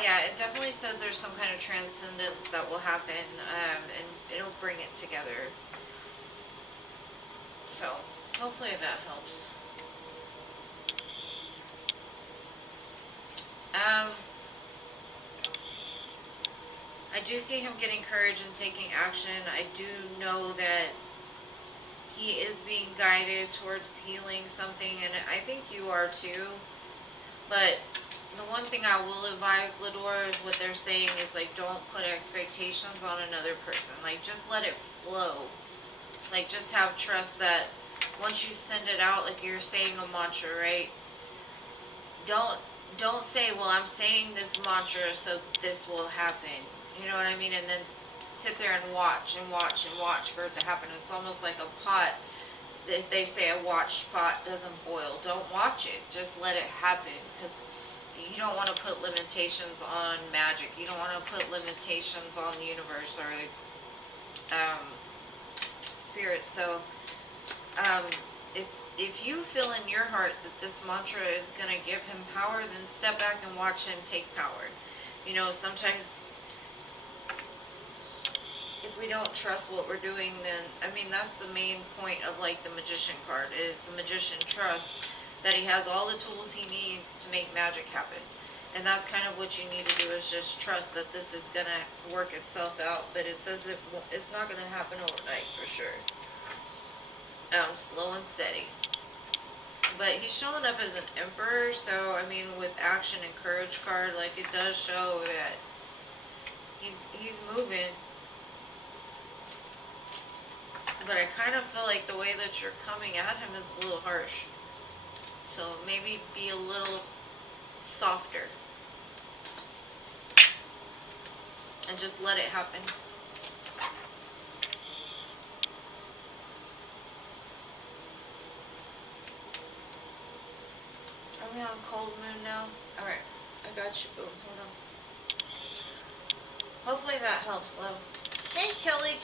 Yeah, it definitely says there's some kind of transcendence that will happen, and it'll bring it together. So, hopefully that helps. I do see him getting courage and taking action. I do know that he is being guided towards healing something, and I think you are too. But the one thing I will advise, Lidor, is what they're saying is, like, don't put expectations on another person. Like, just let it flow. Like, just have trust that once you send it out, like you're saying a mantra, right? Don't say, well, I'm saying this mantra, so this will happen. You know what I mean? And then sit there and watch and watch and watch for it to happen. It's almost like a pot. If they say a watched pot doesn't boil, don't watch it. Just let it happen, because you don't want to put limitations on magic. You don't want to put limitations on the universe or spirit. So if you feel in your heart that this mantra is going to give him power, then step back and watch him take power. You know, sometimes if we don't trust what we're doing, then, I mean, that's the main point of, like, the Magician card, is the Magician trusts that he has all the tools he needs to make magic happen. And that's kind of what you need to do, is just trust that this is going to work itself out. But it says it's not going to happen overnight, for sure. Slow and steady. But he's showing up as an emperor, so, I mean, with action and courage card, like, it does show that he's moving. But I kind of feel like the way that you're coming at him is a little harsh. So maybe be a little softer. And just let it happen. Are we on cold moon now? Alright, I got you. Oh, hold on. Hopefully that helps, love. Hey, Kelly.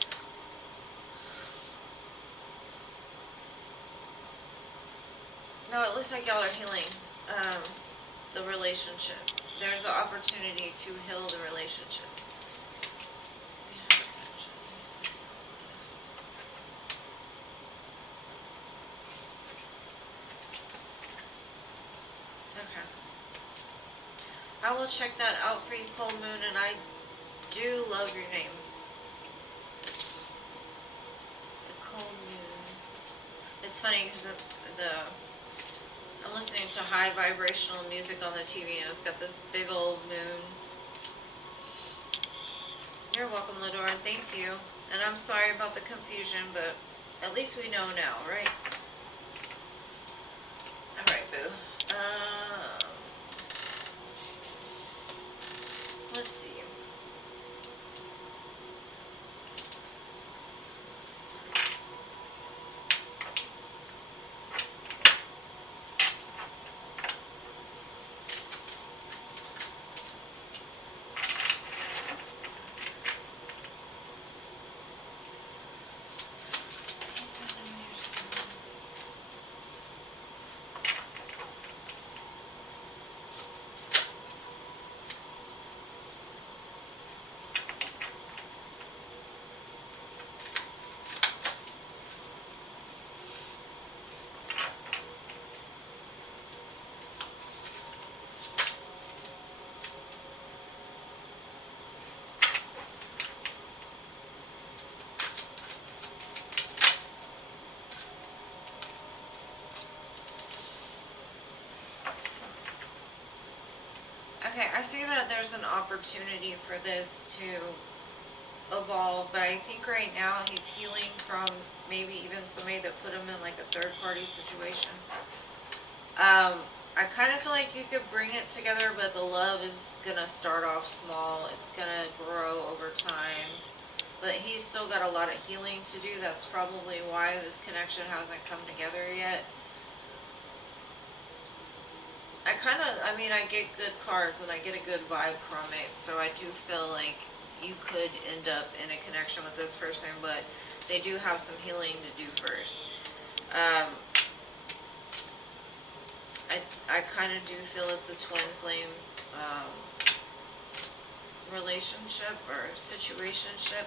No, it looks like y'all are healing the relationship. There's the opportunity to heal the relationship. Okay. I will check that out for you, Cold Moon, and I do love your name. The Cold Moon. It's funny because I'm listening to high vibrational music on the TV, and it's got this big old moon. You're welcome, Lidor, and thank you. And I'm sorry about the confusion, but at least we know now, right? Alright, boo. Let's see. Okay, I see that there's an opportunity for this to evolve, but I think right now he's healing from maybe even somebody that put him in like a third party situation. I kind of feel like you could bring it together, but the love is gonna start off small. It's gonna grow over time. But he's still got a lot of healing to do. That's probably why this connection hasn't come together yet. I mean, I get good cards and I get a good vibe from it. So I do feel like you could end up in a connection with this person, but they do have some healing to do first. I kind of do feel it's a twin flame relationship or situationship,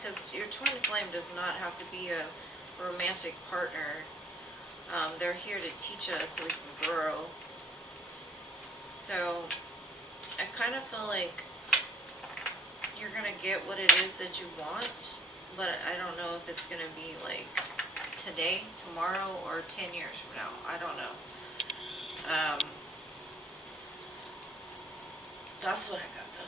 because your twin flame does not have to be a romantic partner. They're here to teach us so we can grow. So I kind of feel like you're going to get what it is that you want, but I don't know if it's going to be like today, tomorrow, or 10 years from now. I don't know. That's what I got though.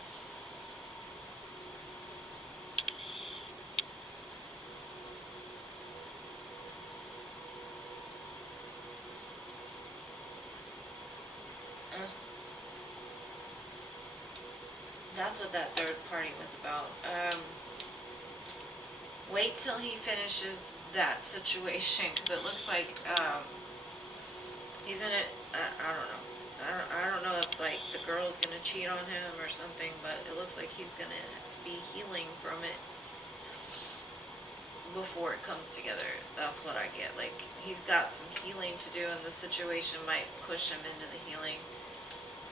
That's what that third party was about. Wait till he finishes that situation, because it looks like he's in it. I don't know. I don't know if like the girl's gonna cheat on him or something, but it looks like he's gonna be healing from it before it comes together. That's what I get. Like, he's got some healing to do, and the situation might push him into the healing.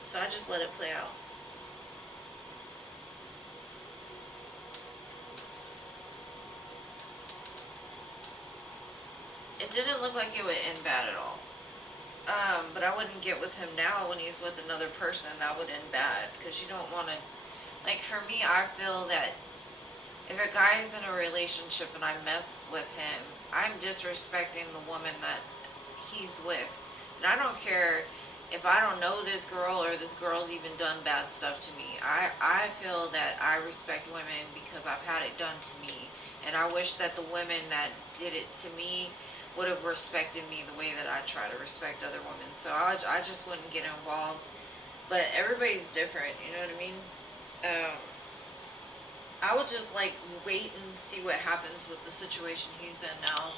So I just let it play out. It didn't look like it would end bad at all. But I wouldn't get with him now when he's with another person. That would end bad, because you don't want to, like, for me, I feel that if a guy is in a relationship and I mess with him, I'm disrespecting the woman that he's with. And I don't care if I don't know this girl or this girl's even done bad stuff to me. I feel that I respect women because I've had it done to me. And I wish that the women that did it to me would have respected me the way that I try to respect other women. So I just wouldn't get involved. But everybody's different, you know what I mean? I would just like wait and see what happens with the situation he's in now.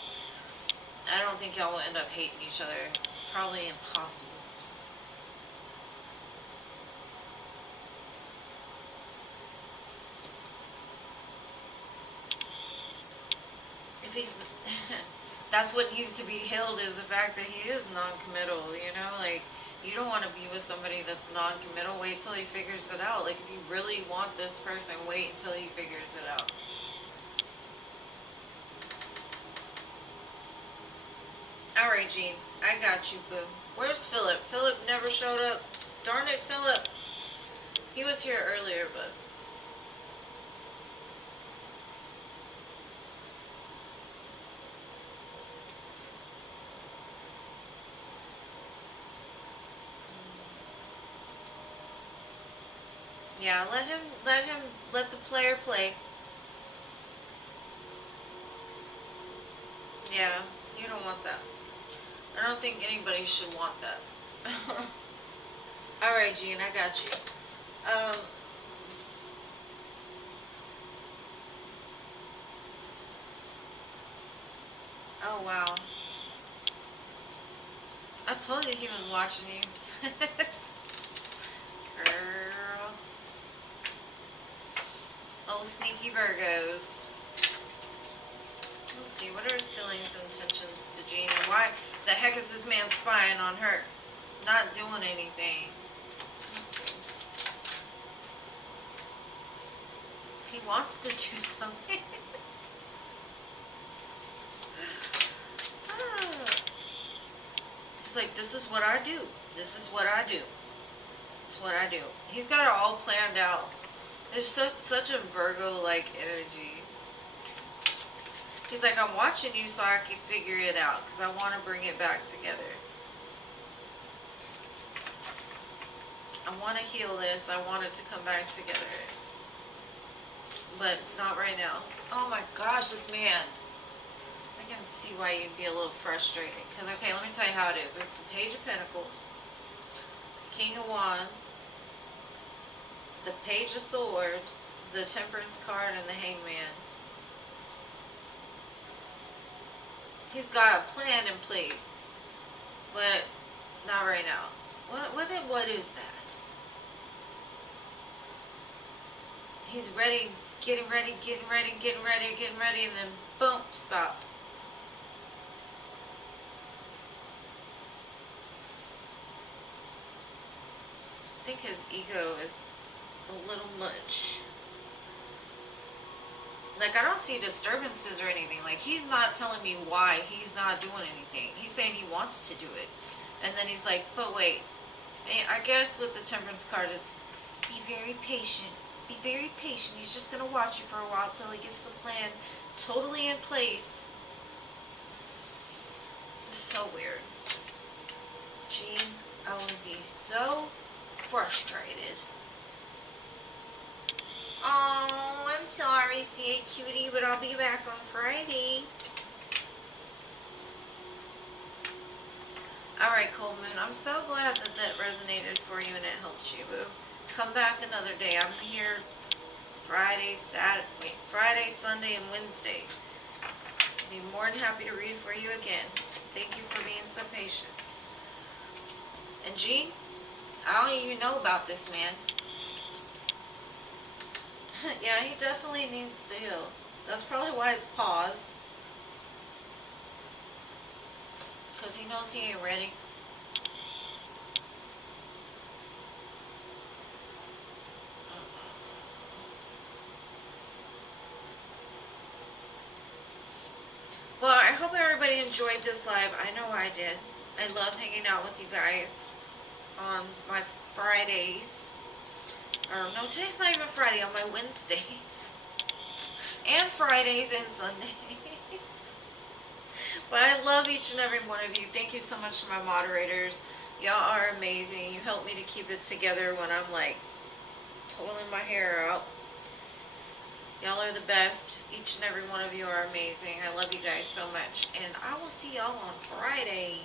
I don't think y'all will end up hating each other. It's probably impossible. If he's that's what needs to be healed, is the fact that he is non-committal, you know? Like, you don't want to be with somebody that's non-committal. Wait till he figures it out. Like, if you really want this person, wait until he figures it out. Alright, Gene. I got you, boo. Where's Philip? Philip never showed up. Darn it, Philip. He was here earlier, but... yeah, let the player play. Yeah, you don't want that. I don't think anybody should want that. Alright, Gene, I got you. Oh, wow. I told you he was watching you. Girl. Oh, sneaky Virgos. Let's see, what are his feelings and intentions to Jean? And why the heck is this man spying on her? Not doing anything. Let's see. He wants to do something. He's like, this is what I do. This is what I do. It's what I do. He's got it all planned out. There's such a Virgo-like energy. He's like, I'm watching you so I can figure it out, because I want to bring it back together. I want to heal this. I want it to come back together. But not right now. Oh my gosh, this man. I can see why you'd be a little frustrated. Because, okay, let me tell you how it is. It's the Page of Pentacles, the King of Wands, the Page of Swords, the Temperance card, and the Hangman. He's got a plan in place, but not right now. What is that? He's ready, getting ready, and then boom, stop. I think his ego is a little much. Like, I don't see disturbances or anything. Like, he's not telling me why he's not doing anything. He's saying he wants to do it. And then he's like, but wait. And I guess with the Temperance card, it's be very patient. Be very patient. He's just going to watch you for a while till he gets the plan totally in place. It's so weird. Gene, I would be so frustrated. Oh, I'm sorry, CA Cutie, but I'll be back on Friday. Alright, Cold Moon, I'm so glad that that resonated for you and it helped you, boo. Come back another day. I'm here Friday, Sunday, and Wednesday. I'll be more than happy to read for you again. Thank you for being so patient. And Gene, I don't even know about this man. Yeah, he definitely needs to heal. That's probably why it's paused. Because he knows he ain't ready. Well, I hope everybody enjoyed this live. I know I did. I love hanging out with you guys on my Fridays. Or, no, today's not even Friday, on my Wednesdays. And Fridays and Sundays. But I love each and every one of you. Thank you so much to my moderators. Y'all are amazing. You help me to keep it together when I'm like pulling my hair out. Y'all are the best. Each and every one of you are amazing. I love you guys so much. And I will see y'all on Friday.